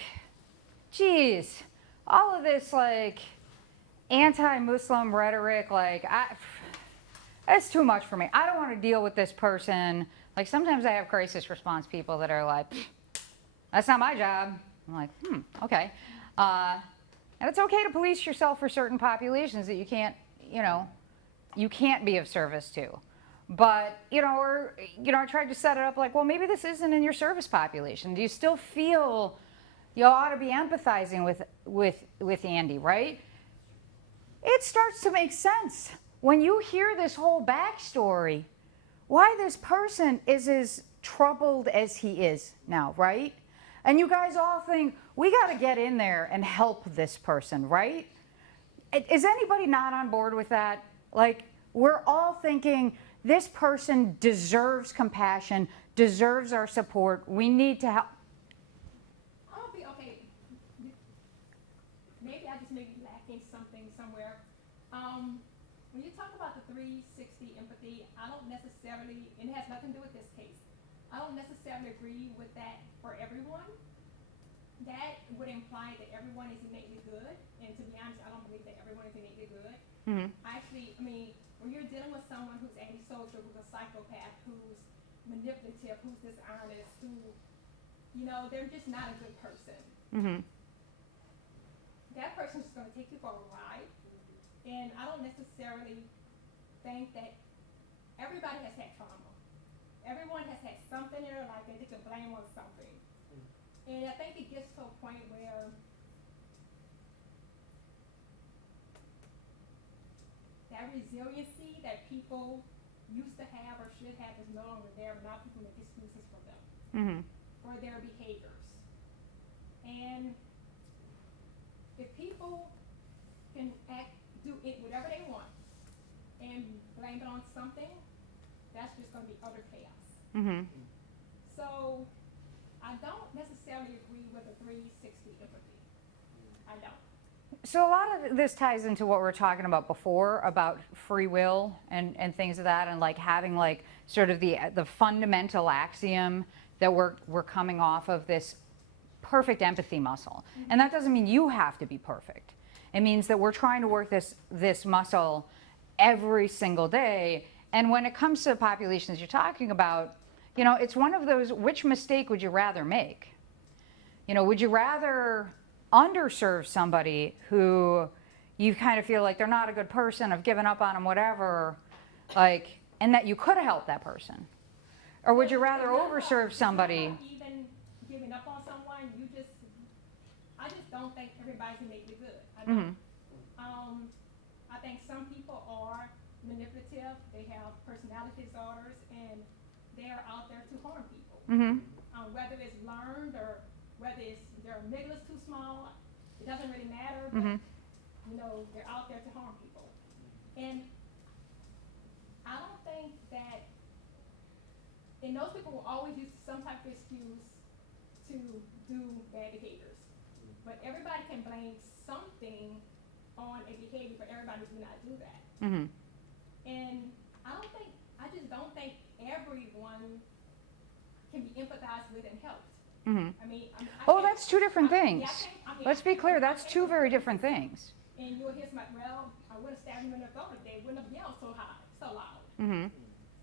geez, all of this, like, anti-Muslim rhetoric, like, it's too much for me. I don't want to deal with this person. Like, sometimes I have crisis response people that are like, that's not my job. I'm like, okay. And it's okay to police yourself for certain populations that you can't, you know, you can't be of service to. But, you know, or, you know, I tried to set it up like, well, maybe this isn't in your service population. Do you still feel you ought to be empathizing with Andy, right? It starts to make sense when you hear this whole backstory, why this person is as troubled as he is now, right? And you guys all think, we got to get in there and help this person, right? Is anybody not on board with that? Like, we're all thinking, this person deserves compassion, deserves our support. We need to help. I'm gonna be okay. Maybe I just may be lacking something somewhere. When you talk about the 360 empathy, I don't necessarily, and it has nothing to do with this case, I don't necessarily agree with that for everyone. That would imply that everyone is innately good, and to be honest, I don't believe that everyone is innately good. Actually, I mean, when you're dealing with someone who's antisocial, who's a psychopath, who's manipulative, who's dishonest, who, you know, they're just not a good person. That person's going to take you for a ride, and I don't necessarily think that everybody has had trauma. Everyone has had something in their life that they can blame on something. And I think it gets to a point where that resiliency that people used to have or should have is no longer there, but now people make excuses for them, for their behaviors. And if people can do it whatever they want and blame it on something, that's just going to be utter chaos. So I don't necessarily agree with a 360 empathy. I don't. So a lot of this ties into what we were talking about before about free will and things of that, and like having like sort of the fundamental axiom that we're coming off of this perfect empathy muscle. And that doesn't mean you have to be perfect. It means that we're trying to work this muscle every single day. And when it comes to the populations you're talking about, you know, it's one of those, which mistake would you rather make? You know, would you rather underserve somebody who you kind of feel like they're not a good person, have given up on them, whatever, like, and that you could have helped that person? Or would you rather overserve somebody? Even giving up on someone, I just don't think everybody's innately good. I don't. I think some people are manipulative, they have personality disorders, and they are out there to harm people. Whether it's learned or whether it's their amygdala's too small, it doesn't really matter, but you know, they're out there to harm people. And I don't think that, and those people will always use some type of excuse to do bad behaviors. But everybody can blame something on a behavior, but everybody do not do that. And I just don't think everyone can be empathized with and helped. I mean, that's two different things. Let's be clear, that's two very different things. And you'll hear somebody, well, I would have stabbed him in the throat if they wouldn't have yelled so high, so loud.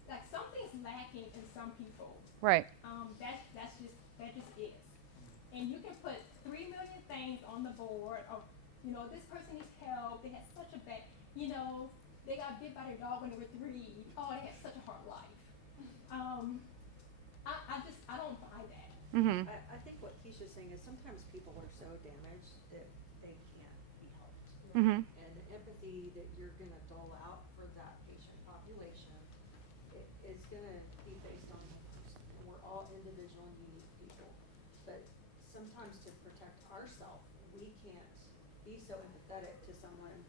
Like something's lacking in some people. Right. That just is. And you can put 3 million things on the board of, you know, this person needs help, they had such a bad, you know, they got bit by their dog when they were 3. Oh, they had such a hard life. I don't buy that. I think what Keisha's saying is sometimes people are so damaged that they can't be helped. And the empathy that you're going to dole out for that patient population is going to be based on the person. And we're all individual and unique people. But sometimes to protect ourselves, we can't be so empathetic to someone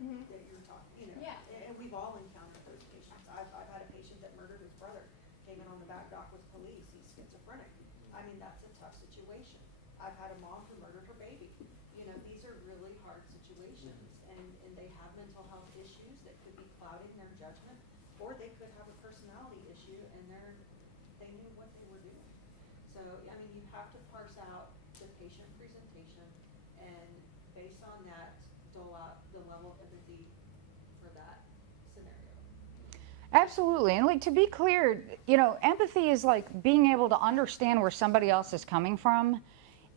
that you're talking, you know. Yeah. And we've all encountered those patients. I've had a patient that murdered his brother, came in on the back dock with police. He's schizophrenic. I mean, that's a tough situation. I've had a mom who murdered her baby. You know, these are really hard situations, and they have mental health issues that could be clouding their judgment, or they could have a personality issue and they knew what they were doing. So, I mean, you have to parse out the patient presentation and based on that, dole out the level of empathy for that scenario. Absolutely. And like, to be clear, you know, empathy is like being able to understand where somebody else is coming from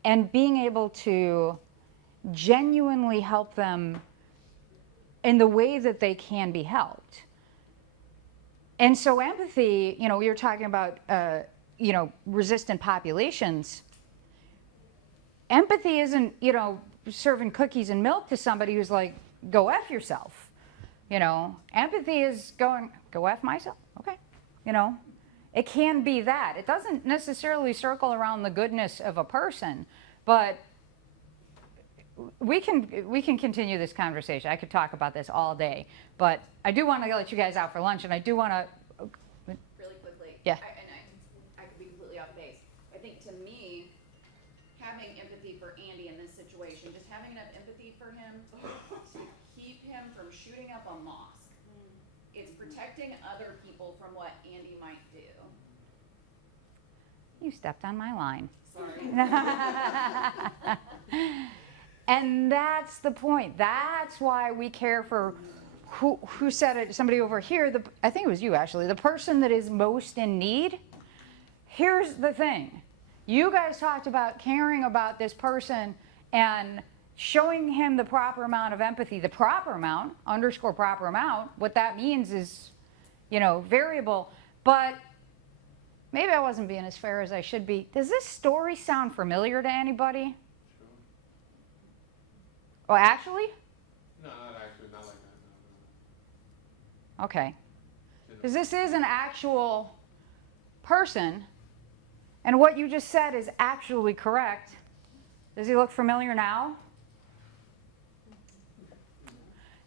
and being able to genuinely help them in the way that they can be helped. And so empathy, you know, we were talking about, you know, resistant populations. Empathy isn't, you know, serving cookies and milk to somebody who's like, go F yourself. You know, empathy is going, go F myself, okay. You know, It can be that. It doesn't necessarily circle around the goodness of a person, but we can continue this conversation. I could talk about this all day, but I do want to let you guys out for lunch, and I do want to. Really quickly. Yeah. I could be completely off base. I think to me, having empathy for Andy in this situation, just having enough empathy for him to keep him from shooting up a mosque. It's protecting other people from what Andy might do. You stepped on my line. Sorry. And that's the point. That's why we care for who said it, somebody over here, I think it was you actually, the person that is most in need. Here's the thing. You guys talked about caring about this person and showing him the proper amount of empathy, the proper amount, underscore proper amount. What that means is, variable. But maybe I wasn't being as fair as I should be. Does this story sound familiar to anybody? Sure. Oh, actually? No, not actually, not like that. No. Okay. Because this is an actual person, and what you just said is actually correct. Does he look familiar now?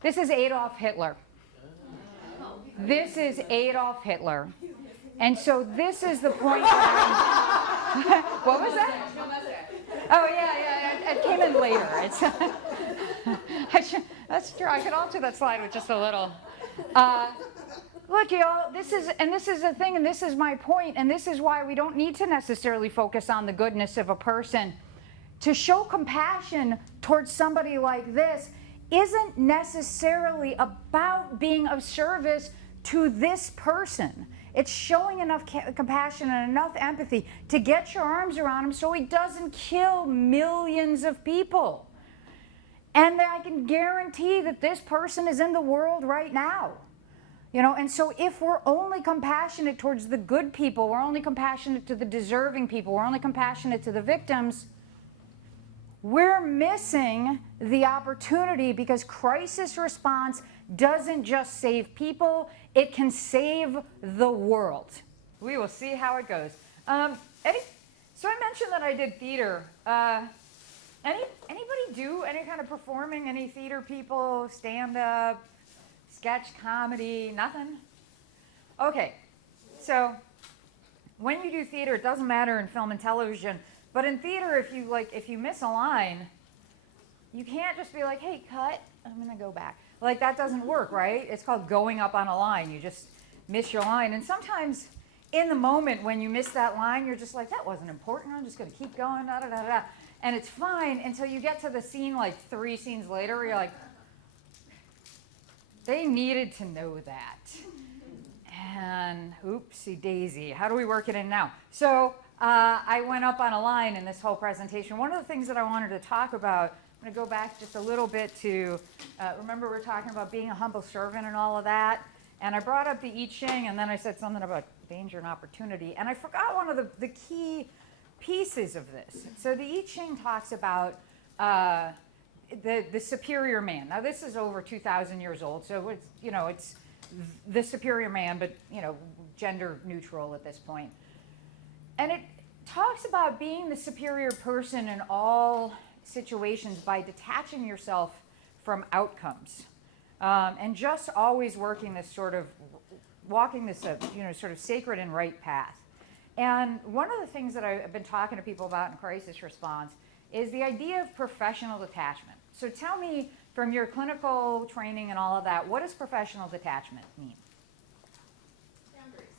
This is Adolf Hitler. This is Adolf Hitler. And so this is the point that what was that? Oh, yeah, it came in later. That's true. I could alter that slide with just a little. Look, y'all, this is the thing, and this is my point, and this is why we don't need to necessarily focus on the goodness of a person. To show compassion towards somebody like this isn't necessarily about being of service to this person. It's showing enough compassion and enough empathy to get your arms around him so he doesn't kill millions of people. And I can guarantee that this person is in the world right now. And so if we're only compassionate towards the good people, we're only compassionate to the deserving people, we're only compassionate to the victims, we're missing the opportunity, because crisis response doesn't just save people, it can save the world. We will see how it goes. So I mentioned that I did theater. Anybody do any kind of performing? Any theater people, stand-up, sketch comedy, nothing? Okay, so when you do theater, it doesn't matter in film and television, but in theater, if you miss a line, you can't just be like, hey, cut, I'm gonna go back. Like, that doesn't work, right? It's called going up on a line. You just miss your line. And sometimes in the moment when you miss that line, you're just like, that wasn't important, I'm just gonna keep going, da da da da. And it's fine until you get to the scene like 3 scenes later where you're like, they needed to know that. And oopsie daisy, how do we work it in now? So I went up on a line in this whole presentation. One of the things that I wanted to talk about, I'm going to go back just a little bit to, remember we were talking about being a humble servant and all of that. And I brought up the I Ching, and then I said something about danger and opportunity. And I forgot one of the key pieces of this. So the I Ching talks about the superior man. Now this is over 2,000 years old, so it's the superior man, but gender neutral at this point. And it talks about being the superior person in all situations by detaching yourself from outcomes, and just always walking this sort of sacred and right path. And one of the things that I've been talking to people about in crisis response is the idea of professional detachment. So tell me, from your clinical training and all of that, what does professional detachment mean? Boundaries.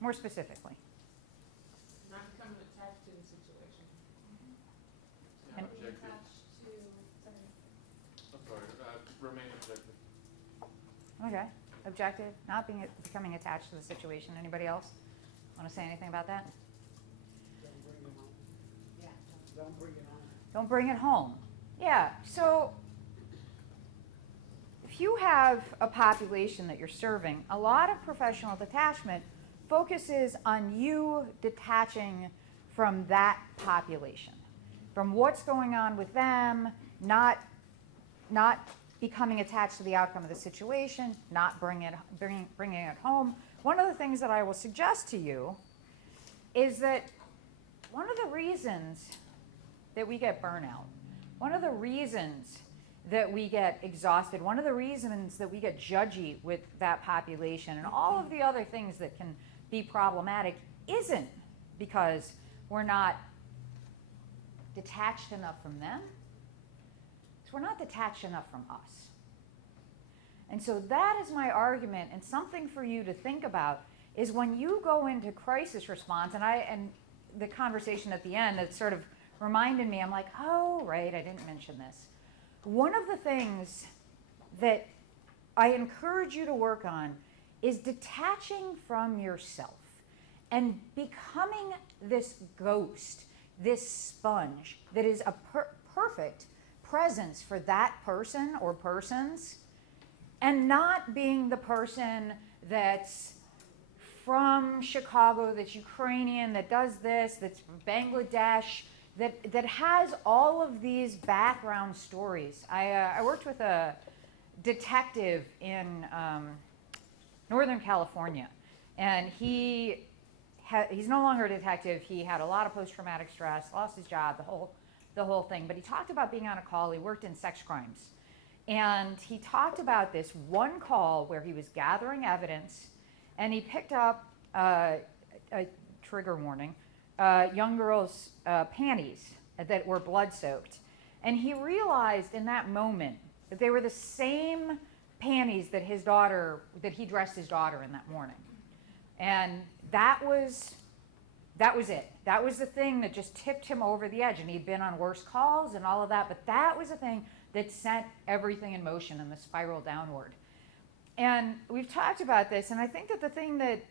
More specifically. Not becoming attached to the situation. Yeah, objective. I'm sorry, remain objective. Okay. Objective, not becoming attached to the situation. Anybody else want to say anything about that? Don't bring it home. Yeah. Don't bring it home. Don't bring it home. Yeah, so if you have a population that you're serving, a lot of professional detachment focuses on you detaching from that population, from what's going on with them, not becoming attached to the outcome of the situation, not bringing it home, one of the things that I will suggest to you is that one of the reasons that we get burnout, one of the reasons that we get exhausted, one of the reasons that we get judgy with that population and all of the other things that can be problematic isn't because we're not detached enough from them. It's we're not detached enough from us. And so that is my argument, and something for you to think about is when you go into crisis response, and the conversation at the end that sort of reminded me, I'm like, oh, right, I didn't mention this. One of the things that I encourage you to work on is detaching from yourself and becoming this ghost, this sponge that is a perfect presence for that person or persons, and not being the person that's from Chicago, that's Ukrainian, that does this, that's from Bangladesh, that has all of these background stories. I worked with a detective in Northern California, and he's no longer a detective. He had a lot of post-traumatic stress, lost his job, the whole thing. But he talked about being on a call. He worked in sex crimes. And he talked about this one call where he was gathering evidence, and he picked up a trigger warning, young girls' panties that were blood-soaked. And he realized in that moment that they were the same panties that he dressed his daughter in that morning. And that was it. That was the thing that just tipped him over the edge. And he'd been on worse calls and all of that, but that was the thing that set everything in motion and the spiral downward. And we've talked about this, and I think that the thing that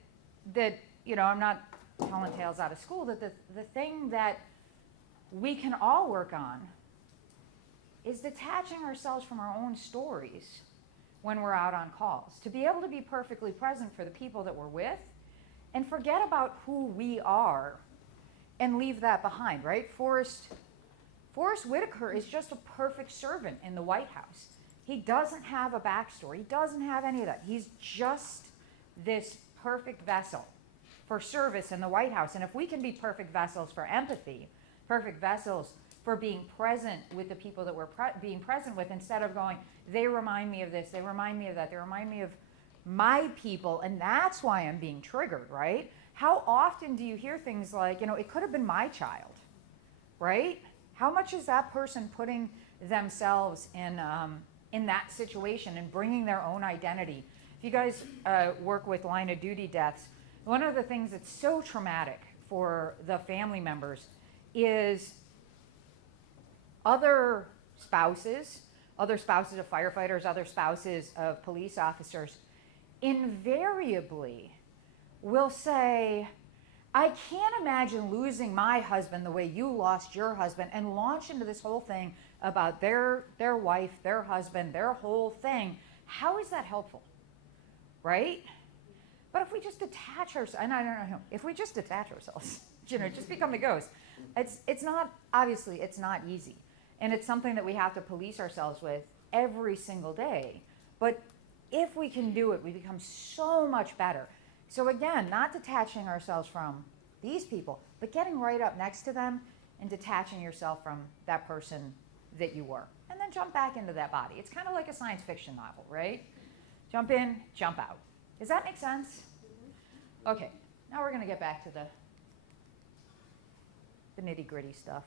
I'm not telling tales out of school, that the thing that we can all work on is detaching ourselves from our own stories when we're out on calls, to be able to be perfectly present for the people that we're with and forget about who we are and leave that behind, right? Forrest Whitaker is just a perfect servant in the White House. He doesn't have a backstory. He doesn't have any of that. He's just this perfect vessel for service in the White House. And if we can be perfect vessels for empathy, perfect vessels for being present with the people that we're being present with, instead of going, they remind me of this, they remind me of that, they remind me of my people, and that's why I'm being triggered, right? How often do you hear things like, it could have been my child, right? How much is that person putting themselves in that situation and bringing their own identity? If you guys work with line of duty deaths, one of the things that's so traumatic for the family members is other spouses of firefighters, other spouses of police officers, invariably will say, I can't imagine losing my husband the way you lost your husband, and launch into this whole thing about their wife, their husband, their whole thing. How is that helpful, right? But if we just detach ourselves, and I don't know, if we just detach ourselves, just become the ghost, it's not easy. And it's something that we have to police ourselves with every single day. But if we can do it, we become so much better. So again, not detaching ourselves from these people, but getting right up next to them and detaching yourself from that person that you were. And then jump back into that body. It's kind of like a science fiction novel, right? Jump in, jump out. Does that make sense? Okay, now we're going to get back to the nitty-gritty stuff.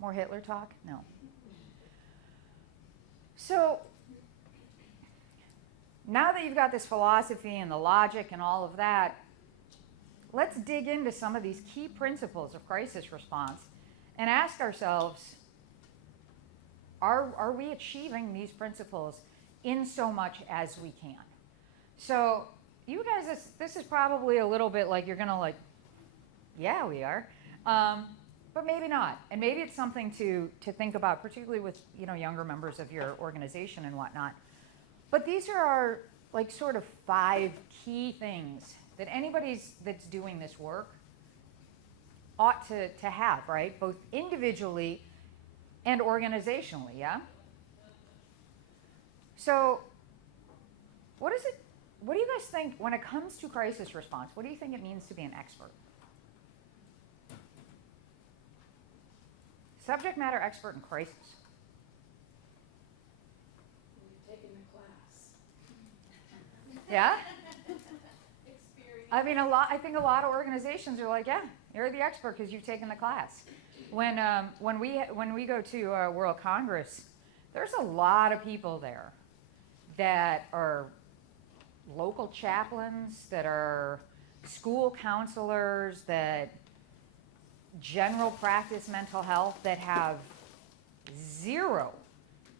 More Hitler talk? No. So, now that you've got this philosophy and the logic and all of that, let's dig into some of these key principles of crisis response and ask ourselves, are we achieving these principles in so much as we can? So, you guys, this is probably a little bit like you're going to yeah, we are. But maybe not. And maybe it's something to think about, particularly with younger members of your organization and whatnot. But these are our sort of 5 key things that anybody that's doing this work ought to have, right? Both individually and organizationally, yeah? So what what do you guys think when it comes to crisis response? What do you think it means to be an expert? Subject matter expert in crisis. You've taken the class. Yeah? Experience. I mean, I think a lot of organizations are like, yeah, you're the expert because you've taken the class. When we go to World Congress, there's a lot of people there that are local chaplains, that are school counselors, that general practice mental health, that have zero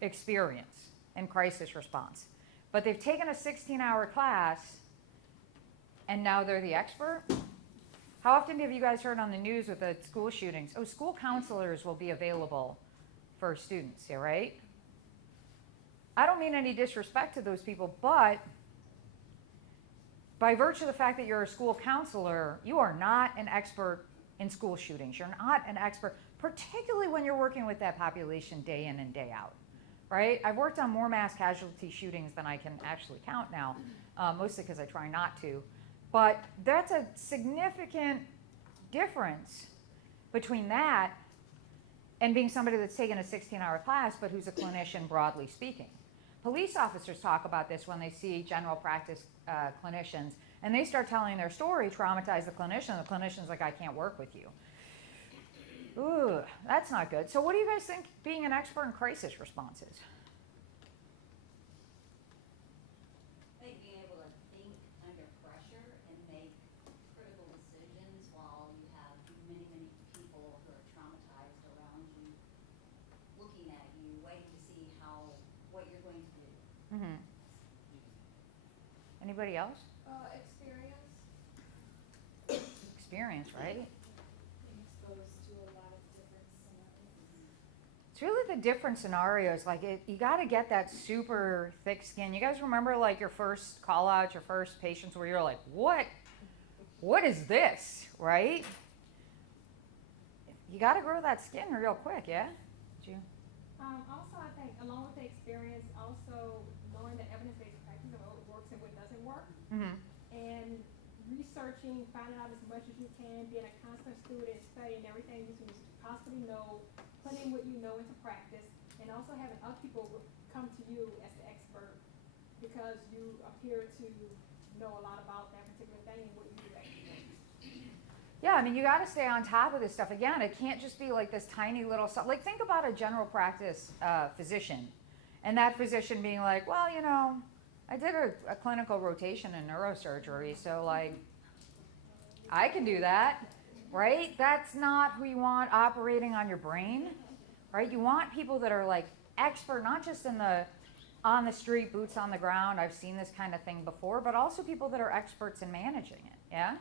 experience in crisis response. But they've taken a 16-hour class and now they're the expert. How often have you guys heard on the news with the school shootings? Oh, school counselors will be available for students, yeah, right? I don't mean any disrespect to those people, but by virtue of the fact that you're a school counselor, you are not an expert in school shootings. You're not an expert, particularly when you're working with that population day in and day out, right? I've worked on more mass casualty shootings than I can actually count now, mostly because I try not to. But that's a significant difference between that and being somebody that's taken a 16-hour class but who's a clinician, broadly speaking. Police officers talk about this when they see general practice clinicians, and they start telling their story, traumatize the clinician. The clinician's like, I can't work with you. Ooh, that's not good. So what do you guys think being an expert in crisis response is? I think being able to think under pressure and make critical decisions while you have many, many people who are traumatized around you, looking at you, waiting to see what you're going to do. Mm-hmm. Anybody else? Experience. Experience, right? Being exposed to a lot of different scenarios. It's really the different scenarios. Like, you got to get that super thick skin. You guys remember, like, your first call out, your first patients where you're like, what is this, right? You got to grow that skin real quick, yeah? Did you? Also, I think along with the experience, also knowing the evidence-based practice of what works and what doesn't work, Mm-hmm. and researching, finding out as much as you can, being a constant student, studying everything you can possibly know, putting what you know into practice, and also having other people come to you as the expert because you appear to know a lot about that particular thing and what you do actually. Yeah, I mean, you got to stay on top of this stuff. Again, it can't just be like this tiny little stuff. Like, think about a general practice physician, and that physician being like, well, you know, I did a clinical rotation in neurosurgery, so, like, I can do that, right? That's not who you want operating on your brain, right? You want people that are, like, expert, not just in the on the street, boots on the ground, I've seen this kind of thing before, but also people that are experts in managing it, yeah?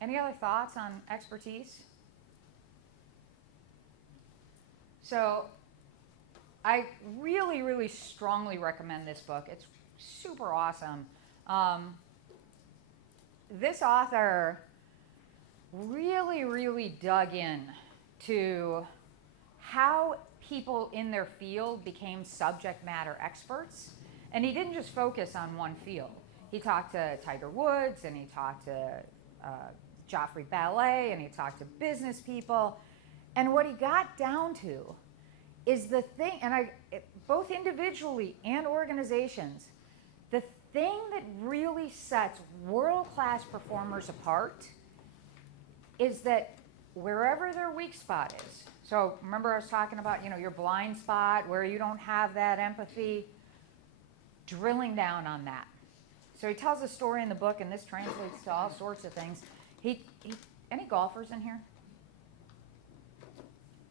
Any other thoughts on expertise? So I really, really strongly recommend this book. It's super awesome. This author really, really dug in to how people in their field became subject matter experts. And he didn't just focus on one field. He talked to Tiger Woods, and he talked to Joffrey Ballet, and he talked to business people. And what he got down to is the thing, and both individually and organizations, the thing that really sets world-class performers apart is that wherever their weak spot is, so remember I was talking about, you know, your blind spot where you don't have that empathy, drilling down on that. So he tells a story in the book, and this translates to all sorts of things. Any golfers in here?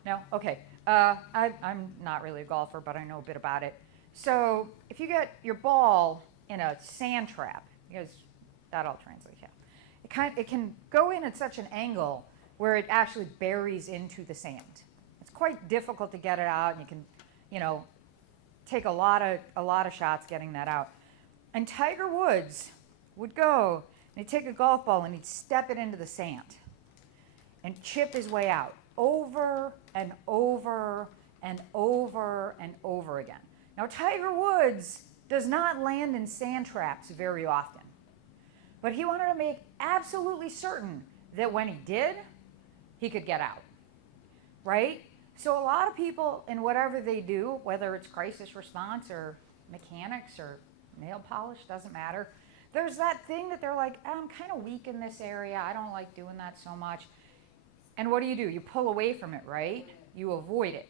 No? Okay. I'm not really a golfer, but I know a bit about it. So if you get your ball in a sand trap, because that all translates, yeah. It can go in at such an angle where it actually buries into the sand. It's quite difficult to get it out, and you can, you know, take a lot of shots getting that out. And Tiger Woods would go and he'd take a golf ball and he'd step it into the sand and chip his way out over and over and over and over again. Now, Tiger Woods does not land in sand traps very often. But he wanted to make absolutely certain that when he did, he could get out, right? So a lot of people in whatever they do, whether it's crisis response or mechanics or nail polish, doesn't matter. There's that thing that they're like, I'm kind of weak in this area. I don't like doing that so much. And what do? You pull away from it, right? You avoid it.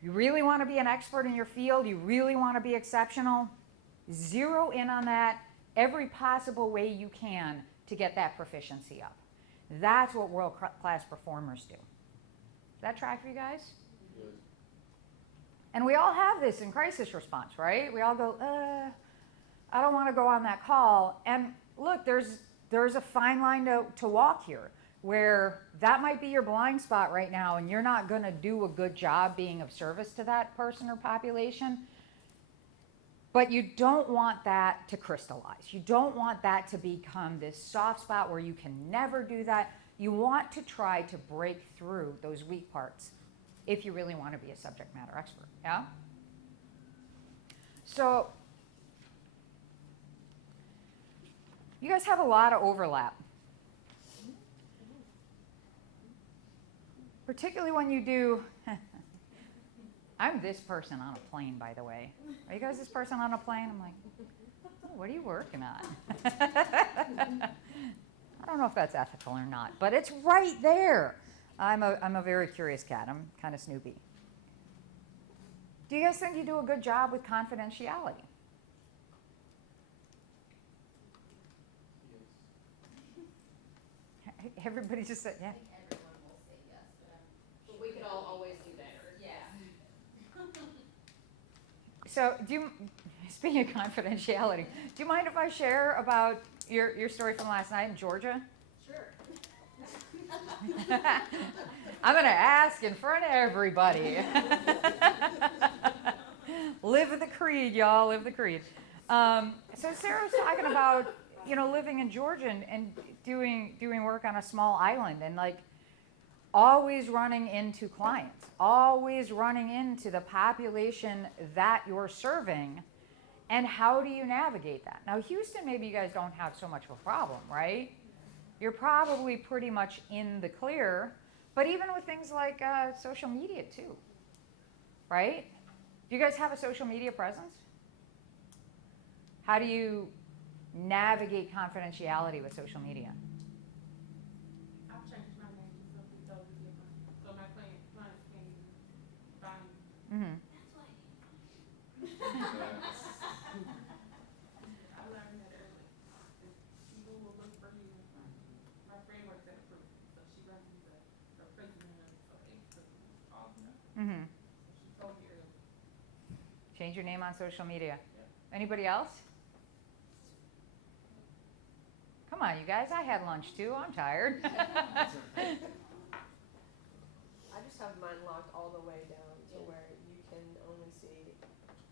You really want to be an expert in your field. You really want to be exceptional. Zero in on that every possible way you can to get that proficiency up. That's what world-class performers do. Does that track for you guys? Yes. And we all have this in crisis response, right? We all go, I don't want to go on that call. And look, there's a fine line to walk here, where that might be your blind spot right now, and you're not going to do a good job being of service to that person or population. But you don't want that to crystallize. You don't want that to become this soft spot where you can never do that. You want to try to break through those weak parts if you really want to be a subject matter expert, yeah? So you guys have a lot of overlap. Particularly when you do, I'm this person on a plane, by the way. Are you guys this person on a plane? I'm like, oh, what are you working on? I don't know if that's ethical or not, but it's right there. I'm a very curious cat. I'm kind of snoopy. Do you guys think you do a good job with confidentiality? Everybody just said, yeah. I think everyone will say yes, but we could all always do better. Yeah. So speaking of confidentiality, do you mind if I share about your story from last night in Georgia? Sure. I'm going to ask in front of everybody. Live the creed, y'all. Live the creed. So Sarah was talking about, living in Georgia and doing work on a small island, and like always running into clients, always running into the population that you're serving, and how do you navigate that? Now, Houston, maybe you guys don't have so much of a problem, right? You're probably pretty much in the clear, but even with things like social media too, right? Do you guys have a social media presence? How do you navigate confidentiality with social media? I've changed my name to something totally different, so my clients can't even find me. Mm-hmm. I learned that early. People will look for you and find you. My friend works at a prison, so she runs the prison, so they took me off now. Mm-hmm. So she told me early. Change your name on social media. Yeah. Anybody else? Come on, you guys. I had lunch too. I'm tired. I just have mine locked all the way down to where you can only see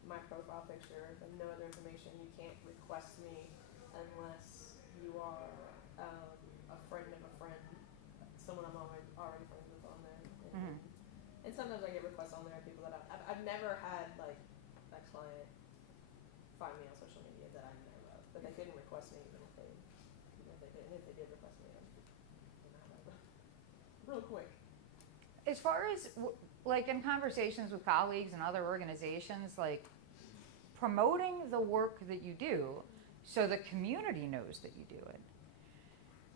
my profile picture and no other information. You can't request me unless you are a friend of a friend, someone I'm already friends with on there. And, and sometimes I get requests on there of people that I've never had like a client find me on social media that I know of, but they couldn't request me even if they did. And if they did request me, real quick. As far as like in conversations with colleagues and other organizations, like promoting the work that you do so the community knows that you do it,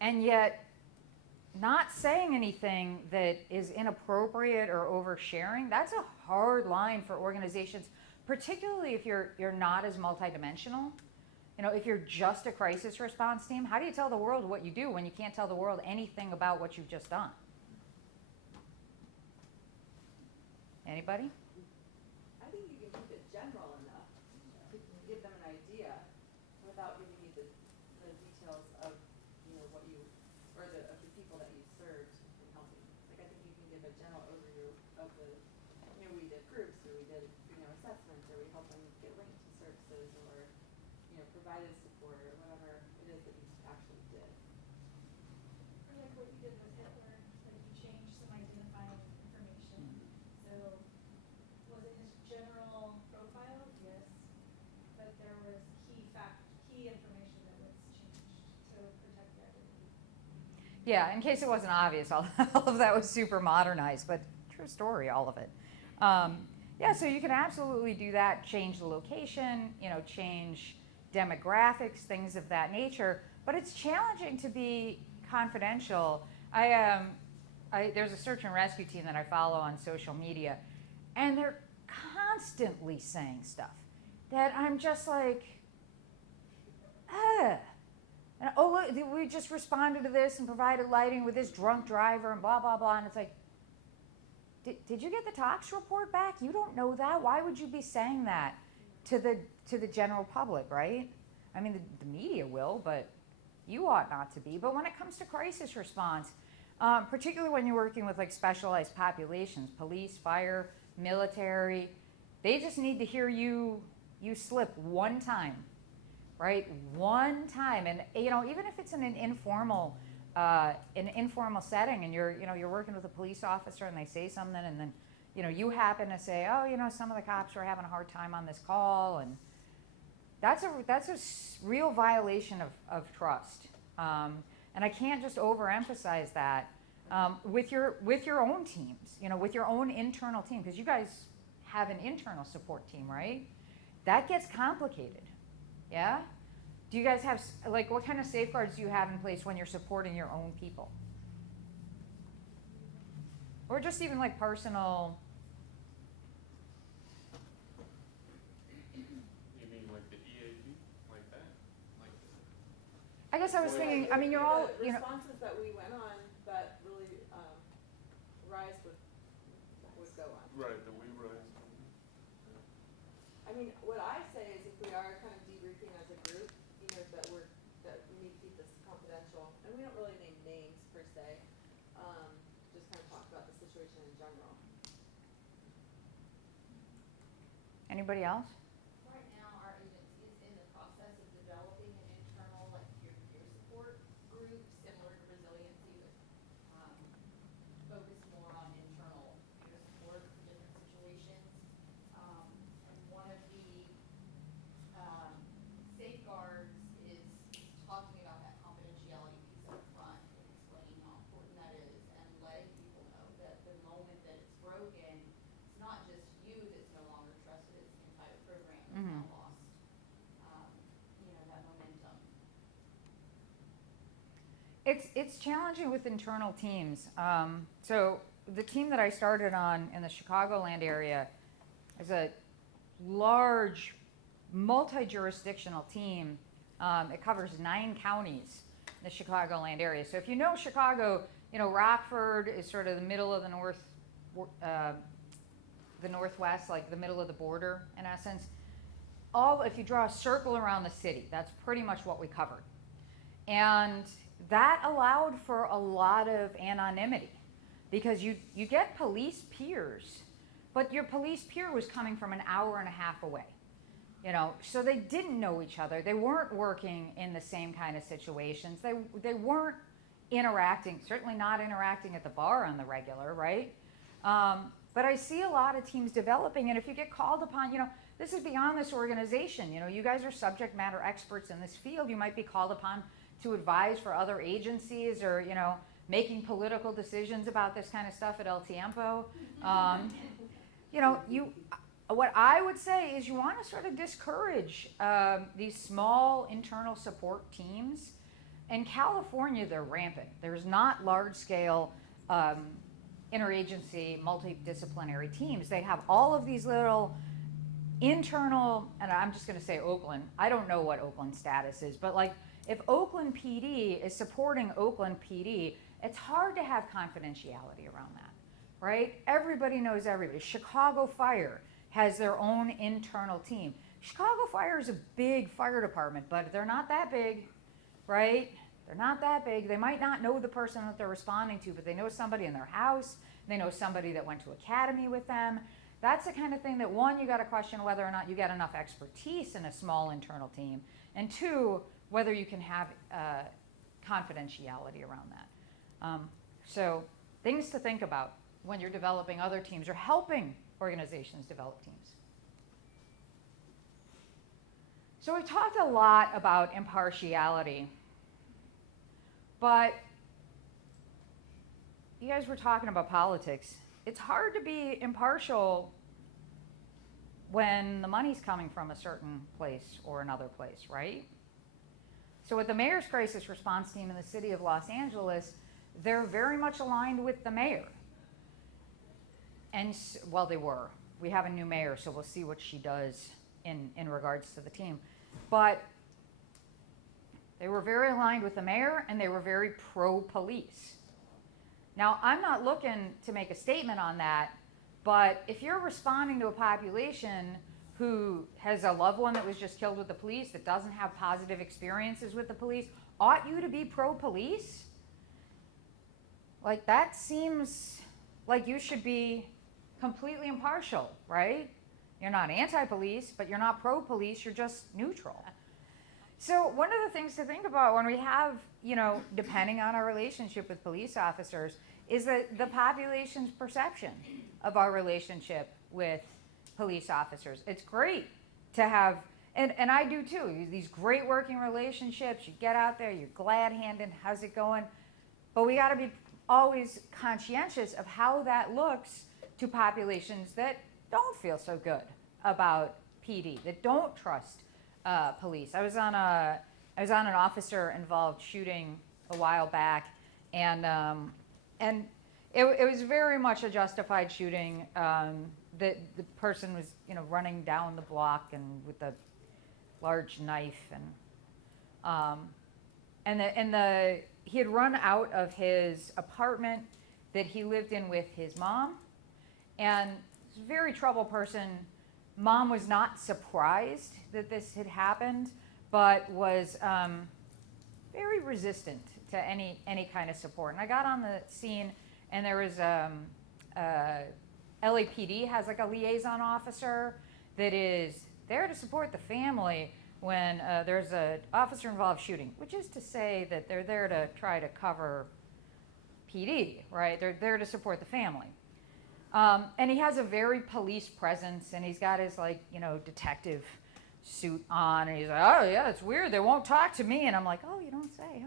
and yet not saying anything that is inappropriate or oversharing, that's a hard line for organizations, particularly if you're not as multidimensional. If you're just a crisis response team, how do you tell the world what you do when you can't tell the world anything about what you've just done? Anybody? I think you can keep it general enough to give them an idea without giving you the details of, what you, or of the people that you served and helping. Like, I think you can give a general overview of the, we did groups, or we did, assessments, or we helped them get linked to services, or, provided support, or whatever it is that you actually did. Or like what you did with Hitler, like you changed some identifying information. So was it his general profile? Yes. Yeah, in case it wasn't obvious, all of that was super modernized, but true story, all of it. Yeah, so you can absolutely do that, change the location, change demographics, things of that nature, but it's challenging to be confidential. There's a search and rescue team that I follow on social media, and they're constantly saying stuff that I'm just like, and oh, look, we just responded to this and provided lighting with this drunk driver and blah, blah, blah. And it's like, did you get the Tox report back? You don't know that. Why would you be saying that to the general public, right? I mean, the media will, but you ought not to be. But when it comes to crisis response, particularly when you're working with like specialized populations, police, fire, military, they just need to hear you slip one time. Right, one time, and even if it's in an informal setting, and you're working with a police officer, and they say something, and then you happen to say, oh, some of the cops were having a hard time on this call, and that's a real violation of trust, and I can't just overemphasize that with your own teams, with your own internal team, because you guys have an internal support team, right? That gets complicated. Yeah? Do you guys have, what kind of safeguards do you have in place when you're supporting your own people? Or just even personal. You mean like the EAP? Like that? I guess I was thinking, you're all, The responses that we went on that really Rise would go on. Right, the we rise. I mean, what I say is if we are kind of debriefing as a group, that we need to keep this confidential, and we don't really name names per se, just kind of talk about the situation in general. Anybody else? Right now, our agency is in the process of developing an internal, peer-to-peer support group, similar to resiliency, but focused more on internal peer support for different situations. And one of the safeguards is talking about that confidentiality piece up front and explaining how important that is, and letting people know that the moment that it's broken, it's not just you that's no longer trusted, it's the entire program that's now lost, that momentum. It's challenging with internal teams. So the team that I started on in the Chicagoland area is a large, multi-jurisdictional team. It covers 9 counties in the Chicagoland area. So if you know Chicago, Rockford is sort of the middle of the northwest, like the middle of the border in essence. If you draw a circle around the city, that's pretty much what we covered. And that allowed for a lot of anonymity, because you get police peers, but your police peer was coming from an hour and a half away. So they didn't know each other. They weren't working in the same kind of situations. They weren't interacting, certainly not interacting at the bar on the regular, right? But I see a lot of teams developing, and if you get called upon, this is beyond this organization. You guys are subject matter experts in this field. You might be called upon to advise for other agencies, or, making political decisions about this kind of stuff at El Tiempo. What I would say is you want to sort of discourage these small internal support teams. In California, they're rampant. There's not large-scale interagency, multidisciplinary teams. They have all of these little internal, and I'm just going to say Oakland. I don't know what Oakland's status is, but if Oakland PD is supporting Oakland PD, it's hard to have confidentiality around that, right? Everybody knows everybody. Chicago Fire has their own internal team. Chicago Fire is a big fire department, but they're not that big, right? They're not that big. They might not know the person that they're responding to, but they know somebody in their house. They know somebody that went to academy with them. That's the kind of thing that, one, you got to question whether or not you get enough expertise in a small internal team, and 2, whether you can have confidentiality around that. So things to think about when you're developing other teams or helping organizations develop teams. So we've talked a lot about impartiality, but you guys were talking about politics. It's hard to be impartial when the money's coming from a certain place or another place, right? So with the mayor's crisis response team in the city of Los Angeles, they're very much aligned with the mayor. And, well, they were. We have a new mayor, so we'll see what she does in regards to the team. But they were very aligned with the mayor, and they were very pro-police. Now, I'm not looking to make a statement on that, but if you're responding to a population who has a loved one that was just killed with the police, that doesn't have positive experiences with the police, ought you to be pro-police? Like, that seems like you should be completely impartial, right? You're not anti-police, but you're not pro-police, you're just neutral. So one of the things to think about when we have, depending on our relationship with police officers, is that the population's perception of our relationship with police officers. It's great to have, and I do too, these great working relationships. You get out there, you're glad-handed, how's it going? But we gotta be always conscientious of how that looks to populations that don't feel so good about PD, that don't trust police. I was on an officer-involved shooting a while back, and it was very much a justified shooting. The person was, running down the block and with a large knife, and he had run out of his apartment that he lived in with his mom, and he's a very troubled person. Mom was not surprised that this had happened, but was very resistant to any kind of support. And I got on the scene, and there was LAPD has like a liaison officer that is there to support the family when there's an officer-involved shooting, which is to say that they're there to try to cover PD, right? They're there to support the family. And he has a very police presence, and he's got his detective suit on, and he's like, oh yeah, it's weird, they won't talk to me. And I'm like, oh, you don't say,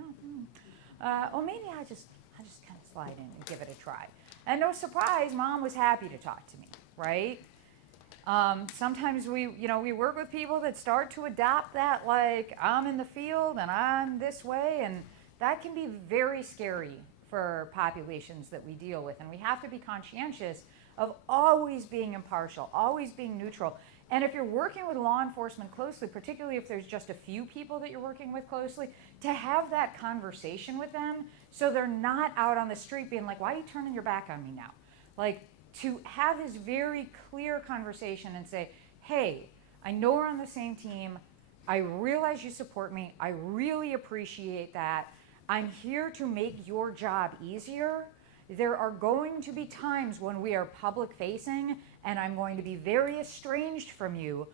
well, maybe I just kind of slide in and give it a try. And no surprise, Mom was happy to talk to me, right? Sometimes we work with people that start to adopt that, like, I'm in the field and I'm this way, and that can be very scary for populations that we deal with. And we have to be conscientious of always being impartial, always being neutral. And if you're working with law enforcement closely, particularly if there's just a few people that you're working with closely, to have that conversation with them so they're not out on the street being like, why are you turning your back on me now? Like, to have this very clear conversation and say, hey, I know we're on the same team. I realize you support me. I really appreciate that. I'm here to make your job easier. There are going to be times when we are public facing, and I'm going to be very estranged from you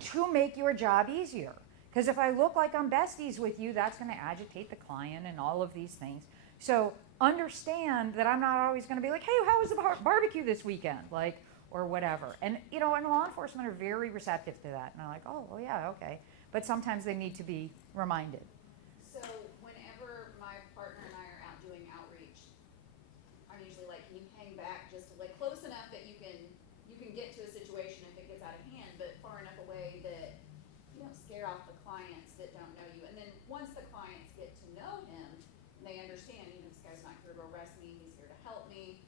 to make your job easier. Because if I look like I'm besties with you, that's going to agitate the client and all of these things. So understand that I'm not always going to be like, hey, how was the barbecue this weekend? Like, or whatever. And, and law enforcement are very receptive to that. And I'm like, oh, well, yeah, okay. But sometimes they need to be reminded. So whenever my partner and I are out doing outreach, I'm usually like, can you hang back just close enough that you can get to a situation if it gets out of hand, but far enough away that you don't scare off the clients that don't know you. And then once the clients get to know him, and they understand, this guy's not here to arrest me, he's here to help me,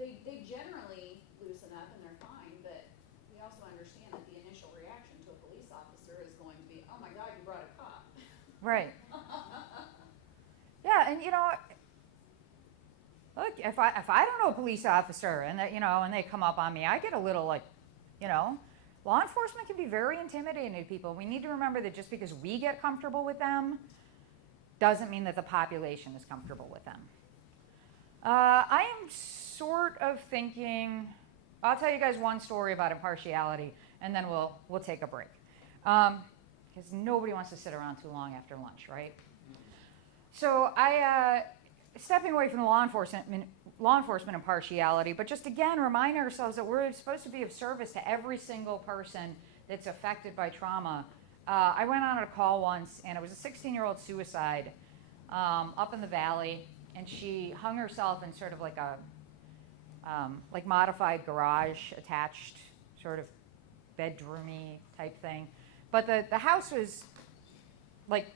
they generally loosen up and they're fine, but we also understand that the initial reaction to a police officer is going to be, oh my God, you brought a cop. Right. Yeah, and look, if I don't know a police officer and that, and they come up on me, I get a little law enforcement can be very intimidating to people. We need to remember that just because we get comfortable with them doesn't mean that the population is comfortable with them. I am sort of thinking, I'll tell you guys one story about impartiality, and then we'll take a break. Because nobody wants to sit around too long after lunch, right? So stepping away from the law enforcement impartiality, but just again remind ourselves that we're supposed to be of service to every single person that's affected by trauma. I went on a call once, and it was a 16-year-old suicide up in the valley, and she hung herself in sort of like a like modified garage attached sort of bedroomy type thing. But the house was like,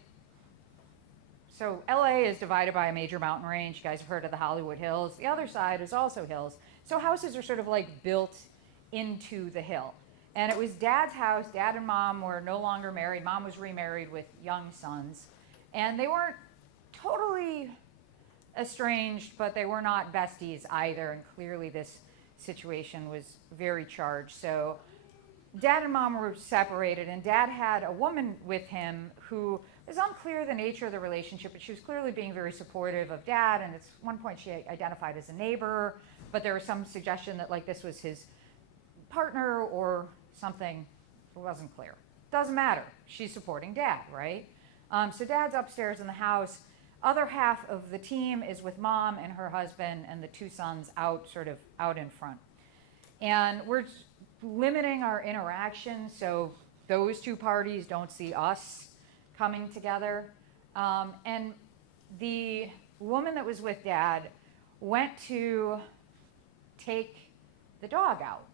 so LA is divided by a major mountain range. You guys have heard of the Hollywood Hills. The other side is also hills. So houses are sort of like built into the hill. And it was Dad's house. Dad and Mom were no longer married. Mom was remarried with young sons. And they weren't totally estranged, but they were not besties either. And clearly this situation was very charged. So Dad and Mom were separated, and Dad had a woman with him who was unclear the nature of the relationship, but she was clearly being very supportive of Dad, and at one point she identified as a neighbor, but there was some suggestion that like this was his partner or something. It wasn't clear. Doesn't matter. She's supporting Dad, right? So Dad's upstairs in the house. Other half of the team is with Mom and her husband and the two sons out in front. And we're limiting our interaction so those two parties don't see us coming together. And the woman that was with Dad went to take the dog out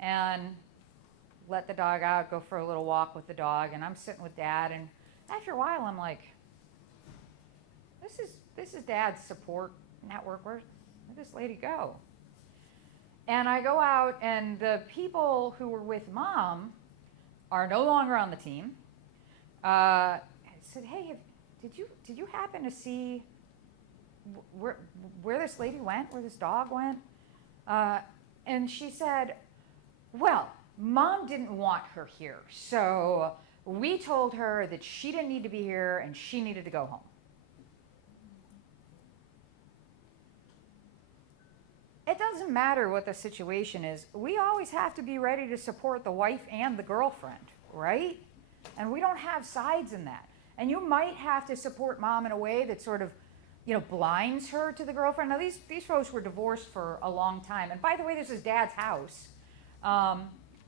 and let the dog out, go for a little walk with the dog, and I'm sitting with Dad, and after a while I'm like, this is Dad's support network. Where'd this lady go? And I go out, and the people who were with Mom are no longer on the team. I said, hey, did you happen to see where this lady went, where this dog went? And she said, well, Mom didn't want her here, so we told her that she didn't need to be here and she needed to go home. It doesn't matter what the situation is. We always have to be ready to support the wife and the girlfriend, right? And we don't have sides in that. And you might have to support Mom in a way that sort of, blinds her to the girlfriend. Now, these folks were divorced for a long time. And by the way, this is Dad's house.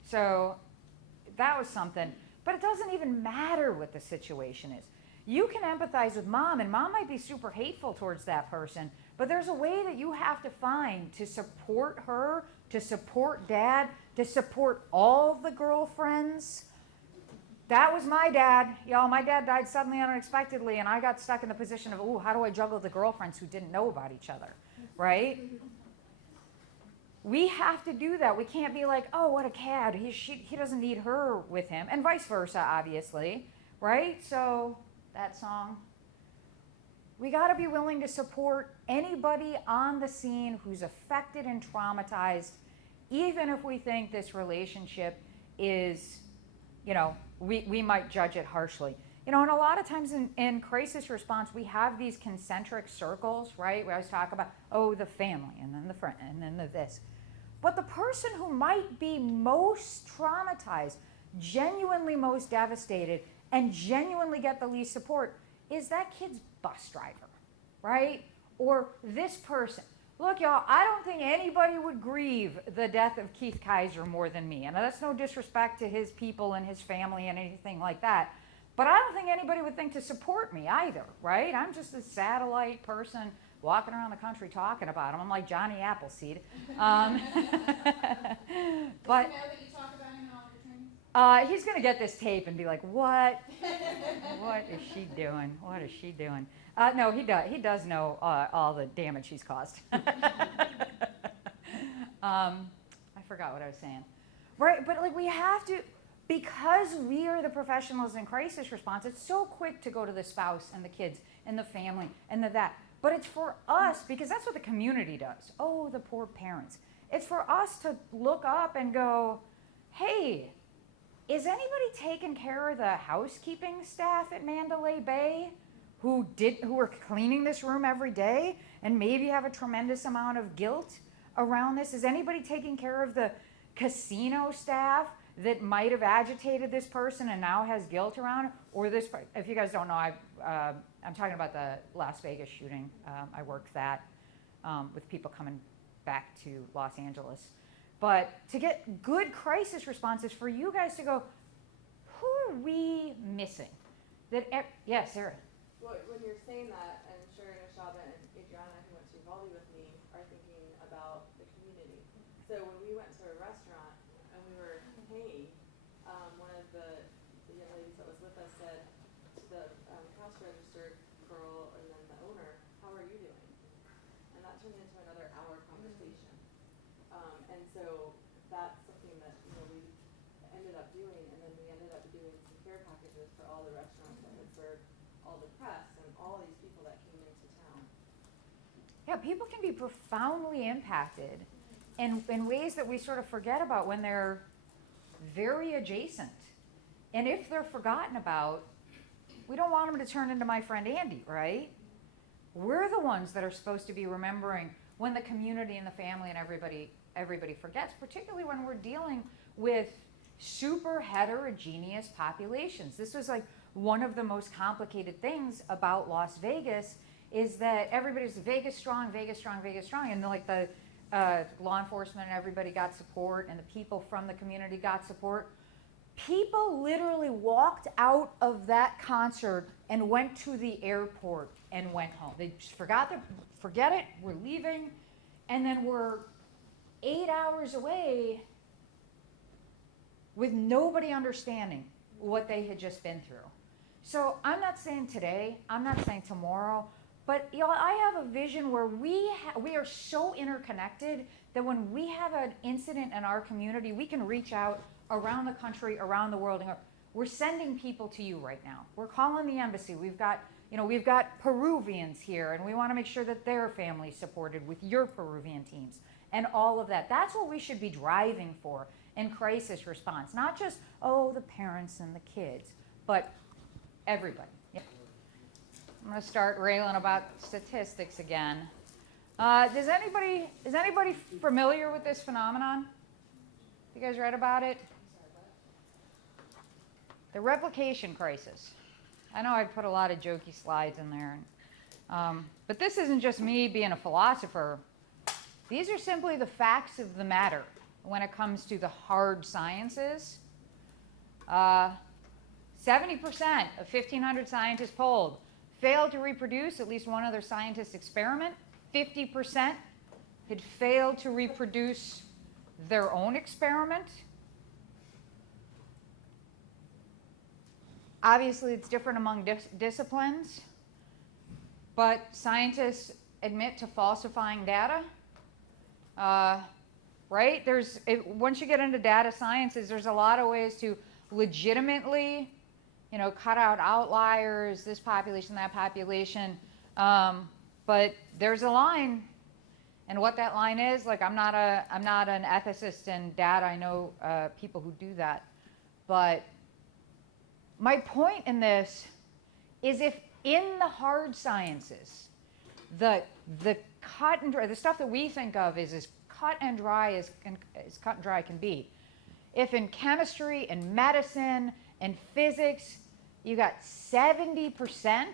So that was something. But it doesn't even matter what the situation is. You can empathize with Mom, and Mom might be super hateful towards that person, but there's a way that you have to find to support her, to support Dad, to support all the girlfriends. That was my dad. Y'all, my dad died suddenly and unexpectedly, and I got stuck in the position of, how do I juggle the girlfriends who didn't know about each other, right? We have to do that. We can't be like, oh, what a cad. He doesn't need her with him, and vice versa, obviously, right? So that song. We got to be willing to support anybody on the scene who's affected and traumatized, even if we think this relationship is, we might judge it harshly. And a lot of times in crisis response, we have these concentric circles, right? We always talk about, the family, and then the friend, and then the this. But the person who might be most traumatized, genuinely most devastated, and genuinely get the least support is that kid's bus driver, right? Or this person. Look, y'all, I don't think anybody would grieve the death of Keith Kaiser more than me. And that's no disrespect to his people and his family and anything like that. But I don't think anybody would think to support me either, right? I'm just a satellite person walking around the country talking about him. I'm like Johnny Appleseed. But Does he know that you talk about him in all of your trainings? He's going to get this tape and be like, what? What is she doing? What is she doing? No, he does. He does know all the damage he's caused. I forgot what I was saying. Right, but we have to, because we are the professionals in crisis response, it's so quick to go to the spouse and the kids and the family and that. But it's for us, because that's what the community does. Oh, the poor parents. It's for us to look up and go, hey, is anybody taking care of the housekeeping staff at Mandalay Bay who are cleaning this room every day and maybe have a tremendous amount of guilt around this? Is anybody taking care of the casino staff that might have agitated this person and now has guilt around it? Or this, if you guys don't know, I'm talking about the Las Vegas shooting. I worked that with people coming back to Los Angeles. But to get good crisis responses for you guys to go, who are we missing? Yes, Sarah. Well, when you're saying that and sharing a shot, So when we went to a restaurant and we were paying, one of the young ladies that was with us said to the cash register girl and then the owner, "How are you doing?" And that turned into another hour conversation. And so that's something that we ended up doing, and then we ended up doing some care packages for all the restaurants that had served all the press and all these people that came into town. Yeah, people can be profoundly impacted in ways that we sort of forget about when they're very adjacent. And if they're forgotten about, we don't want them to turn into my friend Andy, right? We're the ones that are supposed to be remembering when the community and the family and everybody forgets, particularly when we're dealing with super heterogeneous populations. This was like one of the most complicated things about Las Vegas is that everybody's Vegas strong, Vegas strong, Vegas strong, and like the law enforcement and everybody got support, and the people from the community got support. People literally walked out of that concert and went to the airport and went home. They just forget it, we're leaving, and then we're 8 hours away with nobody understanding what they had just been through. So I'm not saying today, I'm not saying tomorrow, but I have a vision where we are so interconnected that when we have an incident in our community, we can reach out around the country, around the world, and go, we're sending people to you right now. We're calling the embassy. We've got Peruvians here, and we want to make sure that their family's supported with your Peruvian teams and all of that. That's what we should be driving for in crisis response. Not just, the parents and the kids, but everybody. Yeah. I'm going to start railing about statistics again. Is anybody familiar with this phenomenon? You guys read about it? The replication crisis. I know I put a lot of jokey slides in there. But this isn't just me being a philosopher. These are simply the facts of the matter when it comes to the hard sciences. 70% of 1,500 scientists polled failed to reproduce at least one other scientist's experiment. 50% had failed to reproduce their own experiment. Obviously, it's different among disciplines, but scientists admit to falsifying data, right? Once you get into data sciences, there's a lot of ways to legitimately, cut out outliers, this population, that population, but there's a line, and what that line is, like I'm not an ethicist in data. I know people who do that, but my point in this is if in the hard sciences, the cut and dry, the stuff that we think of is as cut and dry as cut and dry can be. If in chemistry and medicine and physics, you got 70%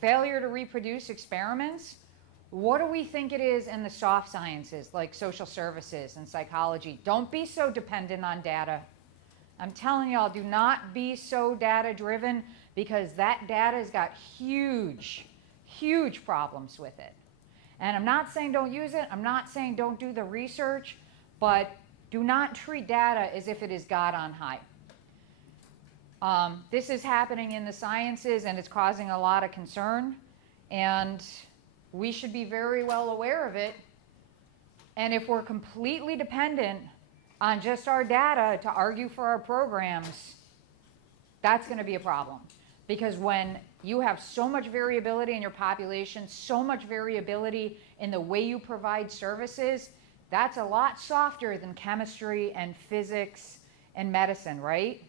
failure to reproduce experiments, what do we think it is in the soft sciences like social services and psychology? Don't be so dependent on data. I'm telling y'all, do not be so data driven, because that data has got huge, huge problems with it. And I'm not saying don't use it. I'm not saying don't do the research, but do not treat data as if it is God on high. This is happening in the sciences, and it's causing a lot of concern, and we should be very well aware of it. And if we're completely dependent on just our data to argue for our programs, that's going to be a problem. Because when you have so much variability in your population, so much variability in the way you provide services, that's a lot softer than chemistry and physics and medicine, right?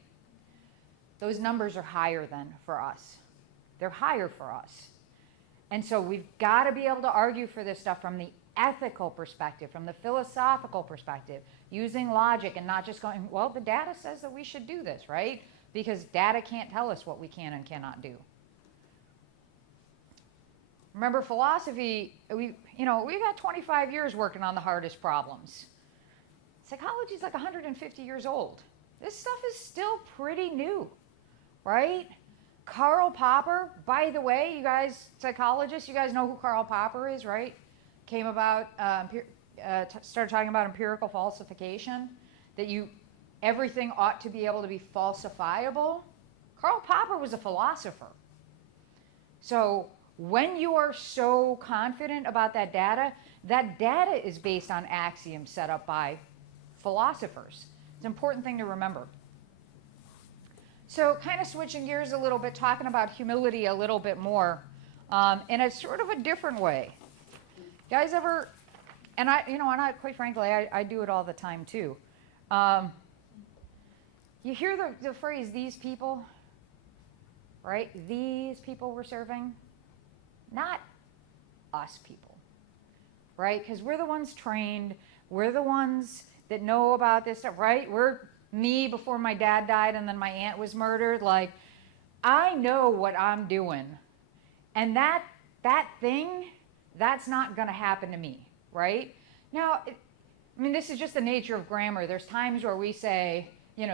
Those numbers are higher than for us. They're higher for us. And so we've got to be able to argue for this stuff from the ethical perspective, from the philosophical perspective, using logic and not just going, well, the data says that we should do this, right? Because data can't tell us what we can and cannot do. Remember, philosophy, we've got 25 years working on the hardest problems. Psychology is like 150 years old. This stuff is still pretty new, right? Karl Popper, by the way, you guys, psychologists, you guys know who Karl Popper is, right? Came about started talking about empirical falsification, that everything ought to be able to be falsifiable. Karl Popper was a philosopher. So when you are so confident about that data is based on axioms set up by philosophers. It's an important thing to remember. So kind of switching gears a little bit, talking about humility a little bit more, in a sort of a different way. Guys ever, and quite frankly, I do it all the time too. You hear the phrase, these people, right? These people we're serving, not us people, right? Because we're the ones trained, we're the ones that know about this stuff, right? We're me before my dad died and then my aunt was murdered. Like, I know what I'm doing. And that thing, that's not going to happen to me, right? Now, this is just the nature of grammar. There's times where we say,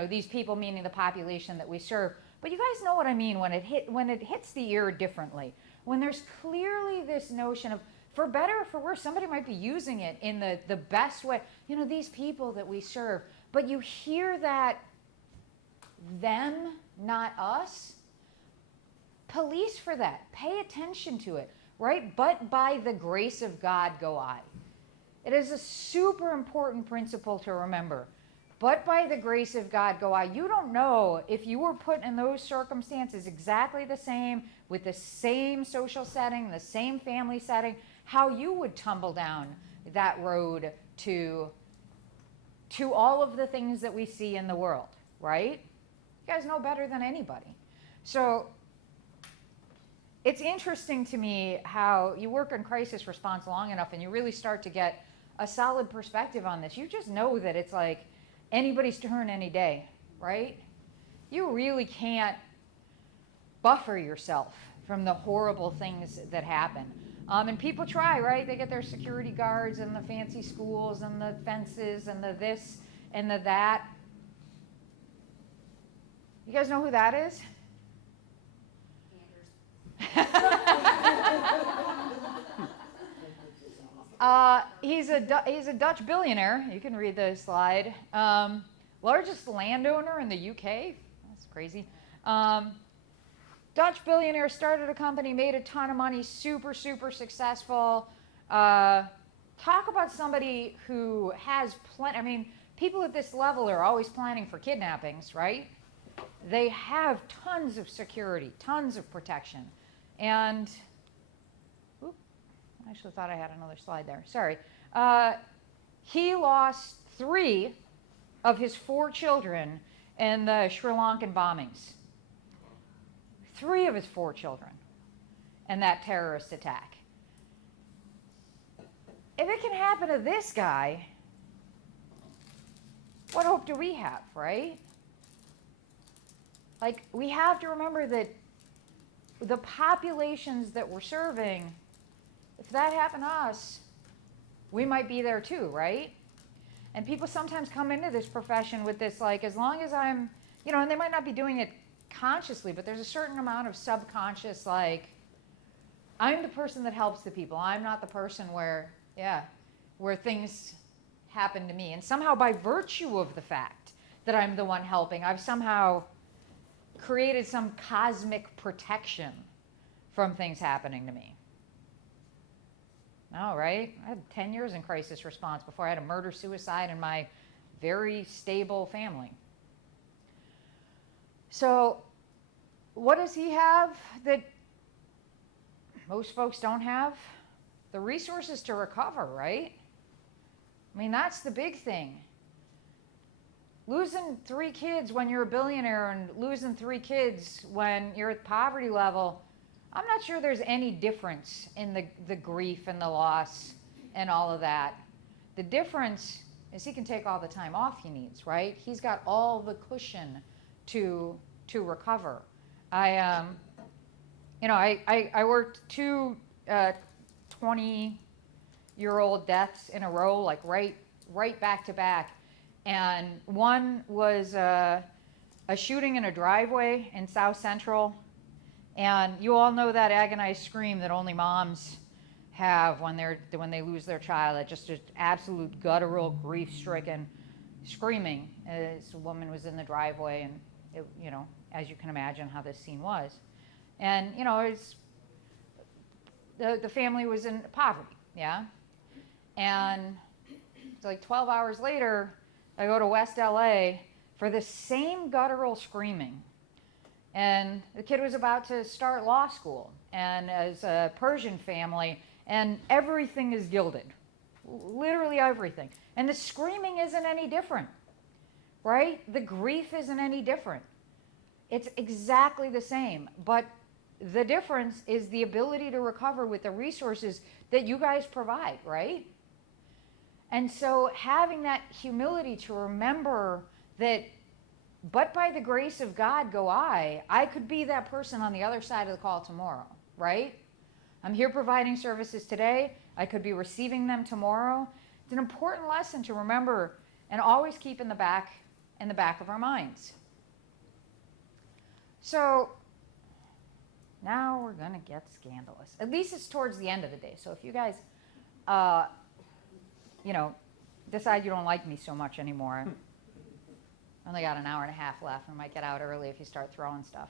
these people meaning the population that we serve. But you guys know what I mean when it hits the ear differently. When there's clearly this notion of, for better or for worse, somebody might be using it in the best way. These people that we serve. But you hear that them, not us. Police for that. Pay attention to it, right? But by the grace of God go I. It is a super important principle to remember. But by the grace of God go I. You don't know if you were put in those circumstances exactly the same, with the same social setting, the same family setting, how you would tumble down that road to all of the things that we see in the world, right? You guys know better than anybody. So it's interesting to me how you work in crisis response long enough and you really start to get a solid perspective on this. You just know that it's like anybody's turn any day, right? You really can't buffer yourself from the horrible things that happen. And people try, right? They get their security guards and the fancy schools and the fences and the this and the that. You guys know who that is? He's a Dutch billionaire. You can read the slide. Largest landowner in the UK. That's crazy. Dutch billionaire, started a company, made a ton of money, super, super successful. Talk about somebody who has plenty. People at this level are always planning for kidnappings, right? They have tons of security, tons of protection. And, I actually thought I had another slide there. Sorry. He lost 3 of his 4 children in the Sri Lankan bombings. 3 of his 4 children in that terrorist attack. If it can happen to this guy, what hope do we have, right? Like, we have to remember that the populations that we're serving, if that happened to us, we might be there too, right? And people sometimes come into this profession with this, like, as long as I'm, and they might not be doing it consciously, but there's a certain amount of subconscious, like, I'm the person that helps the people. I'm not the person where things happen to me. And somehow by virtue of the fact that I'm the one helping, I've somehow created some cosmic protection from things happening to me. No, right? I had 10 years in crisis response before I had a murder-suicide in my very stable family. So what does he have that most folks don't have? The resources to recover, right? That's the big thing. Losing 3 kids when you're a billionaire and losing 3 kids when you're at poverty level, I'm not sure there's any difference in the grief and the loss and all of that. The difference is he can take all the time off he needs, right? He's got all the cushion to recover. I worked 2 20-year-old deaths in a row, like right back to back. And one was a shooting in a driveway in South Central. And you all know that agonized scream that only moms have when they lose their child, that just absolute guttural, grief-stricken screaming. This woman was in the driveway, and it, you know, as you can imagine how this scene was. And, you know, it's, the family was in poverty, yeah? And it's like 12 hours later, I go to West LA for the same guttural screaming. And the kid was about to start law school, and as a Persian family, and everything is gilded, literally everything. And the screaming isn't any different, right? The grief isn't any different. It's exactly the same, but the difference is the ability to recover with the resources that you guys provide, right? And so having that humility to remember that, but by the grace of God go I could be that person on the other side of the call tomorrow, right? I'm here providing services today. I could be receiving them tomorrow. It's an important lesson to remember and always keep in the back of our minds. So now we're going to get scandalous. At least it's towards the end of the day. So if you guys, you know, decide you don't like me so much anymore, I only got an hour and a half left. I might get out early if you start throwing stuff.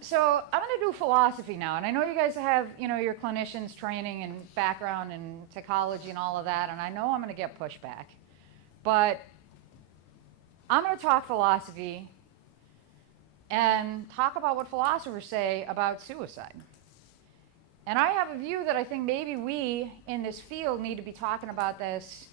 So I'm going to do philosophy now. And I know you guys have, you know, your clinicians training and background in psychology and all of that. And I know I'm going to get pushback. But I'm going to talk philosophy and talk about what philosophers say about suicide. And I have a view that I think maybe we in this field need to be talking about this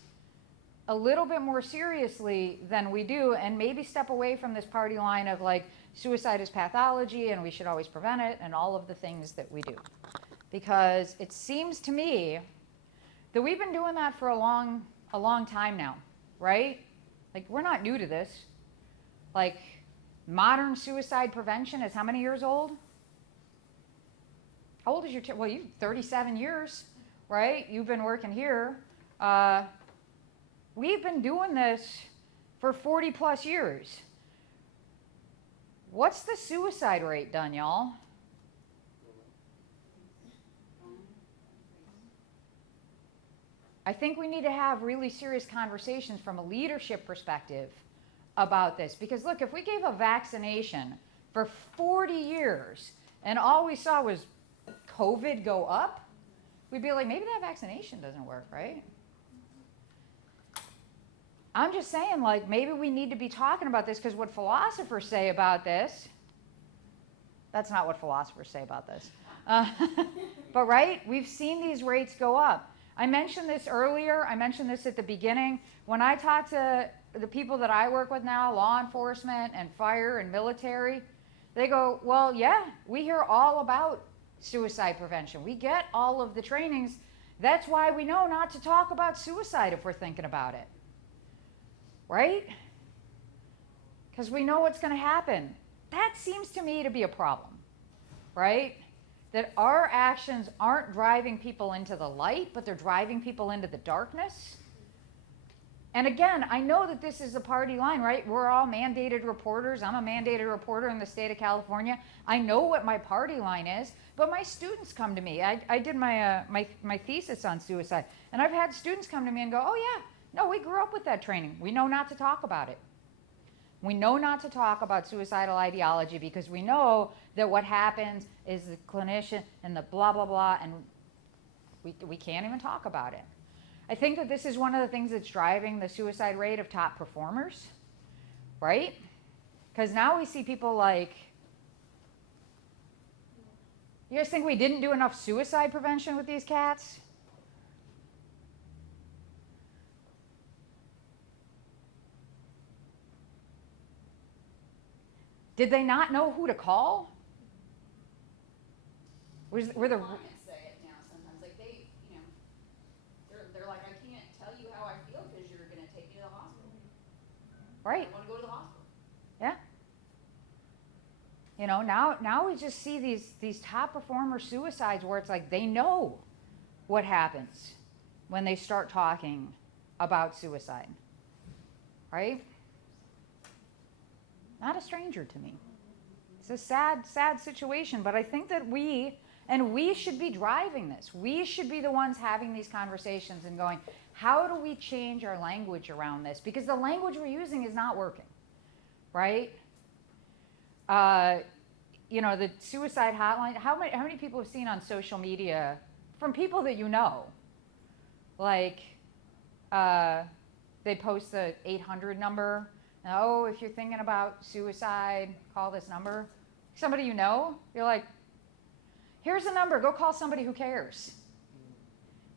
a little bit more seriously than we do, and maybe step away from this party line of like suicide is pathology and we should always prevent it and all of the things that we do. Because it seems to me that we've been doing that for a long time now, right? Like, we're not new to this. Like, modern suicide prevention is how many years old? How old is your, well, you 37 years, right? You've been working here. We've been doing this for 40 plus years. What's the suicide rate done, y'all? I think we need to have really serious conversations from a leadership perspective about this. Because look, if we gave a vaccination for 40 years and all we saw was COVID go up, we'd be like, maybe that vaccination doesn't work, right? I'm just saying, like, maybe we need to be talking about this, because what philosophers say about this, that's not what philosophers say about this. But right, we've seen these rates go up. I mentioned this earlier. I mentioned this at the beginning. When I talk to the people that I work with now, law enforcement and fire and military, they go, well, yeah, we hear all about suicide prevention. We get all of the trainings. That's why we know not to talk about suicide if we're thinking about it. Right? Because we know what's going to happen. That seems to me to be a problem, right? That our actions aren't driving people into the light, but they're driving people into the darkness. And again, I know that this is a party line, right? We're all mandated reporters. I'm a mandated reporter in the state of California. I know what my party line is, but my students come to me. I did my thesis on suicide, and I've had students come to me and go, oh yeah, no, we grew up with that training. We know not to talk about it. We know not to talk about suicidal ideology because we know that what happens is the clinician and the blah, blah, blah, and we can't even talk about it. I think that this is one of the things that's driving the suicide rate of top performers, right? Because now we see people like, you guys think we didn't do enough suicide prevention with these cats? Did they not know who to call? Were the Clients say it now sometimes, like they, you know, they're like, I can't tell you how I feel because you're going to take me to the hospital. right? I want to go to the hospital. Yeah. You know, now we just see these top performer suicides where it's like they know what happens when they start talking about suicide, right? Not a stranger to me. It's a sad, sad situation, but I think that we, And we should be driving this. We should be the ones having these conversations and going, how do we change our language around this? Because the language we're using is not working, right? You know, the suicide hotline, how many people have seen on social media from people that you know? Like, they post the 800 number. Oh, if you're thinking about suicide, call this number. Somebody you know, you're like, here's the number, go call somebody who cares.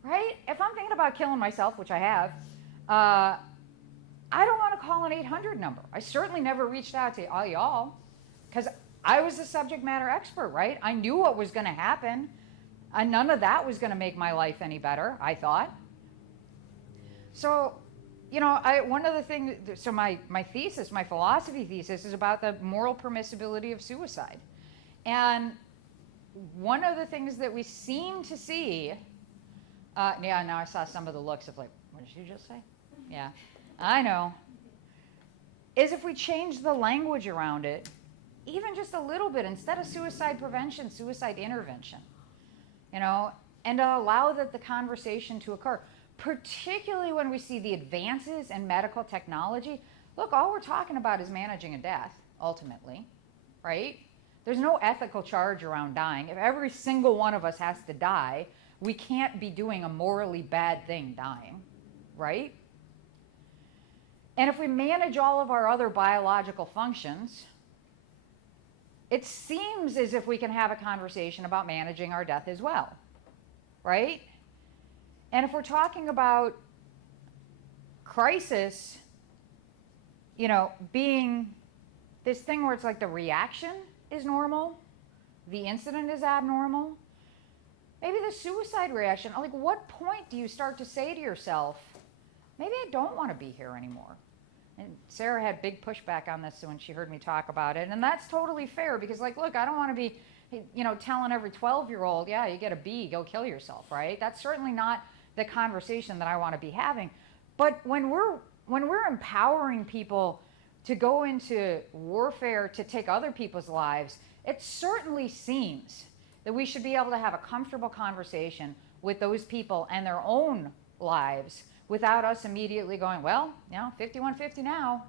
Right? If I'm thinking about killing myself, which I have, I don't want to call an 800 number. I certainly never reached out to all y'all because I was the subject matter expert, right? I knew what was going to happen. And none of that was going to make my life any better, I thought. So, you know, one of the things, so my thesis, my philosophy thesis is about the moral permissibility of suicide. And one of the things that we seem to see, yeah, now I saw some of the looks of like, what did you just say? Yeah, I know. Is if we change the language around it, even just a little bit, instead of suicide prevention, suicide intervention, you know, and allow the conversation to occur, particularly when we see the advances in medical technology. Look, all we're talking about is managing a death, ultimately, right? There's no ethical charge around dying. If every single one of us has to die, we can't be doing a morally bad thing dying, right? And if we manage all of our other biological functions, it seems as if we can have a conversation about managing our death as well, right? And if we're talking about crisis, you know, being this thing where it's like the reaction is normal, the incident is abnormal, maybe the suicide reaction, like what point do you start to say to yourself, maybe I don't want to be here anymore? And Sarah had big pushback on this when she heard me talk about it. And that's totally fair because, like, look, I don't want to be, you know, telling every 12-year-old, yeah, you get a B, go kill yourself, right? That's certainly not the conversation that I want to be having. But when we're empowering people to go into warfare to take other people's lives, it certainly seems that we should be able to have a comfortable conversation with those people and their own lives without us immediately going, well, you know, 5150 now.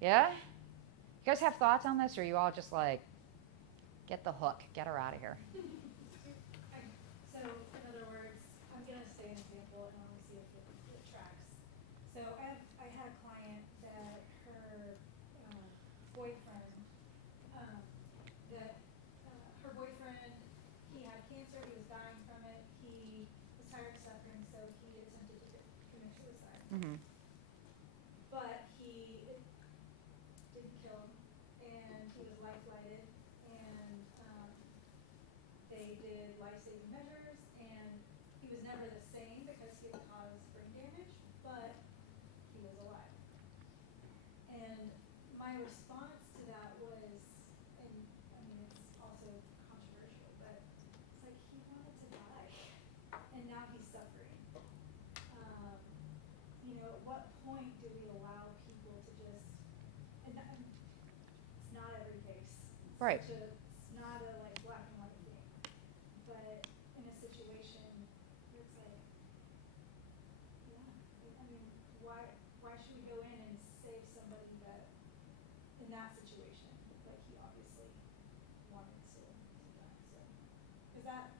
Yeah? You guys have thoughts on this, or are you all just like, get the hook, get her out of here? So, in other words, I'm going to say an example and I want to see if it tracks. So, I had a client that her boyfriend, her boyfriend, he had cancer, he was dying from it, he was tired of suffering, so he attempted to commit suicide. Mm-hmm. But he didn't kill him, and he was life-flighted, and they did life-saving measures, and he was never the same because he had caused brain damage, but he was alive. And my response to that was, and I mean it's also controversial, but it's like he wanted to die, and now he's suffering. You know, at what point do we allow people to just, and it's not every case. Right. It's not a like black and white thing, but in a situation where it's like, yeah, I mean, why should we go in and save somebody that, in that situation, like he obviously wanted to die, so, is that?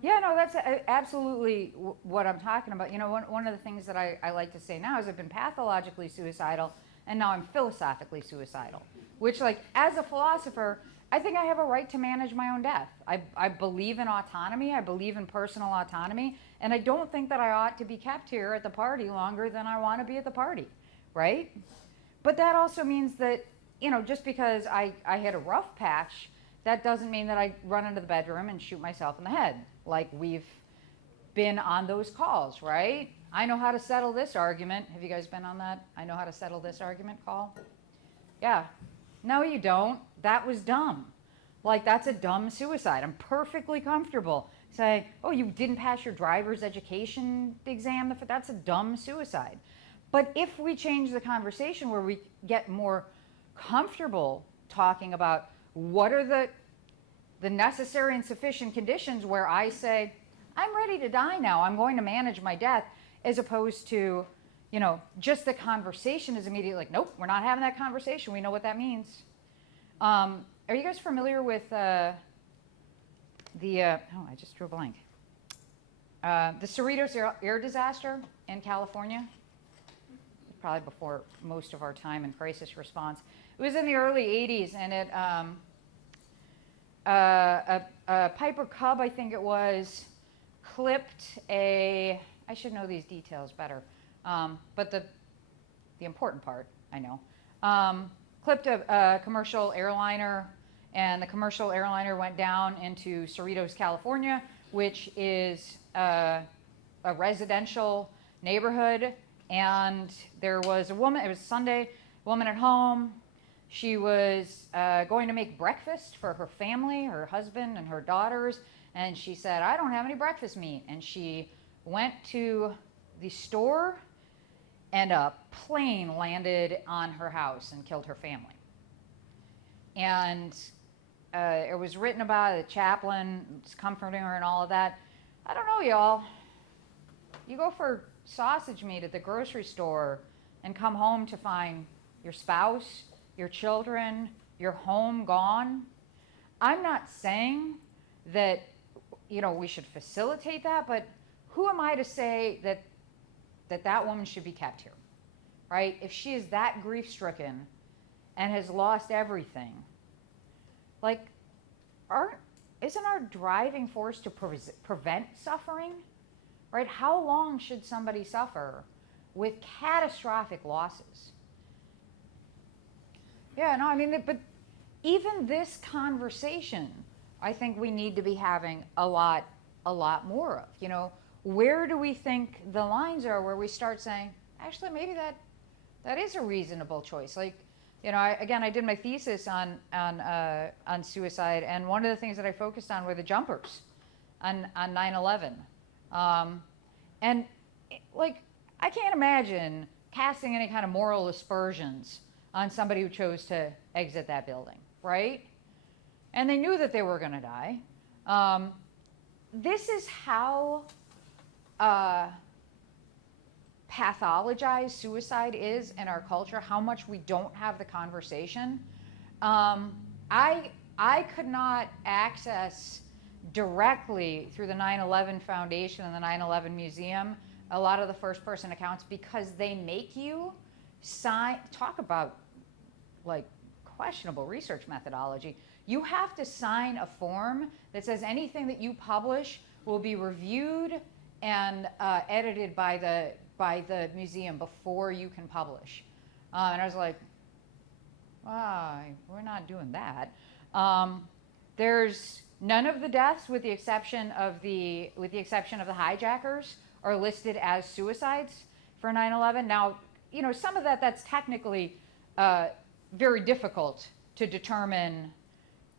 Yeah, no, that's absolutely what I'm talking about. You know, one of the things that I like to say now is I've been pathologically suicidal, and now I'm philosophically suicidal, which, like, as a philosopher, I think I have a right to manage my own death. I believe in autonomy. I believe in personal autonomy, and I don't think that I ought to be kept here at the party longer than I want to be at the party, right? But that also means that, you know, just because I hit a rough patch, that doesn't mean that I run into the bedroom and shoot myself in the head, like we've been on those calls, right? I know how to settle this argument. Have you guys been on that I know how to settle this argument call? Yeah. No, you don't. That was dumb. Like, that's a dumb suicide. I'm perfectly comfortable saying, oh, you didn't pass your driver's education exam? That's a dumb suicide. But if we change the conversation where we get more comfortable talking about what are the the necessary and sufficient conditions where I say, I'm ready to die now, I'm going to manage my death, as opposed to, just the conversation is immediately like, nope, we're not having that conversation. We know what that means. Are you guys familiar with I just drew a blank. The Cerritos air disaster in California? Probably before most of our time in crisis response. It was in the early 80s, and it a Piper Cub, I think it was, clipped I should know these details better, but the important part, I know, clipped a commercial airliner, and the commercial airliner went down into Cerritos, California, which is a residential neighborhood, and there was a woman, it was Sunday, woman at home. She was going to make breakfast for her family, her husband and her daughters, and she said, I don't have any breakfast meat. And she went to the store, and a plane landed on her house and killed her family. And it was written about, the chaplain was comforting her and all of that. I don't know, y'all. You go for sausage meat at the grocery store and come home to find your spouse, your children, your home gone. I'm not saying that, we should facilitate that, but who am I to say that woman should be kept here, right? If she is that grief-stricken and has lost everything, isn't our driving force to prevent suffering, right? How long should somebody suffer with catastrophic losses? Yeah, no, but even this conversation, I think we need to be having a lot more of. Where do we think the lines are where we start saying, actually, maybe that is a reasonable choice? I did my thesis on suicide, and one of the things that I focused on were the jumpers on 9/11. And I can't imagine casting any kind of moral aspersions on somebody who chose to exit that building, right? And they knew that they were going to die. This is how pathologized suicide is in our culture, how much we don't have the conversation. I could not access directly through the 9/11 Foundation and the 9/11 Museum a lot of the first-person accounts, because they make you talk about questionable research methodology. You have to sign a form that says anything that you publish will be reviewed and edited by the museum before you can publish. And I was like, why? We're not doing that. There's none of the deaths, with the exception of the hijackers, are listed as suicides for 9/11. Now, some of that's technically very difficult to determine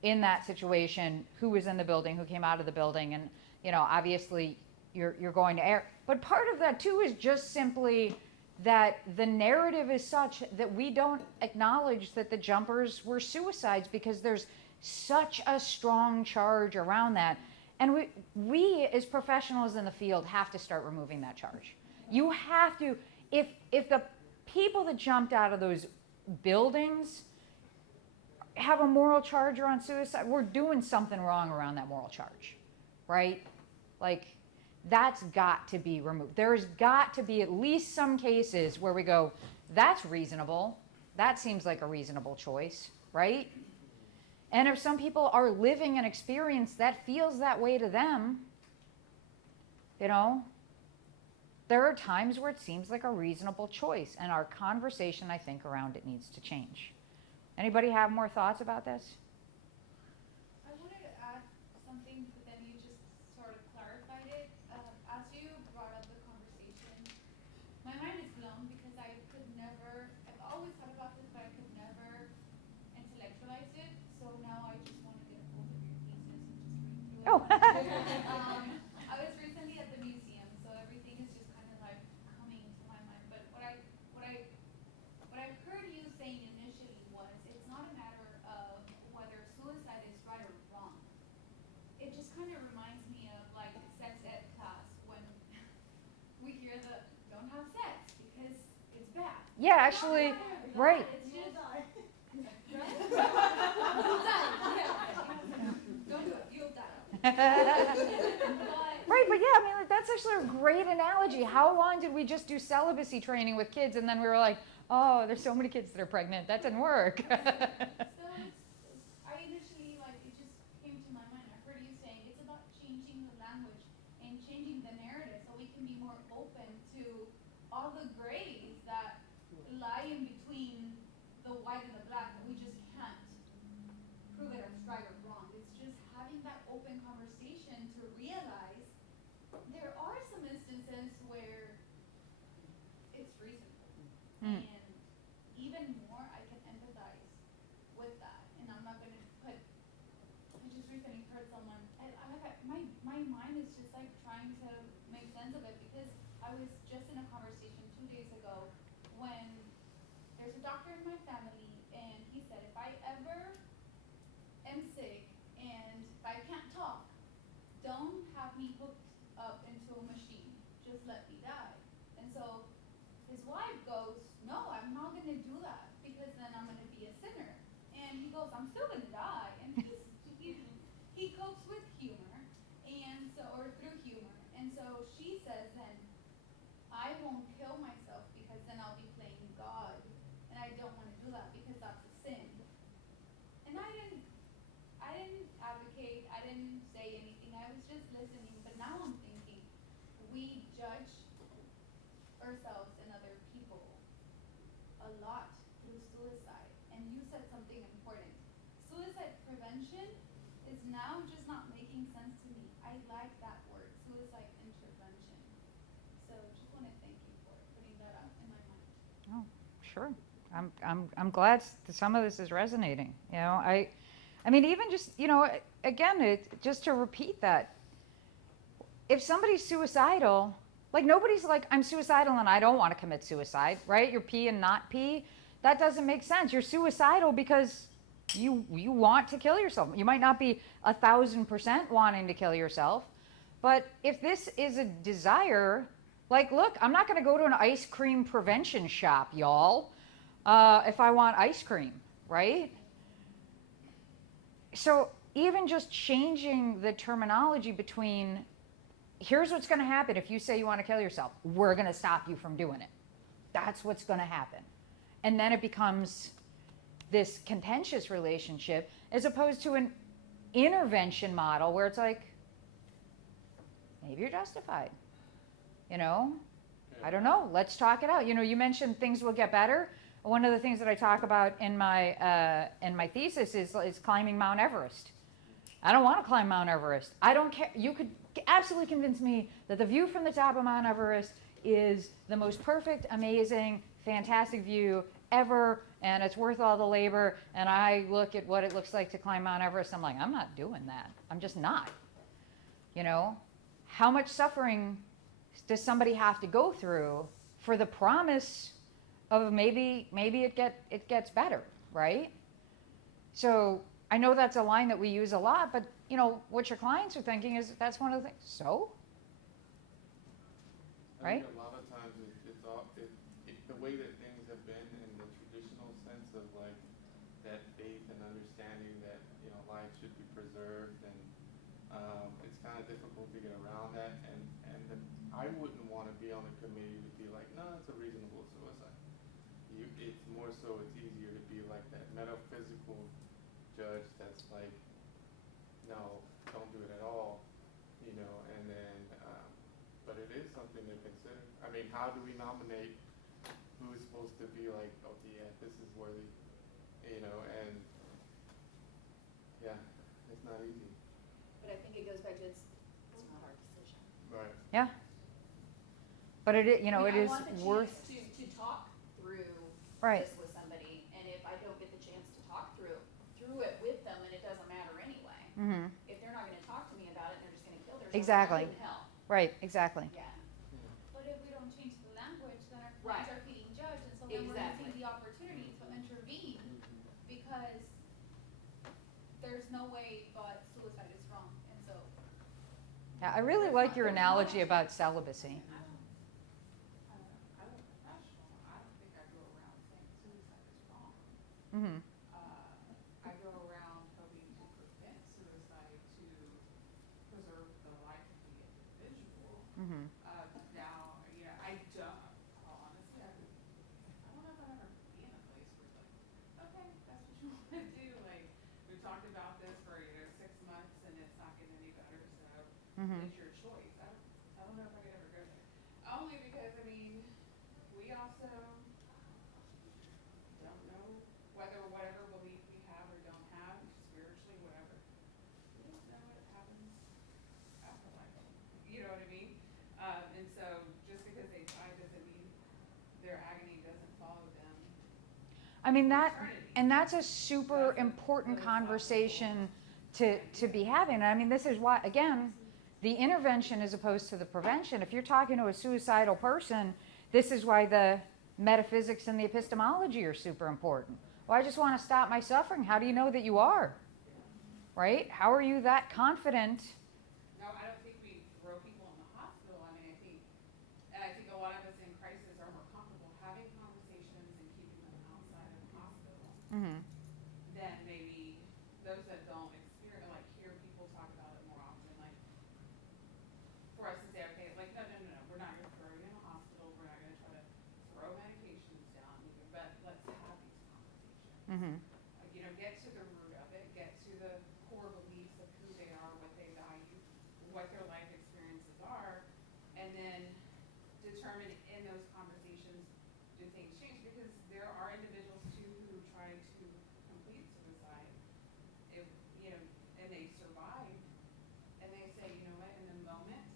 in that situation who was in the building, who came out of the building, and obviously you're going to err. But part of that too is just simply that the narrative is such that we don't acknowledge that the jumpers were suicides, because there's such a strong charge around that. And we as professionals in the field have to start removing that charge. You have to, if the people that jumped out of those buildings have a moral charge around suicide, we're doing something wrong around that moral charge, right? That's got to be removed. There's got to be at least some cases where we go, that's reasonable. That seems like a reasonable choice, right? And if some people are living an experience that feels that way to them, there are times where it seems like a reasonable choice, and our conversation, I think, around it needs to change. Anybody have more thoughts about this? I wanted to add something, but then you just sort of clarified it. As you brought up the conversation, my mind is blown, because I could never, I've always thought about this, but I could never intellectualize it. So now I just want to get a hold of your thesis and just read through it. Oh. I was recently at the museum, so everything is just kind of coming into my mind. But what I heard you saying initially was, it's not a matter of whether suicide is right or wrong. Yeah, actually, right. It's just, Don't do it, you'll die. Right, but yeah, I mean, like, that's actually a great analogy. How long did we just do celibacy training with kids, and then we were like, oh, there's so many kids that are pregnant. That didn't work. So I initially, like, it just came to my mind. I heard you saying it's about changing the language and changing the narrative so we can be more open to all the grays that lie in between the white and the black that we just can't prove it as right or wrong. It's just having that open conversation to realize there are some instances where it's reasonable. Mm. And even more, I can empathize with that. And I'm not going to put, I just recently heard someone, my mind is just like trying to make sense of it because I was just in a conversation 2 days ago when there's a doctor in my family and he said if I ever am sick and if I can't talk, don't have me hooked up into a machine. Just let me die. And so his wife goes, no, I'm not going to do that because then I'm going to be a sinner. And he goes, I'm still going to die. And he copes with humor, and so, or through humor. And so she says then, I won't kill myself because then I'll be playing God. And I don't want to do that because that's a sin. And I didn't advocate, I didn't say anything, I was just listening. But now I'm thinking, we judge ourselves and other people a lot through suicide. And you said something important. Suicide prevention is now just not making sense to me. I like that word, suicide intervention. So just want to thank you for putting that up in my mind. Oh, sure. I'm glad some of this is resonating. You know, I mean, even just, you know, again, just to repeat that, if somebody's suicidal, like nobody's like, I'm suicidal and I don't want to commit suicide, right? You're P and not P. That doesn't make sense. You're suicidal because you want to kill yourself. You might not be 1,000% wanting to kill yourself, but if this is a desire, like, look, I'm not going to go to an ice cream prevention shop, y'all, if I want ice cream, right? So even just changing the terminology between, here's what's going to happen if you say you want to kill yourself. We're going to stop you from doing it. That's what's going to happen. And then it becomes this contentious relationship as opposed to an intervention model where it's like, maybe you're justified. You know, I don't know. Let's talk it out. You know, you mentioned things will get better. One of the things that I talk about in my thesis is climbing Mount Everest. I don't want to climb Mount Everest. I don't care. You could absolutely convince me that the view from the top of Mount Everest is the most perfect, amazing, fantastic view ever, and it's worth all the labor. And I look at what it looks like to climb Mount Everest. I'm like, I'm not doing that. I'm just not. You know, how much suffering does somebody have to go through for the promise of maybe it gets better, right? So I know that's a line that we use a lot, but you know what your clients are thinking is that's one of the things. So, right? I think a lot of times it's all the way that things have been in the traditional sense of like that faith and understanding that life should be preserved, and it's kind of difficult to get around that. And I wouldn't want to be on a committee to be like, no, it's a reasonable suicide. It's more so it's easier to be like that metaphysical judge that's like, no, don't do it at all, and then, but it is something to consider. I mean, how do we nominate who is supposed to be like, okay, yeah, this is worthy, and yeah, it's not easy. But I think it goes back to it's not our decision. Right. Yeah. But it is, I mean, it is I want the worth. chance to talk through Right. this with somebody, and if I don't get the chance to talk through it with them, then it doesn't matter anyway. Mm-hmm. If they're not going to talk to me about it, and they're just going to kill themselves. Exactly. I'm in hell. Right. Exactly. Yeah. But if we don't change the language, then our clients are feeling judged, and so then we're Exactly. missing the opportunity to intervene because there's no way but suicide is wrong, and so. Yeah, I really like your analogy about celibacy. I don't think I go Mm-hmm. I go around helping to prevent suicide to preserve the life of the individual. Mm-hmm. Now, you know, honestly, I don't know if I'd ever be in a place where it's like, okay, that's what you want to do. Like, we talked about this for, 6 months and it's not getting any better, so Mm-hmm. it's your choice. I don't know if I could ever go there. Only because, I mean, we also don't know whether whatever belief we have or don't have, spiritually, whatever, we don't know what happens after life. You know what I mean? And so just because they tried doesn't mean their agony doesn't follow them. I mean, Eternity. and that's a super important conversation to be having. I mean, this is why, again, the intervention as opposed to the prevention. If you're talking to a suicidal person, this is why the metaphysics and the epistemology are super important. Well, I just want to stop my suffering. How do you know that you are? Right? How are you that confident? No, I don't think we throw people in the hospital. I mean, I think a lot of us in crisis are more comfortable having conversations and keeping them outside of the hospital Mm-hmm. than maybe those that don't experience, like hear people talk about it more often. Like for us to say, okay, like no, we're not going to throw you in a hospital. We're not going to try to throw medications down you, but let's have these conversations. Mm-hmm. Get to the root of it, get to the core beliefs of who they are, what they value, what their life experiences are, and then determine in those conversations, do things change? Because there are individuals too who try to complete suicide, and they survive, and they say, you know what, in the moment,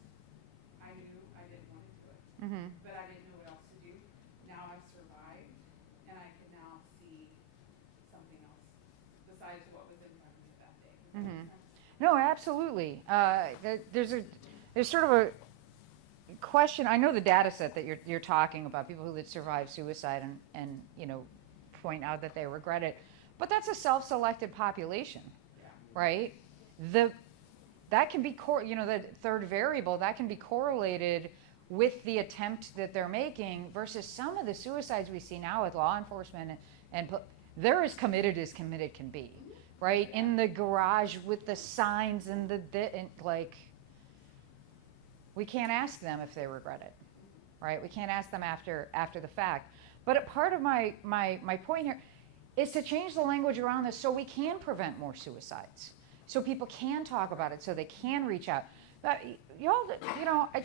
I knew I didn't want to do it, Mm-hmm. but I didn't know what else to do. Now I've survived, and I can now see something else besides what was in front of me that day. Does that make Mm-hmm. sense? No, absolutely. There's sort of a question. I know the data set that you're talking about, people who survive suicide and point out that they regret it, but that's a self-selected population, right? That can be the third variable that can be correlated with the attempt that they're making versus some of the suicides we see now with law enforcement and they're as committed can be, right? In the garage with the signs and we can't ask them if they regret it, right? We can't ask them after the fact. But a part of my point here is to change the language around this so we can prevent more suicides, so people can talk about it, so they can reach out. I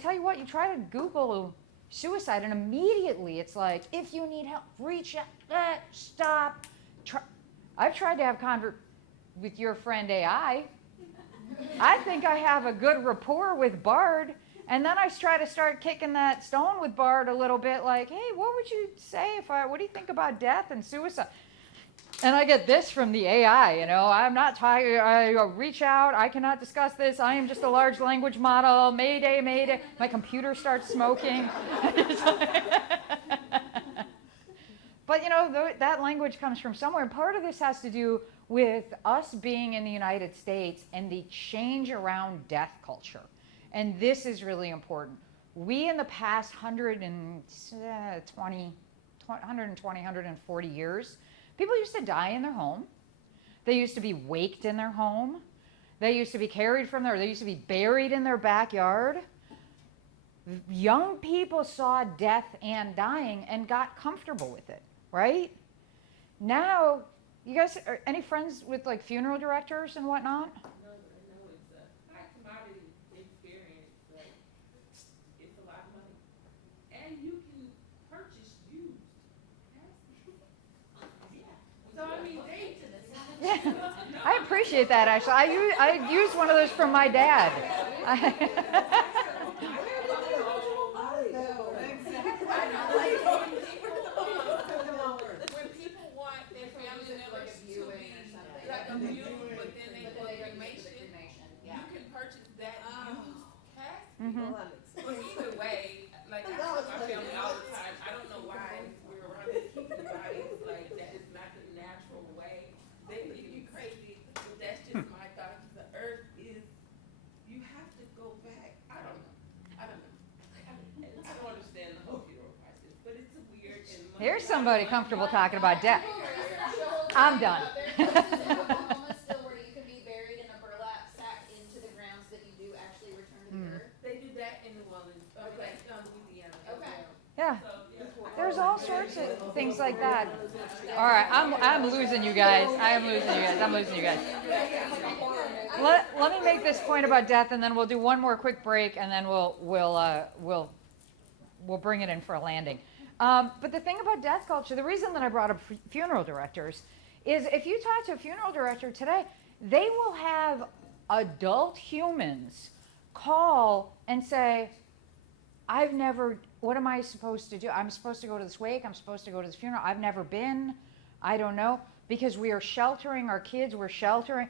tell you what, you try to Google suicide and immediately it's like, if you need help, reach out, stop. I've tried to have with your friend AI. I think I have a good rapport with Bard. And then I try to start kicking that stone with Bard a little bit, like, hey, what would you say what do you think about death and suicide? And I get this from the AI, I'm not talking, I reach out, I cannot discuss this, I am just a large language model, mayday, mayday. My computer starts smoking. But, that language comes from somewhere. And part of this has to do with us being in the United States and the change around death culture. And this is really important. We, in the past 140 years, people used to die in their home. They used to be waked in their home. They used to be carried from there. They used to be buried in their backyard. Young people saw death and dying and got comfortable with it, right? Now, you guys, are any friends with funeral directors and whatnot? No, but I know it's a high commodity experience, but it's a lot of money. And you can purchase used. Yeah. So I mean, Yeah, I appreciate that actually. I used one of those from my dad. when people want their family members to be like a mule, but then they go cremation, you can purchase that used casket. Mhm. But either way, like I tell my family all the time, I don't know why we're around these people's bodies like that is not the natural way. They think it'd be crazy, but that's just my thought. The earth is, you have to go back. I don't know. I don't understand the whole funeral process, but it's a weird and Here's somebody comfortable talking about death. People are used to show I'm done. There's places in Oklahoma still where you can be buried in a burlap sack into the ground so that you do actually return to the earth. They do that in New Orleans, Okay. Louisiana. Okay. Yeah. So, yeah. There's all sorts of things like that. All right, I'm losing you guys. I'm losing you guys. Let me make this point about death, and then we'll do one more quick break, and then we'll bring it in for a landing. But the thing about death culture, the reason that I brought up funeral directors, is if you talk to a funeral director today, they will have adult humans call and say, what am I supposed to do? I'm supposed to go to this wake. I'm supposed to go to this funeral. I've never been. I don't know. Because we are sheltering our kids. We're sheltering.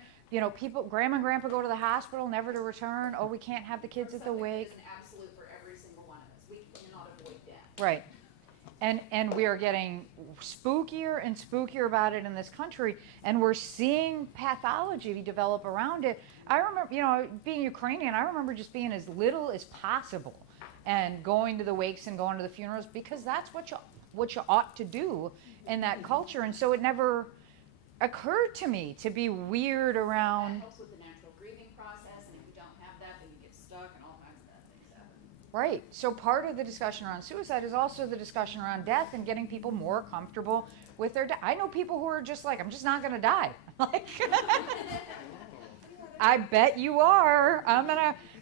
People, grandma and grandpa go to the hospital, never to return. Oh, we can't have the kids at the wake. It's an absolute for every single one of us. We cannot avoid death. Right. And we are getting spookier and spookier about it in this country. And we're seeing pathology develop around it. I remember, being Ukrainian, I remember just being as little as possible and going to the wakes and going to the funerals, because that's what you ought to do in that culture. And so it never occurred to me to be weird around. That helps with the natural grieving process, and if you don't have that, then you get stuck and all kinds of bad things happen. Right. So part of the discussion around suicide is also the discussion around death and getting people more comfortable with their death. I know people who are just like, I'm just not going to die. I bet you are.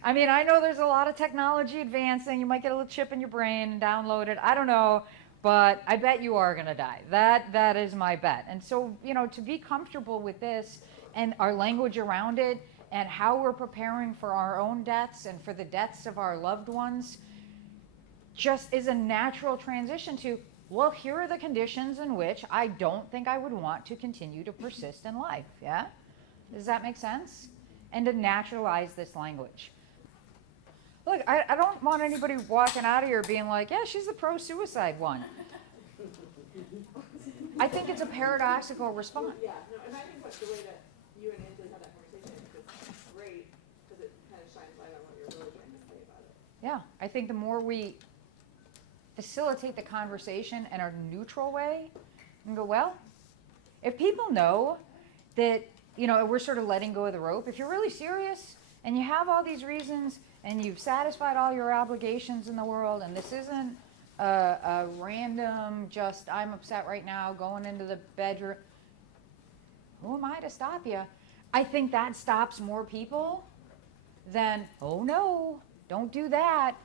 I know there's a lot of technology advancing. You might get a little chip in your brain and download it. I don't know. But I bet you are going to die. That is my bet. And so, to be comfortable with this and our language around it and how we're preparing for our own deaths and for the deaths of our loved ones just is a natural transition to, well, here are the conditions in which I don't think I would want to continue to persist in life. Yeah? Does that make sense? And to naturalize this language. Look, I don't want anybody walking out of here being like, yeah, she's the pro-suicide one. I think it's a paradoxical response. Yeah, no, and I think that's the way that you and Ansley had that conversation is great, because it kind of shines light on what you're really trying to say about it. Yeah, I think the more we facilitate the conversation in a neutral way and go, well, if people know that, we're sort of letting go of the rope, if you're really serious and you have all these reasons and you've satisfied all your obligations in the world, and this isn't a random, just I'm upset right now, going into the bedroom, who am I to stop you? I think that stops more people than, oh no, don't do that.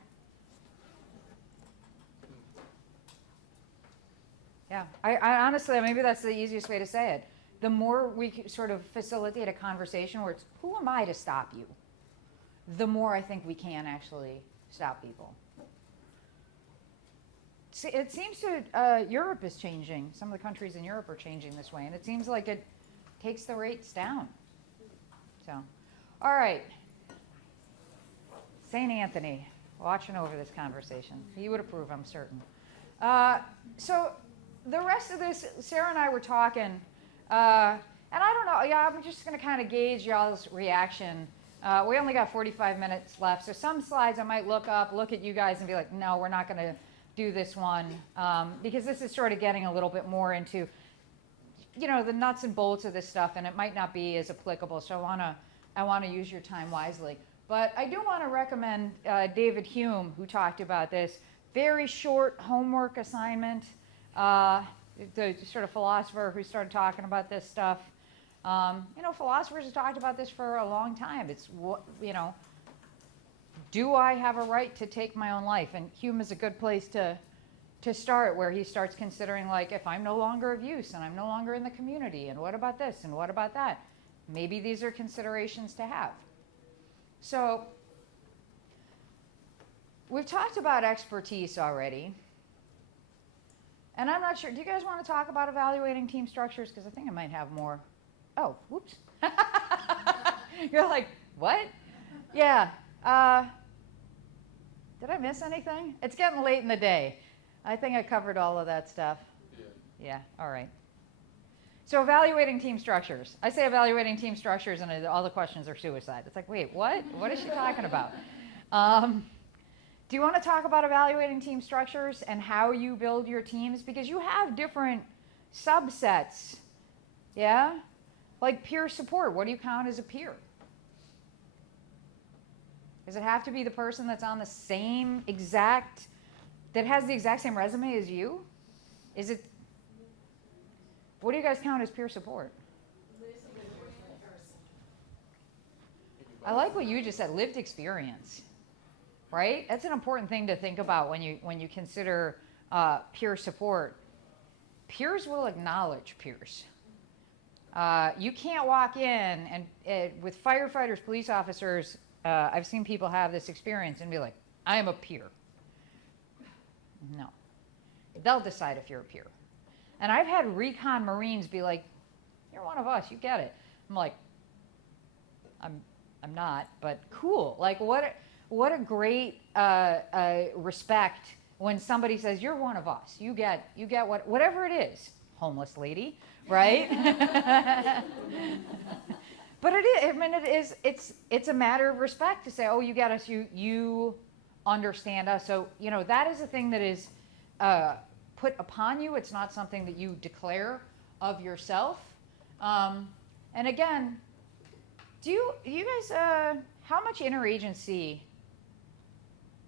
Yeah, I honestly, maybe that's the easiest way to say it. The more we sort of facilitate a conversation where it's, who am I to stop you? The more I think we can actually stop people. It seems to, Europe is changing. Some of the countries in Europe are changing this way, and it seems like it takes the rates down. So, all right. St. Anthony, watching over this conversation. He would approve, I'm certain. So the rest of this, Sarah and I were talking, and I don't know, I'm just going to kind of gauge y'all's reaction. We only got 45 minutes left, so some slides I might look at you guys and be like, no, we're not going to do this one, because this is sort of getting a little bit more into, the nuts and bolts of this stuff, and it might not be as applicable, so I want to use your time wisely. But I do want to recommend David Hume, who talked about this. Very short homework assignment, the sort of philosopher who started talking about this stuff. Philosophers have talked about this for a long time. It's, do I have a right to take my own life? And Hume is a good place to start, where he starts considering, like, if I'm no longer of use and I'm no longer in the community, and what about this and what about that? Maybe these are considerations to have. So we've talked about expertise already. And I'm not sure, do you guys want to talk about evaluating team structures? Because I think I might have more. Oh, whoops. You're like, what? Yeah. Did I miss anything? It's getting late in the day. I think I covered all of that stuff. Yeah, all right. So evaluating team structures. I say evaluating team structures and all the questions are suicide. It's like, wait, what? What is she talking about? Do you want to talk about evaluating team structures and how you build your teams? Because you have different subsets Yeah? Like peer support, what do you count as a peer? Does it have to be the person that's on the same exact, that has the exact same resume as you? Is it, what do you guys count as peer support? I like what you just said, lived experience, right? That's an important thing to think about when you consider peer support. Peers will acknowledge peers. You can't walk in and with firefighters, police officers, I've seen people have this experience and be like, I am a peer. No. They'll decide if you're a peer. And I've had recon Marines be like, you're one of us, you get it. I'm like, I'm not, but cool. Like what a great respect when somebody says, you're one of us. You get whatever it is. Homeless lady, right? But it is, I mean, it's a matter of respect to say, oh, you get us, you understand us. So, that is a thing that is put upon you. It's not something that you declare of yourself. And again, do you guys, how much interagency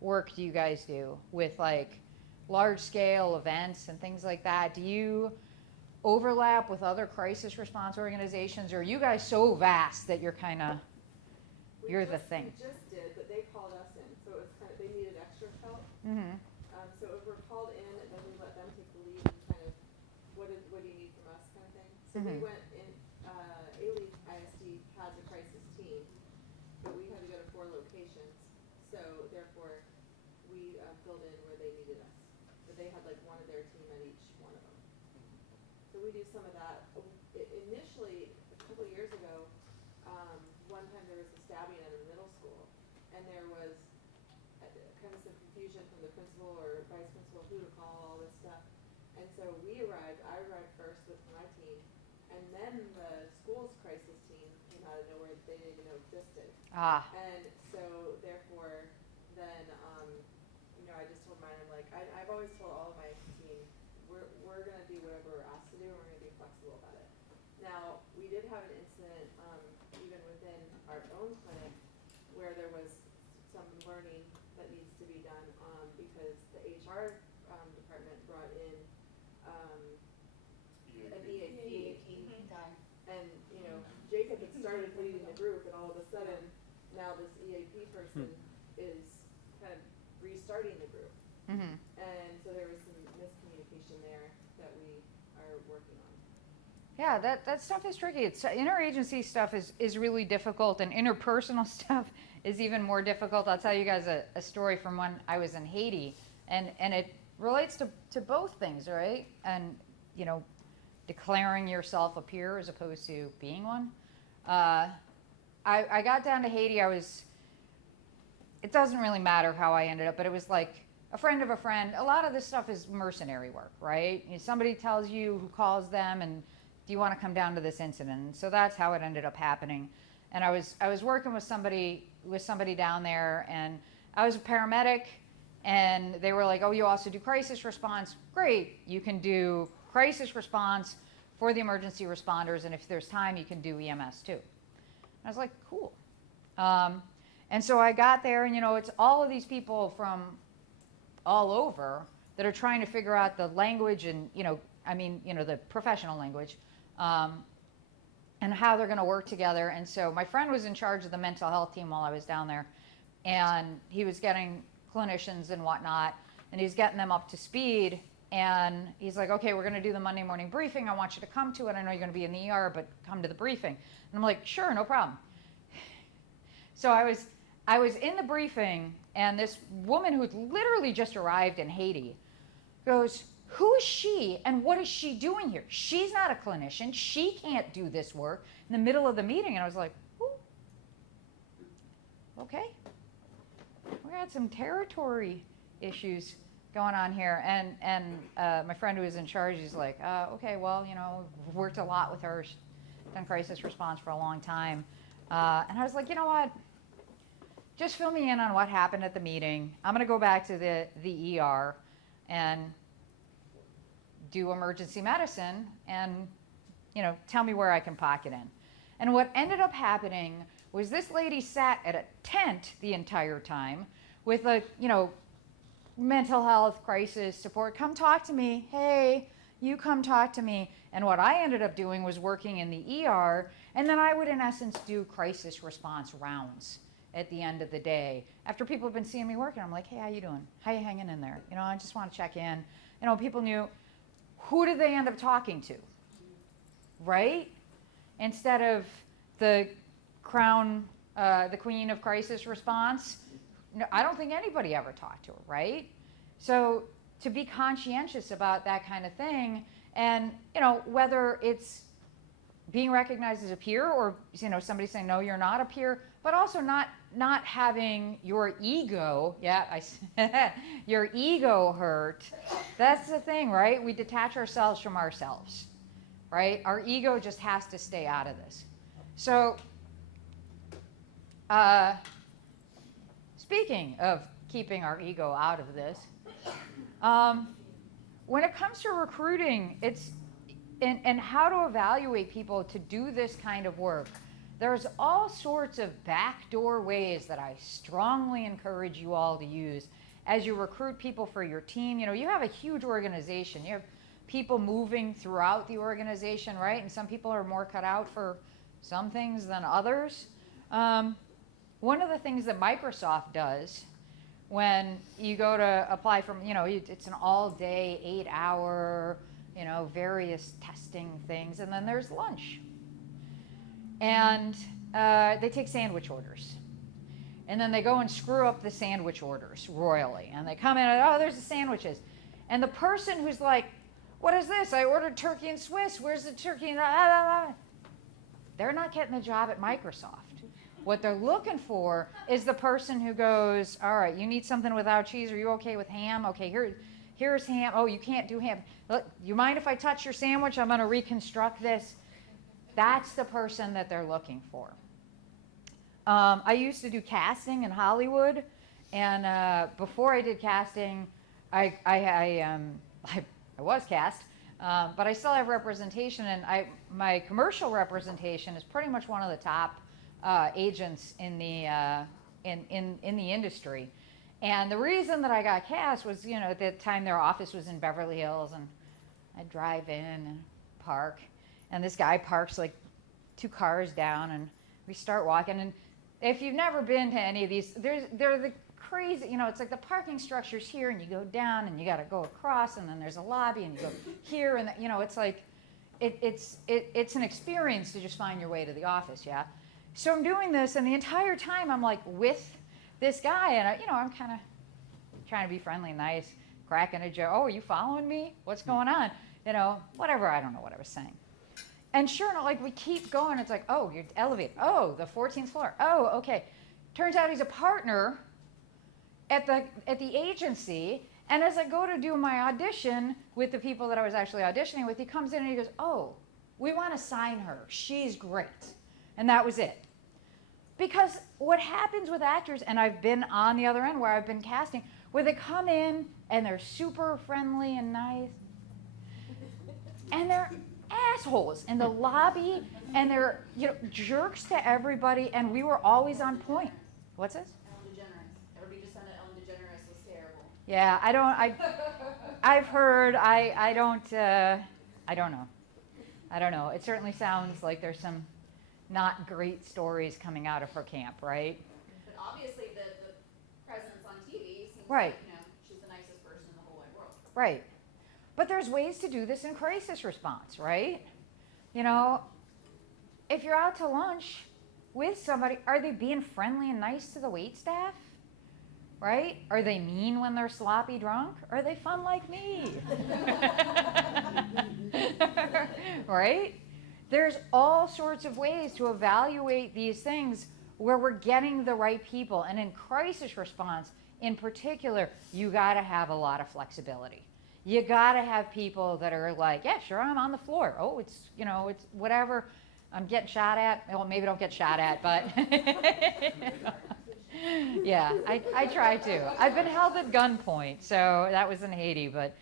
work do you guys do with like large scale events and things like that? Do you overlap with other crisis response organizations, or are you guys so vast that you're you're the thing? We just did, but they called us in, so it was they needed extra help. Mm-hmm. So if we're called in, and then we let them take the lead and what do you need from us kind of thing. So we went in, Ailey ISD has a crisis team, but we had to go to 4 locations, so therefore we filled in where they needed us. But they had like one of their team at each one of them. So we do some of that. Initially, a couple of years ago, one time there was a stabbing at a middle school, and there was kind of some confusion from the principal or vice principal who to call, all this stuff. And so I arrived first with my team, and then the school's crisis team came out of nowhere that they didn't even know existed. And so therefore, then, I just told mine, I'm like, I've always told all of my team, we're going to do whatever we're asked to do, and we're going to be flexible about it. Now, we did have an incident, even within our own clinic, where there was some learning that needs to be done, because the HR department brought in an EAP. And, Jacob had started leading the group, and all of a sudden, now this EAP person is kind of restarting the group. Mm-hmm. And so there was some miscommunication there that we are working on. Yeah, that stuff is tricky. Interagency stuff is really difficult, and interpersonal stuff is even more difficult. I'll tell you guys a story from when I was in Haiti, and it relates to both things, right? And, declaring yourself a peer as opposed to being one. I got down to Haiti. It doesn't really matter how I ended up, but it was like a friend of a friend. A lot of this stuff is mercenary work, right? Somebody tells you who calls them, and do you want to come down to this incident? And so that's how it ended up happening. And I was working with somebody down there, and I was a paramedic, and they were like, oh, you also do crisis response? Great, you can do crisis response for the emergency responders, and if there's time, you can do EMS too. I was like, cool. And so I got there, and it's all of these people from all over that are trying to figure out the language and, the professional language, and how they're going to work together. And so my friend was in charge of the mental health team while I was down there, and he was getting clinicians and whatnot, and he's getting them up to speed. And he's like, okay, we're going to do the Monday morning briefing. I want you to come to it. I know you're going to be in the ER, but come to the briefing. And I'm like, sure, no problem. So I was in the briefing, and this woman who had literally just arrived in Haiti goes, who is she and what is she doing here? She's not a clinician. She can't do this work in the middle of the meeting. And I was like, ooh, okay. We got some territory issues going on here. And my friend who was in charge, he's like, okay, well, we've worked a lot with her. She's done crisis response for a long time. And I was like, you know what? Just fill me in on what happened at the meeting. I'm going to go back to the ER and do emergency medicine and tell me where I can pocket in. And what ended up happening was this lady sat at a tent the entire time with a, mental health crisis support. Come talk to me. Hey, you come talk to me. And what I ended up doing was working in the ER, and then I would, in essence, do crisis response rounds at the end of the day. After people have been seeing me working, I'm like, hey, how you doing? How you hanging in there? I just want to check in. People knew, who did they end up talking to? Right? Instead of the the queen of crisis response, I don't think anybody ever talked to her, right? So to be conscientious about that kind of thing, and whether it's being recognized as a peer, or somebody saying no, you're not a peer, but also not having your ego, your ego hurt. That's the thing, right? We detach ourselves from ourselves, right? Our ego just has to stay out of this. So speaking of keeping our ego out of this, when it comes to recruiting, and how to evaluate people to do this kind of work, there's all sorts of backdoor ways that I strongly encourage you all to use as you recruit people for your team. You have a huge organization. You have people moving throughout the organization, right? And some people are more cut out for some things than others. One of the things that Microsoft does when you go to apply for, it's an all-day, 8-hour, various testing things, and then there's lunch. And they take sandwich orders. And then they go and screw up the sandwich orders royally. And they come in and, oh, there's the sandwiches. And the person who's like, what is this? I ordered turkey and Swiss. Where's the turkey? And they're not getting the job at Microsoft. What they're looking for is the person who goes, all right, you need something without cheese. Are you okay with ham? Okay, here's ham. Oh, you can't do ham. Look, you mind if I touch your sandwich? I'm going to reconstruct this. That's the person that they're looking for. I used to do casting in Hollywood, and before I did casting, I was cast, but I still have representation, and my commercial representation is pretty much one of the top agents in the industry. And the reason that I got cast was, at the time their office was in Beverly Hills, and I'd drive in and park, and this guy parks like 2 cars down, and we start walking. And if you've never been to any of these, they're the crazy, it's like the parking structure's here, and you go down, and you got to go across, and then there's a lobby, and you go here, and it's like it's an experience to just find your way to the office, yeah. So I'm doing this, and the entire time I'm like with this guy, and I'm kind of trying to be friendly and nice, cracking a joke. Oh, are you following me? What's going on? Whatever. I don't know what I was saying. And sure enough, like we keep going. It's like, oh, you're elevated. Oh, the 14th floor. Oh, okay. Turns out he's a partner at the agency. And as I go to do my audition with the people that I was actually auditioning with, he comes in and he goes, oh, we want to sign her. She's great. And that was it. Because what happens with actors, and I've been on the other end where I've been casting, where they come in and they're super friendly and nice, and they're assholes in the lobby, and they're jerks to everybody, and we were always on point. What's this? Ellen DeGeneres. Everybody just found out Ellen DeGeneres was terrible. Yeah, I've heard, I don't know. I don't know. It certainly sounds like there's some not great stories coming out of her camp, right? But obviously the presence on TV seems right. like, she's the nicest person in the whole wide world. Right. But there's ways to do this in crisis response, right? If you're out to lunch with somebody, are they being friendly and nice to the wait staff? Right? Are they mean when they're sloppy drunk? Are they fun like me? Right? There's all sorts of ways to evaluate these things where we're getting the right people. And in crisis response, in particular, you got to have a lot of flexibility. You got to have people that are like, yeah, sure, I'm on the floor. Oh, it's whatever. I'm getting shot at. Well, maybe don't get shot at, but yeah, I try to. I've been held at gunpoint, so that was in Haiti, but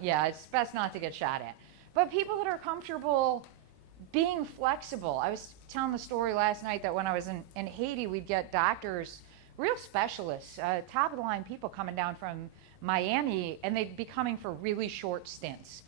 yeah, it's best not to get shot at. But people that are comfortable being flexible. I was telling the story last night that when I was in Haiti, we'd get doctors, real specialists, top of the line people coming down from Miami, and they'd be coming for really short stints,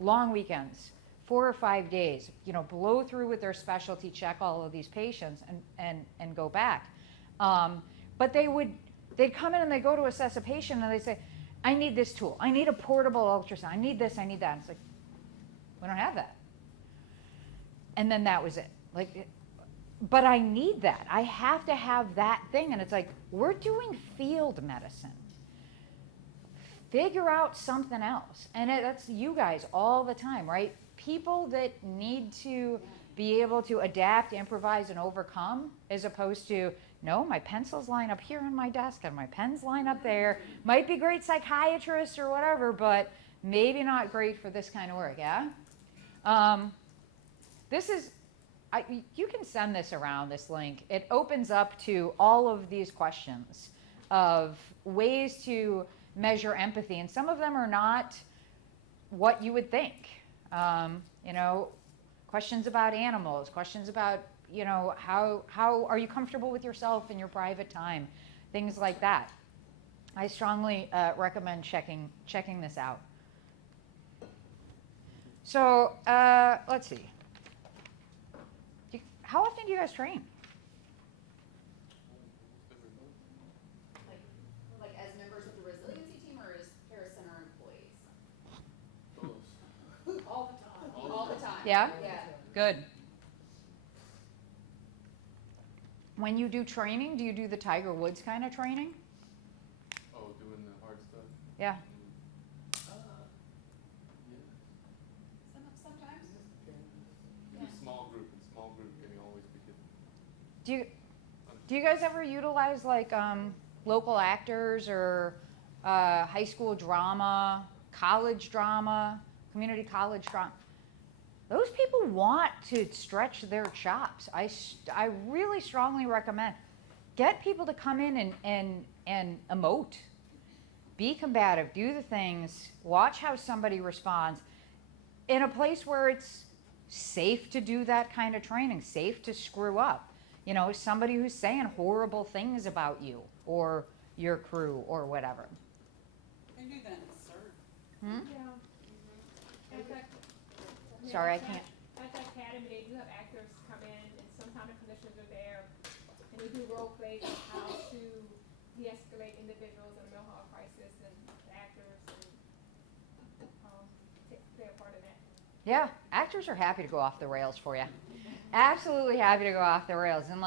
long weekends, 4 or 5 days, blow through with their specialty, check all of these patients and go back. But they'd come in and they'd go to assess a patient and they'd say, I need this tool. I need a portable ultrasound. I need this, I need that. And it's like, we don't have that. And then that was it. But I need that. I have to have that thing. And it's like, we're doing field medicine. Figure out something else. And that's you guys all the time, right? People that need to be able to adapt, improvise, and overcome, as opposed to, no, my pencils line up here on my desk and my pens line up there. Might be great psychiatrist or whatever, but maybe not great for this kind of work, yeah? This is, you can send this around, this link. It opens up to all of these questions of ways to measure empathy. And some of them are not what you would think. Questions about animals, questions about, how are you comfortable with yourself in your private time, things like that. I strongly recommend checking this out. So let's see. How often do you guys train? Like as members of the resiliency team or as Harris Center employees? All the time. All the time. Yeah? Yeah. Good. When you do training, do you do the Tiger Woods kind of training? Oh, doing the hard stuff? Yeah. Sometimes. In a small group can always be different. Do you guys ever utilize local actors or high school drama, college drama, community college drama? Those people want to stretch their chops. I really strongly recommend get people to come in and emote, be combative, do the things, watch how somebody responds in a place where it's safe to do that kind of training, safe to screw up. Somebody who's saying horrible things about you or your crew or whatever. They do that in CERT. Sorry, I can't. At the academy, they do have actors come in, and sometimes the clinicians are there, and they do role plays on how to de-escalate individuals in a mental health crisis, and the actors play a part in that. Yeah, actors are happy to go off the rails for you. Absolutely happy to go off the rails. And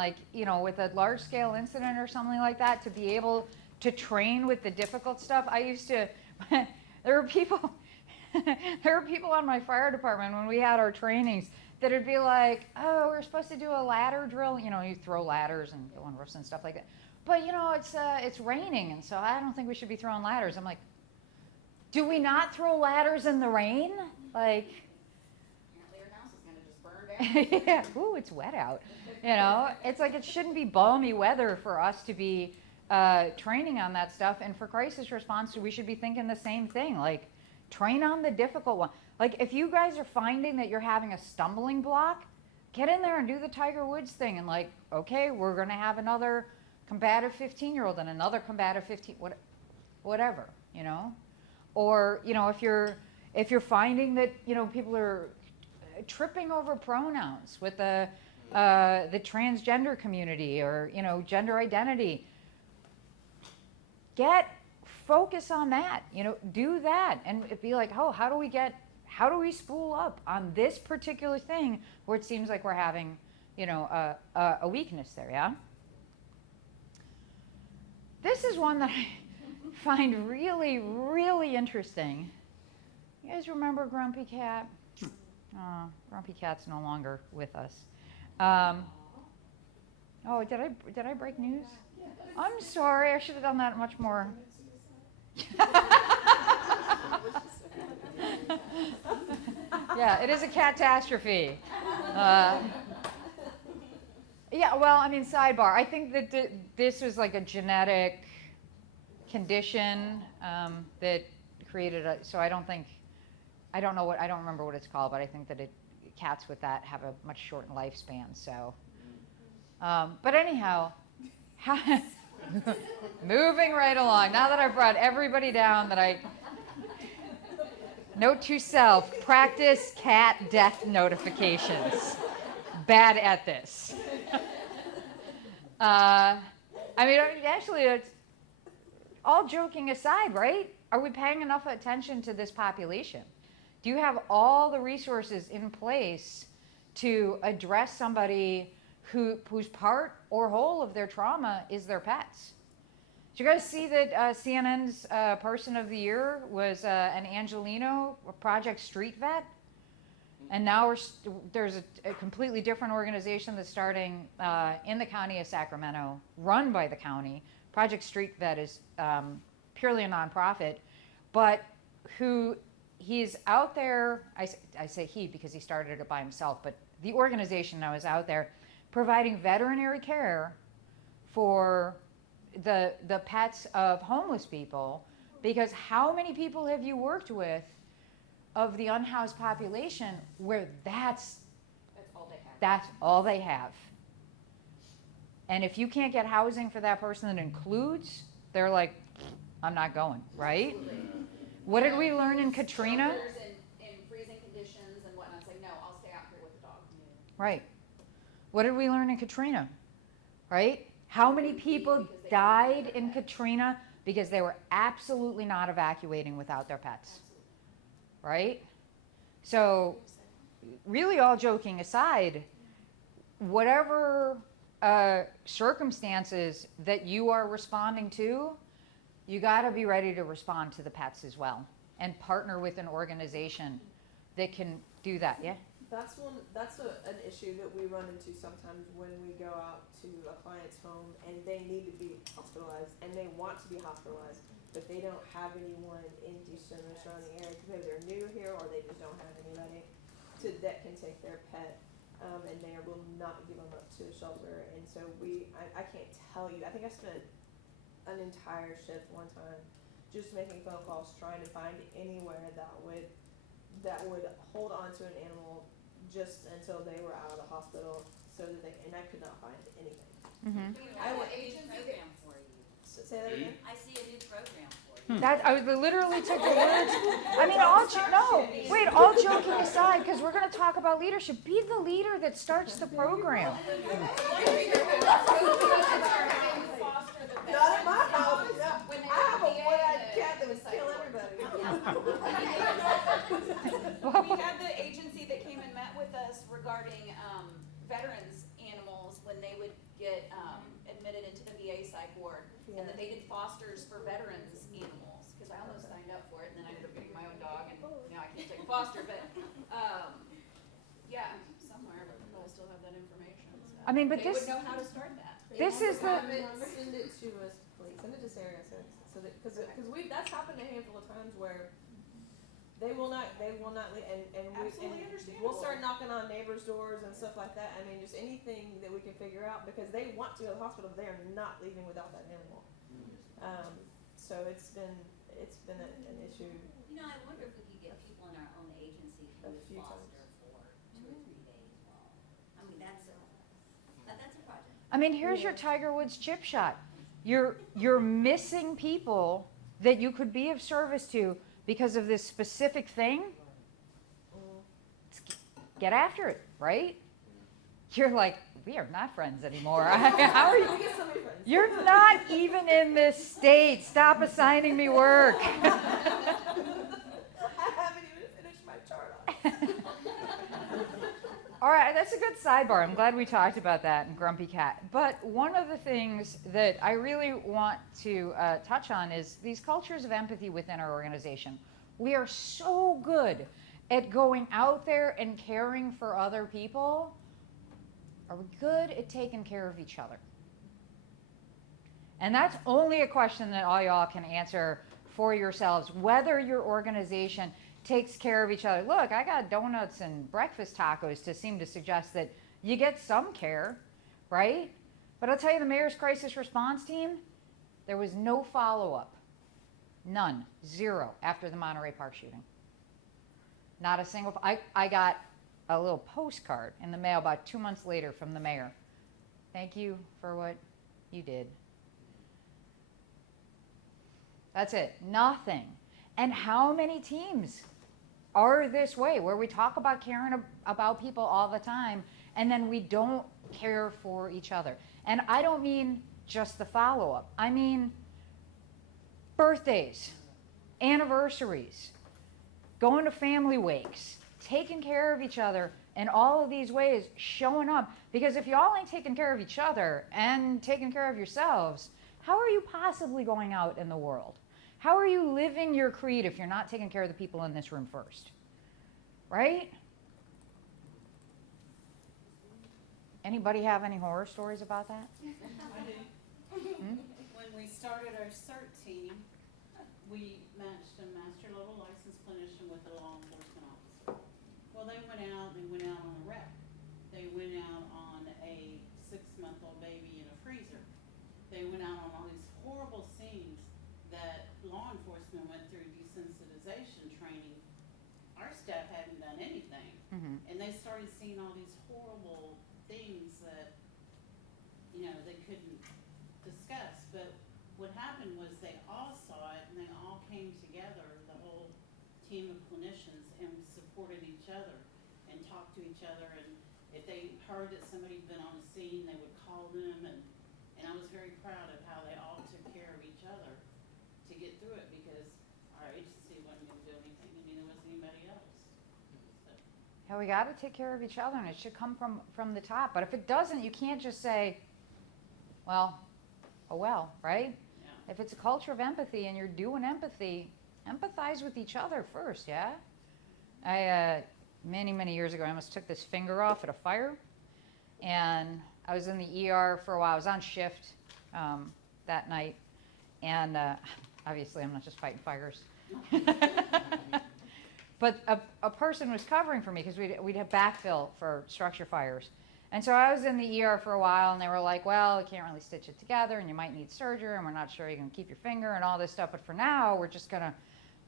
with a large scale incident or something like that, to be able to train with the difficult stuff. I used to, there were people on my fire department when we had our trainings that would be like, oh, we're supposed to do a ladder drill. You throw ladders and go on roofs and stuff like that. But it's raining, and so I don't think we should be throwing ladders. I'm like, do we not throw ladders in the rain? Yeah, ooh, it's wet out. It's like it shouldn't be balmy weather for us to be training on that stuff. And for crisis response, we should be thinking the same thing. Train on the difficult one. If you guys are finding that you're having a stumbling block, get in there and do the Tiger Woods thing. And okay, we're going to have another combative 15-year-old and another combative 15, whatever, Or, if you're finding that, people are tripping over pronouns with the transgender community or gender identity, focus on that, do that and be like, oh, how do we spool up on this particular thing where it seems like we're having a weakness there. Yeah, this is one that I find really, really interesting. You guys remember Grumpy Cat? Oh, Grumpy Cat's no longer with us. Oh, did I break news? I'm sorry. I should have done that much more. Yeah, it is a catastrophe. Yeah, well, sidebar. I think that this was like a genetic condition that created so I don't remember what it's called, but I think that it cats with that have a much shortened lifespan. So, but anyhow, moving right along. Now that I've brought everybody down, note to self: practice cat death notifications. Bad at this. I mean, actually, it's all joking aside, right? Are we paying enough attention to this population? Do you have all the resources in place to address somebody whose part or whole of their trauma is their pets? Did you guys see that CNN's Person of the Year was an Angelino, Project Street Vet? And now there's a completely different organization that's starting in the county of Sacramento, run by the county. Project Street Vet is purely a nonprofit, but he's out there, I say he because he started it by himself, but the organization now is out there providing veterinary care for the pets of homeless people, because how many people have you worked with of the unhoused population where that's all they have? And if you can't get housing for that person that includes, they're like, I'm not going, right? Absolutely. What did we learn in Katrina? Shelters in freezing conditions and whatnot. It's like, no, I'll stay out here with the dog. Right. What did we learn in Katrina? Right? How many people died in Katrina because they were absolutely not evacuating without their pets? Right? So, really, all joking aside, whatever circumstances that you are responding to, you got to be ready to respond to the pets as well, and partner with an organization that can do that. Yeah. That's an issue that we run into sometimes when we go out to a client's home and they need to be hospitalized and they want to be hospitalized, but they don't have anyone in Houston or surrounding area, because maybe they're new here or they just don't have anybody that can take their pet, and they will not give them up to a shelter. And so I can't tell you, I think I spent an entire shift one time just making phone calls trying to find anywhere that would hold on to an animal just until they were out of the hospital, and I could not find anything. Mm-hmm. I have a new program for you. Say that again? I see a new program for you. That I literally took the words. I mean, all joking aside, because we're going to talk about leadership. Be the leader that starts the program. Not at my house. I have a one-eyed cat that would kill everybody. We had the agency that came and met with us regarding veterans animals when they would get admitted into the VA psych ward, and that they did fosters for veterans animals, because I almost signed up for it, and then I ended up getting my own dog, and now I can't take a foster, but yeah, somewhere, but I still have that information. So I mean, but they this- would know how to start that. This is the. Send it to us, please. Send it to Sarah, so that because that's happened a handful of times where they will not leave, and Absolutely we'll start understandable. knocking on neighbors' doors and stuff like that. I mean, just anything that we can figure out, because they want to go to the hospital, but they are not leaving without that animal. So it's been an issue. You know, I wonder if we could get people in our own agency who A would few foster for 2 or 3 days. Well, I mean, that's a project. I mean, here's your Tiger Woods chip shot. You're missing people that you could be of service to because of this specific thing. Get after it, right? You're like, we are not friends anymore. How are you? You're not even in this state. Stop assigning me work. I haven't even finished my chart on. All right, that's a good sidebar. I'm glad we talked about that in Grumpy Cat. But one of the things that I really want to touch on is these cultures of empathy within our organization. We are so good at going out there and caring for other people. Are we good at taking care of each other? And that's only a question that all y'all can answer for yourselves, whether your organization takes care of each other. Look, I got donuts and breakfast tacos to seem to suggest that you get some care, right? But I'll tell you, the mayor's crisis response team, there was no follow-up. None. Zero after the Monterey Park shooting. Not a single. I got a little postcard in the mail about 2 months later from the mayor. Thank you for what you did. That's it. Nothing. And how many teams are this way, where we talk about caring about people all the time, and then we don't care for each other? And I don't mean just the follow-up. I mean birthdays, anniversaries, going to family wakes, taking care of each other in all of these ways, showing up. Because if y'all ain't taking care of each other and taking care of yourselves, how are you possibly going out in the world? How are you living your creed if you're not taking care of the people in this room first? Right? Anybody have any horror stories about that? I do. When we started our CERT team, we matched a master level licensed clinician with a law enforcement officer. Well, they went out on a wreck. They went out on a 6-month-old baby in a freezer. They went out on all these horrible scenes that law enforcement went through desensitization training. Our staff hadn't done anything. Mm-hmm. And they started seeing all these horrible things that, they couldn't discuss. But what happened was they all saw it and they all came together, the whole team of clinicians, and supported each other and talked to each other. And if they heard that somebody had been on the scene, they would call them. And I was very proud of how they all took care of each other to get through it, because our agency wasn't going to do anything. There wasn't anybody else. So. Yeah, we got to take care of each other, and it should come from the top. But if it doesn't, you can't just say, well, oh well, right? Yeah. If it's a culture of empathy and you're doing empathy, empathize with each other first, yeah? I, many years ago, I almost took this finger off at a fire, and I was in the ER for a while. I was on shift that night, and obviously I'm not just fighting fires. But a person was covering for me because we'd have backfill for structure fires. And so I was in the ER for a while, and they were like, well, you can't really stitch it together, and you might need surgery, and we're not sure you can keep your finger and all this stuff. But for now, we're just going to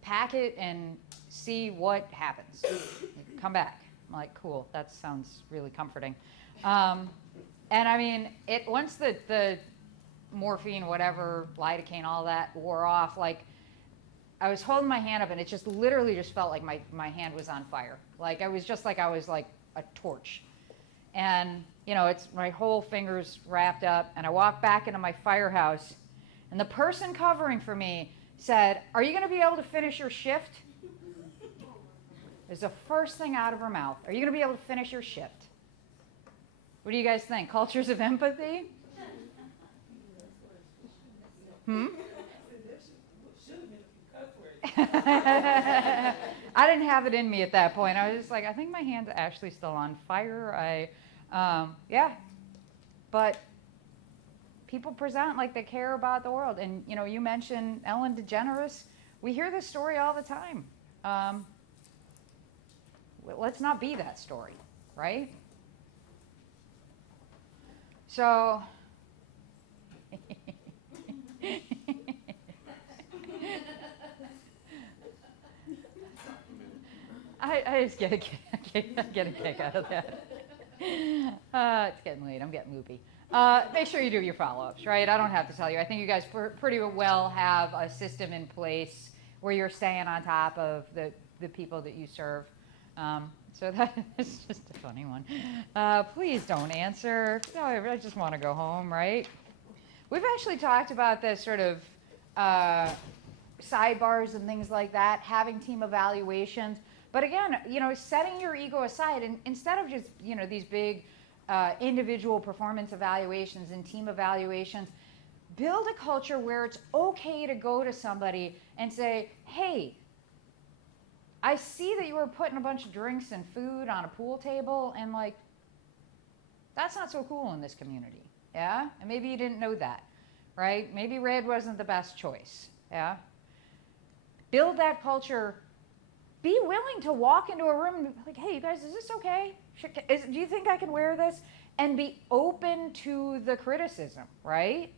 pack it and see what happens. Come back. I'm like, cool. That sounds really comforting. And I mean, once the morphine, whatever, lidocaine, all that wore off, like, I was holding my hand up, and it just literally just felt like my hand was on fire. Like, I was just like I was like a torch. And, it's my whole finger's wrapped up, and I walked back into my firehouse, and the person covering for me said, are you going to be able to finish your shift? It was the first thing out of her mouth. Are you going to be able to finish your shift? What do you guys think? Cultures of empathy? I didn't have it in me at that point. I was just like, I think my hand's actually still on fire. Yeah. But people present like they care about the world. And, you mentioned Ellen DeGeneres. We hear this story all the time. Let's not be that story, right? So... I just get a kick out of that. It's getting late. I'm getting loopy. Make sure you do your follow-ups, right? I don't have to tell you. I think you guys pretty well have a system in place where you're staying on top of the people that you serve. So that is just a funny one. Please don't answer. No, I just want to go home, right? We've actually talked about this sort of sidebars and things like that, having team evaluations. But again, setting your ego aside, and instead of just, these big individual performance evaluations and team evaluations, build a culture where it's okay to go to somebody and say, hey, I see that you were putting a bunch of drinks and food on a pool table, and that's not so cool in this community, yeah? And maybe you didn't know that, right? Maybe red wasn't the best choice, yeah? Build that culture. Be willing to walk into a room and be like, hey, you guys, is this okay? Do you think I can wear this? And be open to the criticism, right?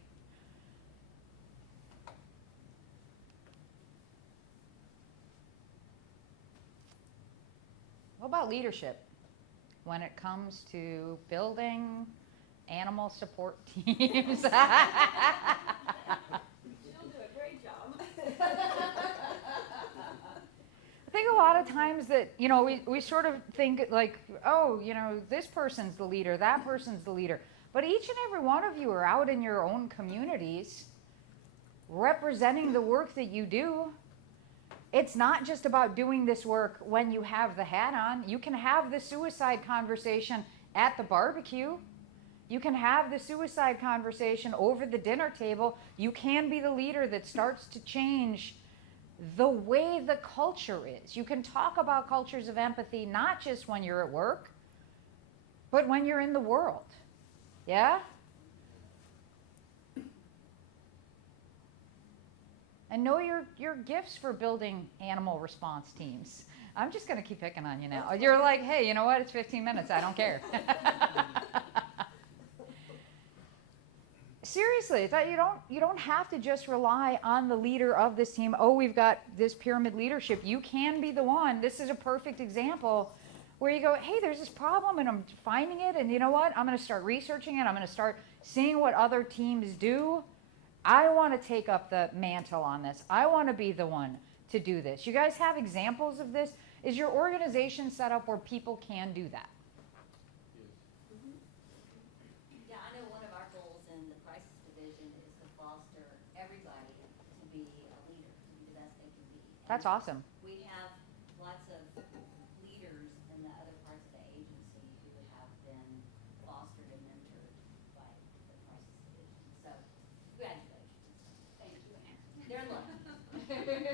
What about leadership? when it comes to building animal support teams. She'll do a great job. I think a lot of times that, you know, we sort of think like, oh, you know, this person's the leader, that person's the leader. But each and every one of you are out in your own communities representing the work that you do. It's not just about doing this work when you have the hat on. You can have the suicide conversation at the barbecue. You can have the suicide conversation over the dinner table. You can be the leader that starts to change the way the culture is. You can talk about cultures of empathy not just when you're at work, but when you're in the world. Yeah? And know your gifts for building animal response teams. I'm just going to keep picking on you now. You're like, hey, you know what? It's 15 minutes. I don't care. Seriously, it's that you don't have to just rely on the leader of this team. Oh, we've got this pyramid leadership. You can be the one. This is a perfect example where you go, hey, there's this problem and I'm finding it, and you know what? I'm going to start researching it. I'm going to start seeing what other teams do. I want to take up the mantle on this. I want to be the one to do this. You guys have examples of this? Is your organization set up where people can do that? Yeah, I know one of our goals in the crisis division is to foster everybody to be a leader, to be the best they can be. That's awesome. We have lots of leaders in the other parts of the agency who have been fostered and mentored by the crisis division. So, congratulations. Thank you, Anne. They're lucky.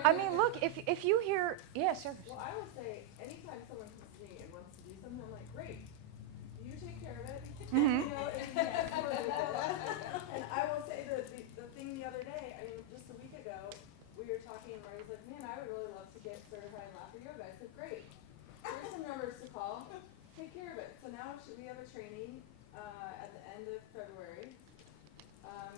I mean, look, if you hear, yeah, sir. Well, I will say, anytime someone comes to me and wants to do something, I'm like, great, you take care of it. Mhm. You know, that's what we do. And I will say that the thing the other day, I mean, just a week ago, we were talking and Marty's like, man, I would really love to get certified in laughter yoga. I said, great. Here's some numbers to call. Take care of it. So now we have a training at the end of February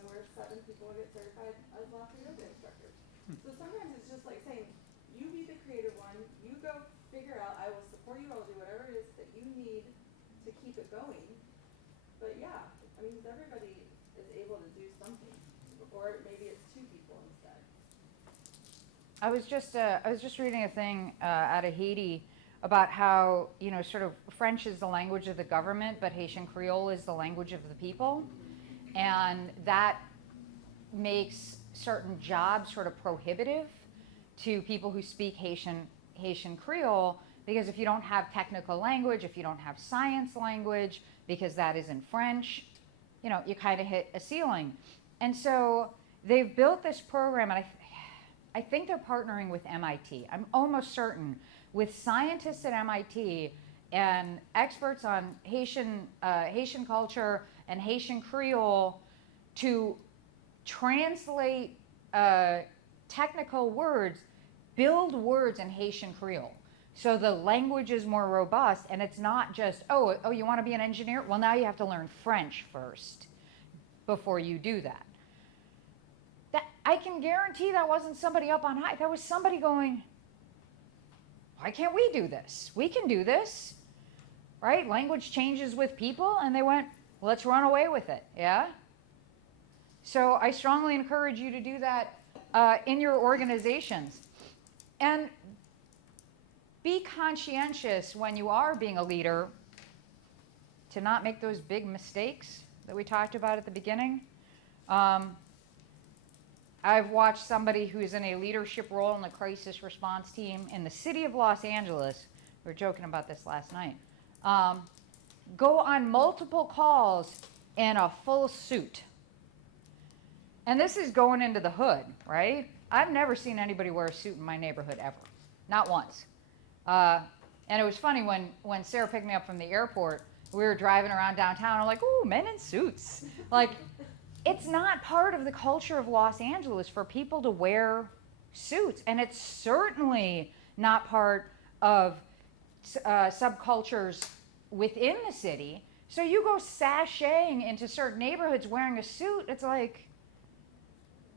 where 7 people will get certified as laughter yoga instructors. So sometimes it's just like saying, you be the creative one, you go figure out, I will support you, I'll do whatever it is that you need to keep it going. But yeah, I mean, everybody is able to do something, or maybe it's 2 people instead. I was just reading a thing out of Haiti about how, you know, sort of French is the language of the government, but Haitian Creole is the language of the people. And that makes certain jobs sort of prohibitive to people who speak Haitian Creole, because if you don't have technical language, if you don't have science language, because that is in French, you know, you kind of hit a ceiling. And so they've built this program, and I think they're partnering with MIT. I'm almost certain, with scientists at MIT and experts on Haitian culture and Haitian Creole to translate technical words, build words in Haitian Creole. So the language is more robust, and it's not just, oh, you want to be an engineer? Well, now you have to learn French first before you do that. I can guarantee that wasn't somebody up on high. That was somebody going, why can't we do this? We can do this, right? Language changes with people, and they went, let's run away with it, yeah? So I strongly encourage you to do that in your organizations. And be conscientious when you are being a leader to not make those big mistakes that we talked about at the beginning. I've watched somebody who's in a leadership role in the crisis response team in the city of Los Angeles, we were joking about this last night, go on multiple calls in a full suit. And this is going into the hood, right? I've never seen anybody wear a suit in my neighborhood ever, not once. And it was funny when Sarah picked me up from the airport, we were driving around downtown, I'm like, ooh, men in suits. Like, it's not part of the culture of Los Angeles for people to wear suits. And it's certainly not part of subcultures within the city. So you go sashaying into certain neighborhoods wearing a suit, it's like,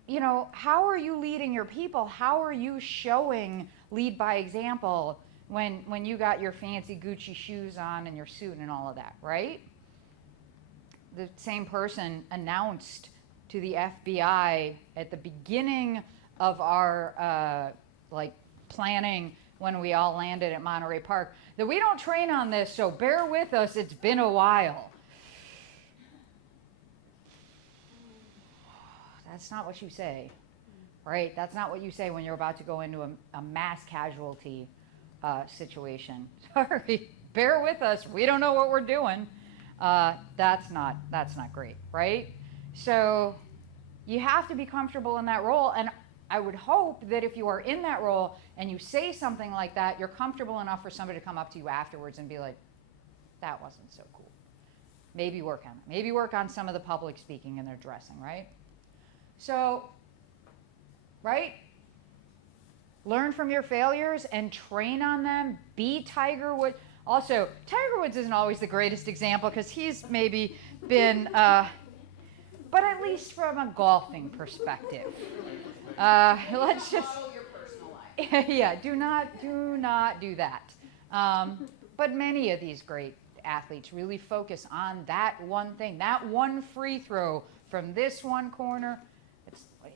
you know, how are you leading your people? How are you showing lead by example when you got your fancy Gucci shoes on and your suit and all of that, right? The same person announced to the FBI at the beginning of our planning when we all landed at Monterey Park that we don't train on this, so bear with us, it's been a while. That's not what you say, right? That's not what you say when you're about to go into a mass casualty situation. Sorry, bear with us, we don't know what we're doing. That's not great, right? So you have to be comfortable in that role, and I would hope that if you are in that role and you say something like that, you're comfortable enough for somebody to come up to you afterwards and be like, that wasn't so cool. Maybe work on it. Maybe work on some of the public speaking and their dressing, right? So, right? Learn from your failures and train on them. Be Tiger Woods. Also, Tiger Woods isn't always the greatest example because he's maybe been, but at least from a golfing perspective. Let's just Follow your personal life. yeah, do not do that. But many of these great athletes really focus on that one thing, that one free throw from this one corner.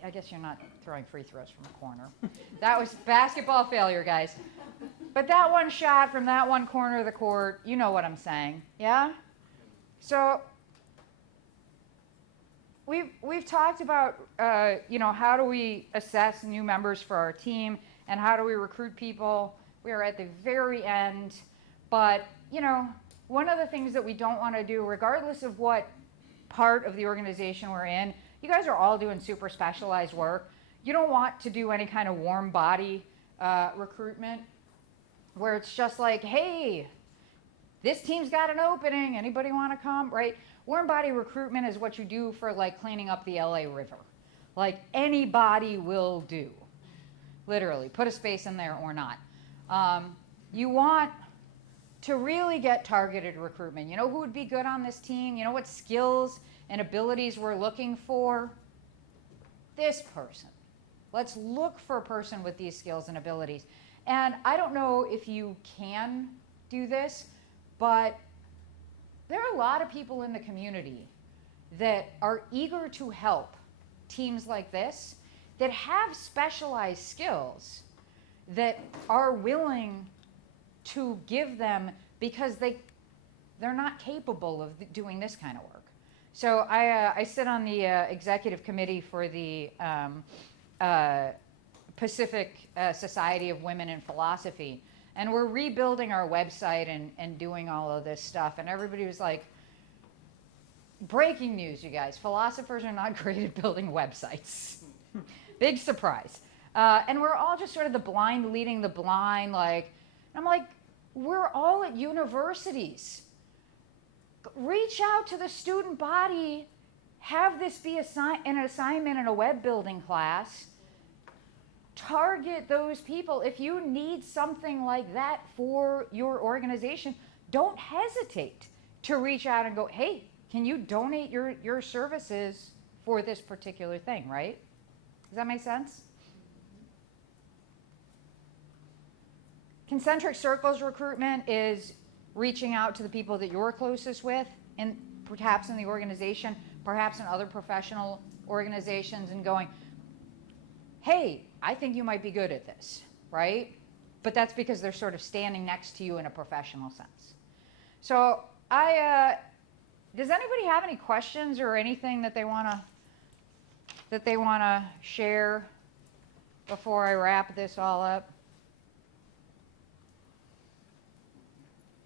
I guess you're not throwing free throws from a corner. That was basketball failure, guys. But that one shot from that one corner of the court, you know what I'm saying, yeah? So we've talked about, how do we assess new members for our team and how do we recruit people? We are at the very end. But, one of the things that we don't want to do, regardless of what part of the organization we're in, you guys are all doing super specialized work. You don't want to do any kind of warm body recruitment where it's just like, hey, this team's got an opening. Anybody want to come, right? Warm body recruitment is what you do for like cleaning up the LA River. Like anybody will do, literally. Put a space in there or not. You want to really get targeted recruitment. You know who would be good on this team? You know what skills and abilities we're looking for? This person. Let's look for a person with these skills and abilities. And I don't know if you can do this, but there are a lot of people in the community that are eager to help teams like this that have specialized skills that are willing to give them because they're not capable of doing this kind of work. So I sit on the executive committee for the Pacific Society of Women in Philosophy. And we're rebuilding our website and doing all of this stuff. And everybody was like, breaking news, you guys. Philosophers are not great at building websites. Big surprise. And we're all just sort of the blind leading the blind. I'm like, we're all at universities. Reach out to the student body. Have this be an assignment in a web building class. Target those people. If you need something like that for your organization, don't hesitate to reach out and go, hey, can you donate your services for this particular thing, right? Does that make sense? Concentric circles recruitment is reaching out to the people that you're closest with, and perhaps in the organization, perhaps in other professional organizations, and going, hey, I think you might be good at this, right? But that's because they're sort of standing next to you in a professional sense. So does anybody have any questions or anything that they want to share before I wrap this all up?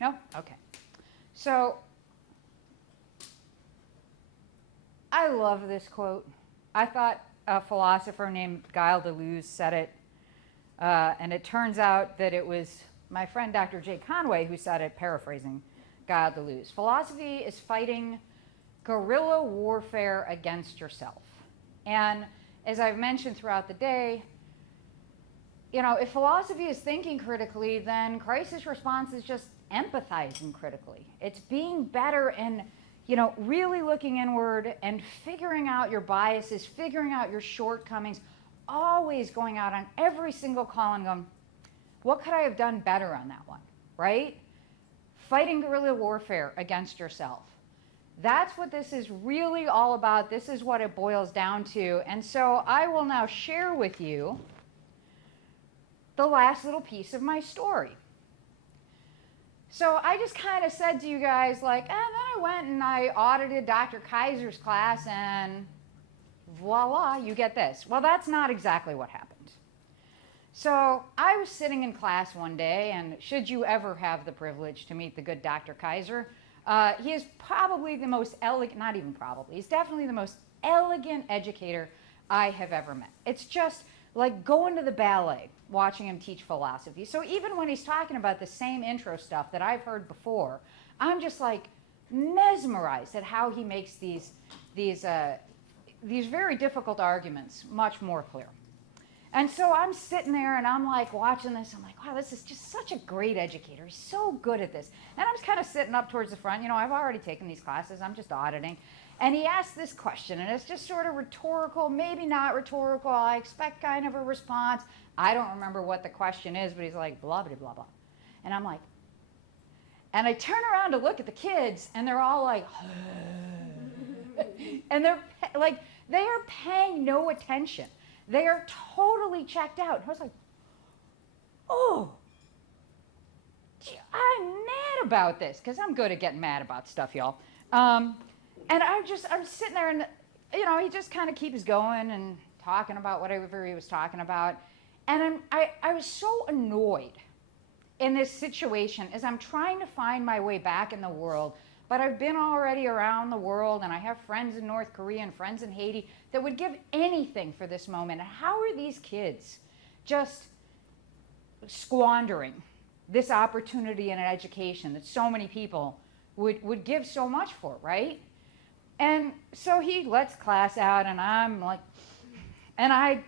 No? Okay. So I love this quote. I thought a philosopher named Gilles Deleuze said it, and it turns out that it was my friend Dr. Jay Conway who said it, paraphrasing Gilles Deleuze. Philosophy is fighting guerrilla warfare against yourself. And as I've mentioned throughout the day, if philosophy is thinking critically, then crisis response is just empathizing critically. It's being better and really looking inward and figuring out your biases, figuring out your shortcomings, always going out on every single call and going, What could I have done better on that one, right? Fighting guerrilla warfare against yourself. That's what this is really all about. This is what it boils down to. And so I will now share with you the last little piece of my story. So I just kind of said to you guys, like, and then I went and I audited Dr. Kaiser's class and voila, you get this. Well, that's not exactly what happened. So I was sitting in class one day, and should you ever have the privilege to meet the good Dr. Kaiser, he is probably the most elegant, not even probably, he's definitely the most elegant educator I have ever met. It's just like going to the ballet, watching him teach philosophy. So even when he's talking about the same intro stuff that I've heard before, I'm just like mesmerized at how he makes these very difficult arguments much more clear. And so I'm sitting there and I'm like watching this. I'm like, wow, this is just such a great educator. He's so good at this. And I'm just kind of sitting up towards the front. You know, I've already taken these classes. I'm just auditing. And he asked this question, and it's just sort of rhetorical, maybe not rhetorical. I expect kind of a response. I don't remember what the question is, but he's like, blah, blah, blah, blah. And I'm like, and I turn around to look at the kids, and they're all like, and they're like, they are paying no attention. They are totally checked out. And I was like, oh, I'm mad about this, because I'm good at getting mad about stuff, y'all. And I'm sitting there, and, you know, he just kind of keeps going and talking about whatever he was talking about. And I was so annoyed in this situation as I'm trying to find my way back in the world. But I've been already around the world, and I have friends in North Korea and friends in Haiti that would give anything for this moment. And how are these kids just squandering this opportunity in an education that so many people would give so much for, right? And so he lets class out, and I'm like, and I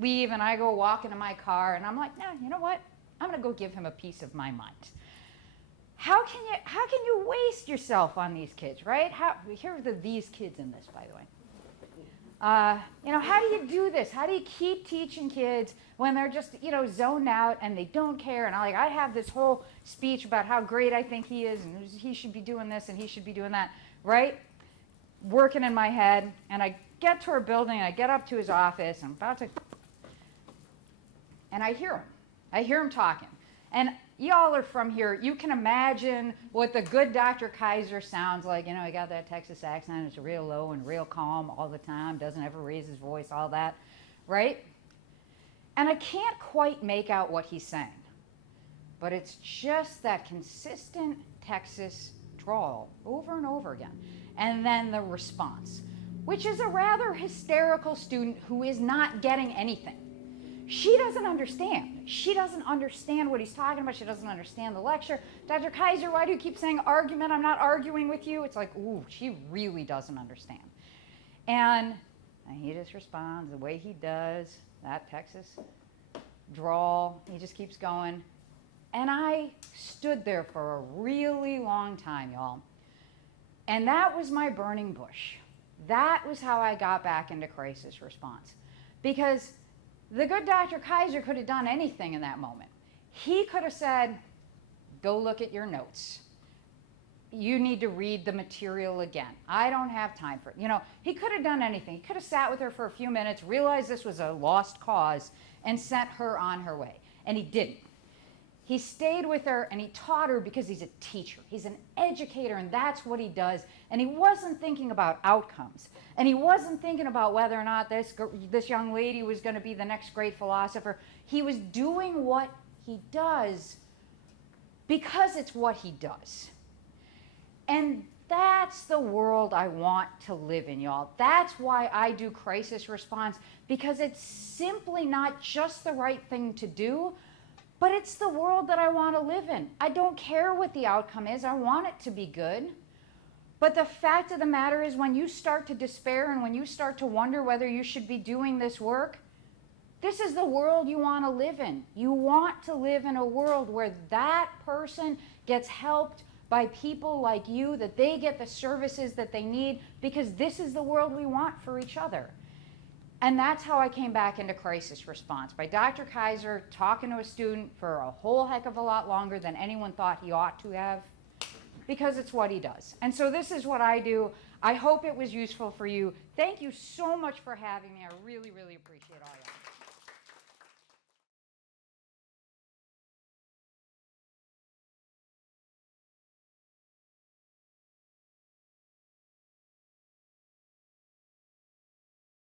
leave, and I go walk into my car, and I'm like, nah, you know what? I'm going to go give him a piece of my mind. How can you waste yourself on these kids, right? Here are these kids in this, by the way. You know, how do you do this? How do you keep teaching kids when they're just, you know, zoned out and they don't care? And I have this whole speech about how great I think he is, and he should be doing this and he should be doing that, right? Working in my head, and I get to our building, and I get up to his office, I'm about to, and I hear him. I hear him talking. And y'all are from here. You can imagine what the good Dr. Kaiser sounds like. You know, he got that Texas accent. It's real low and real calm all the time. Doesn't ever raise his voice, all that, right? And I can't quite make out what he's saying. But it's just that consistent Texas drawl over and over again. And then the response, which is a rather hysterical student who is not getting anything. She doesn't understand. She doesn't understand what he's talking about. She doesn't understand the lecture. Dr. Kaiser, why do you keep saying argument? I'm not arguing with you. It's like, ooh, she really doesn't understand. And he just responds the way he does, that Texas drawl. He just keeps going. And I stood there for a really long time, y'all. And that was my burning bush. That was how I got back into crisis response. Because the good Dr. Kaiser could have done anything in that moment. He could have said, go look at your notes. You need to read the material again. I don't have time for it. You know, he could have done anything. He could have sat with her for a few minutes, realized this was a lost cause, and sent her on her way. And he didn't. He stayed with her, and he taught her because he's a teacher. He's an educator, and that's what he does. And he wasn't thinking about outcomes. And he wasn't thinking about whether or not this young lady was going to be the next great philosopher. He was doing what he does because it's what he does. And that's the world I want to live in, y'all. That's why I do crisis response, because it's simply not just the right thing to do, but it's the world that I want to live in. I don't care what the outcome is. I want it to be good. But the fact of the matter is, when you start to despair and when you start to wonder whether you should be doing this work, this is the world you want to live in. You want to live in a world where that person gets helped by people like you, that they get the services that they need, because this is the world we want for each other. And that's how I came back into crisis response, by Dr. Kaiser talking to a student for a whole heck of a lot longer than anyone thought he ought to have, because it's what he does. And so this is what I do. I hope it was useful for you. Thank you so much for having me. I really, really appreciate all y'all.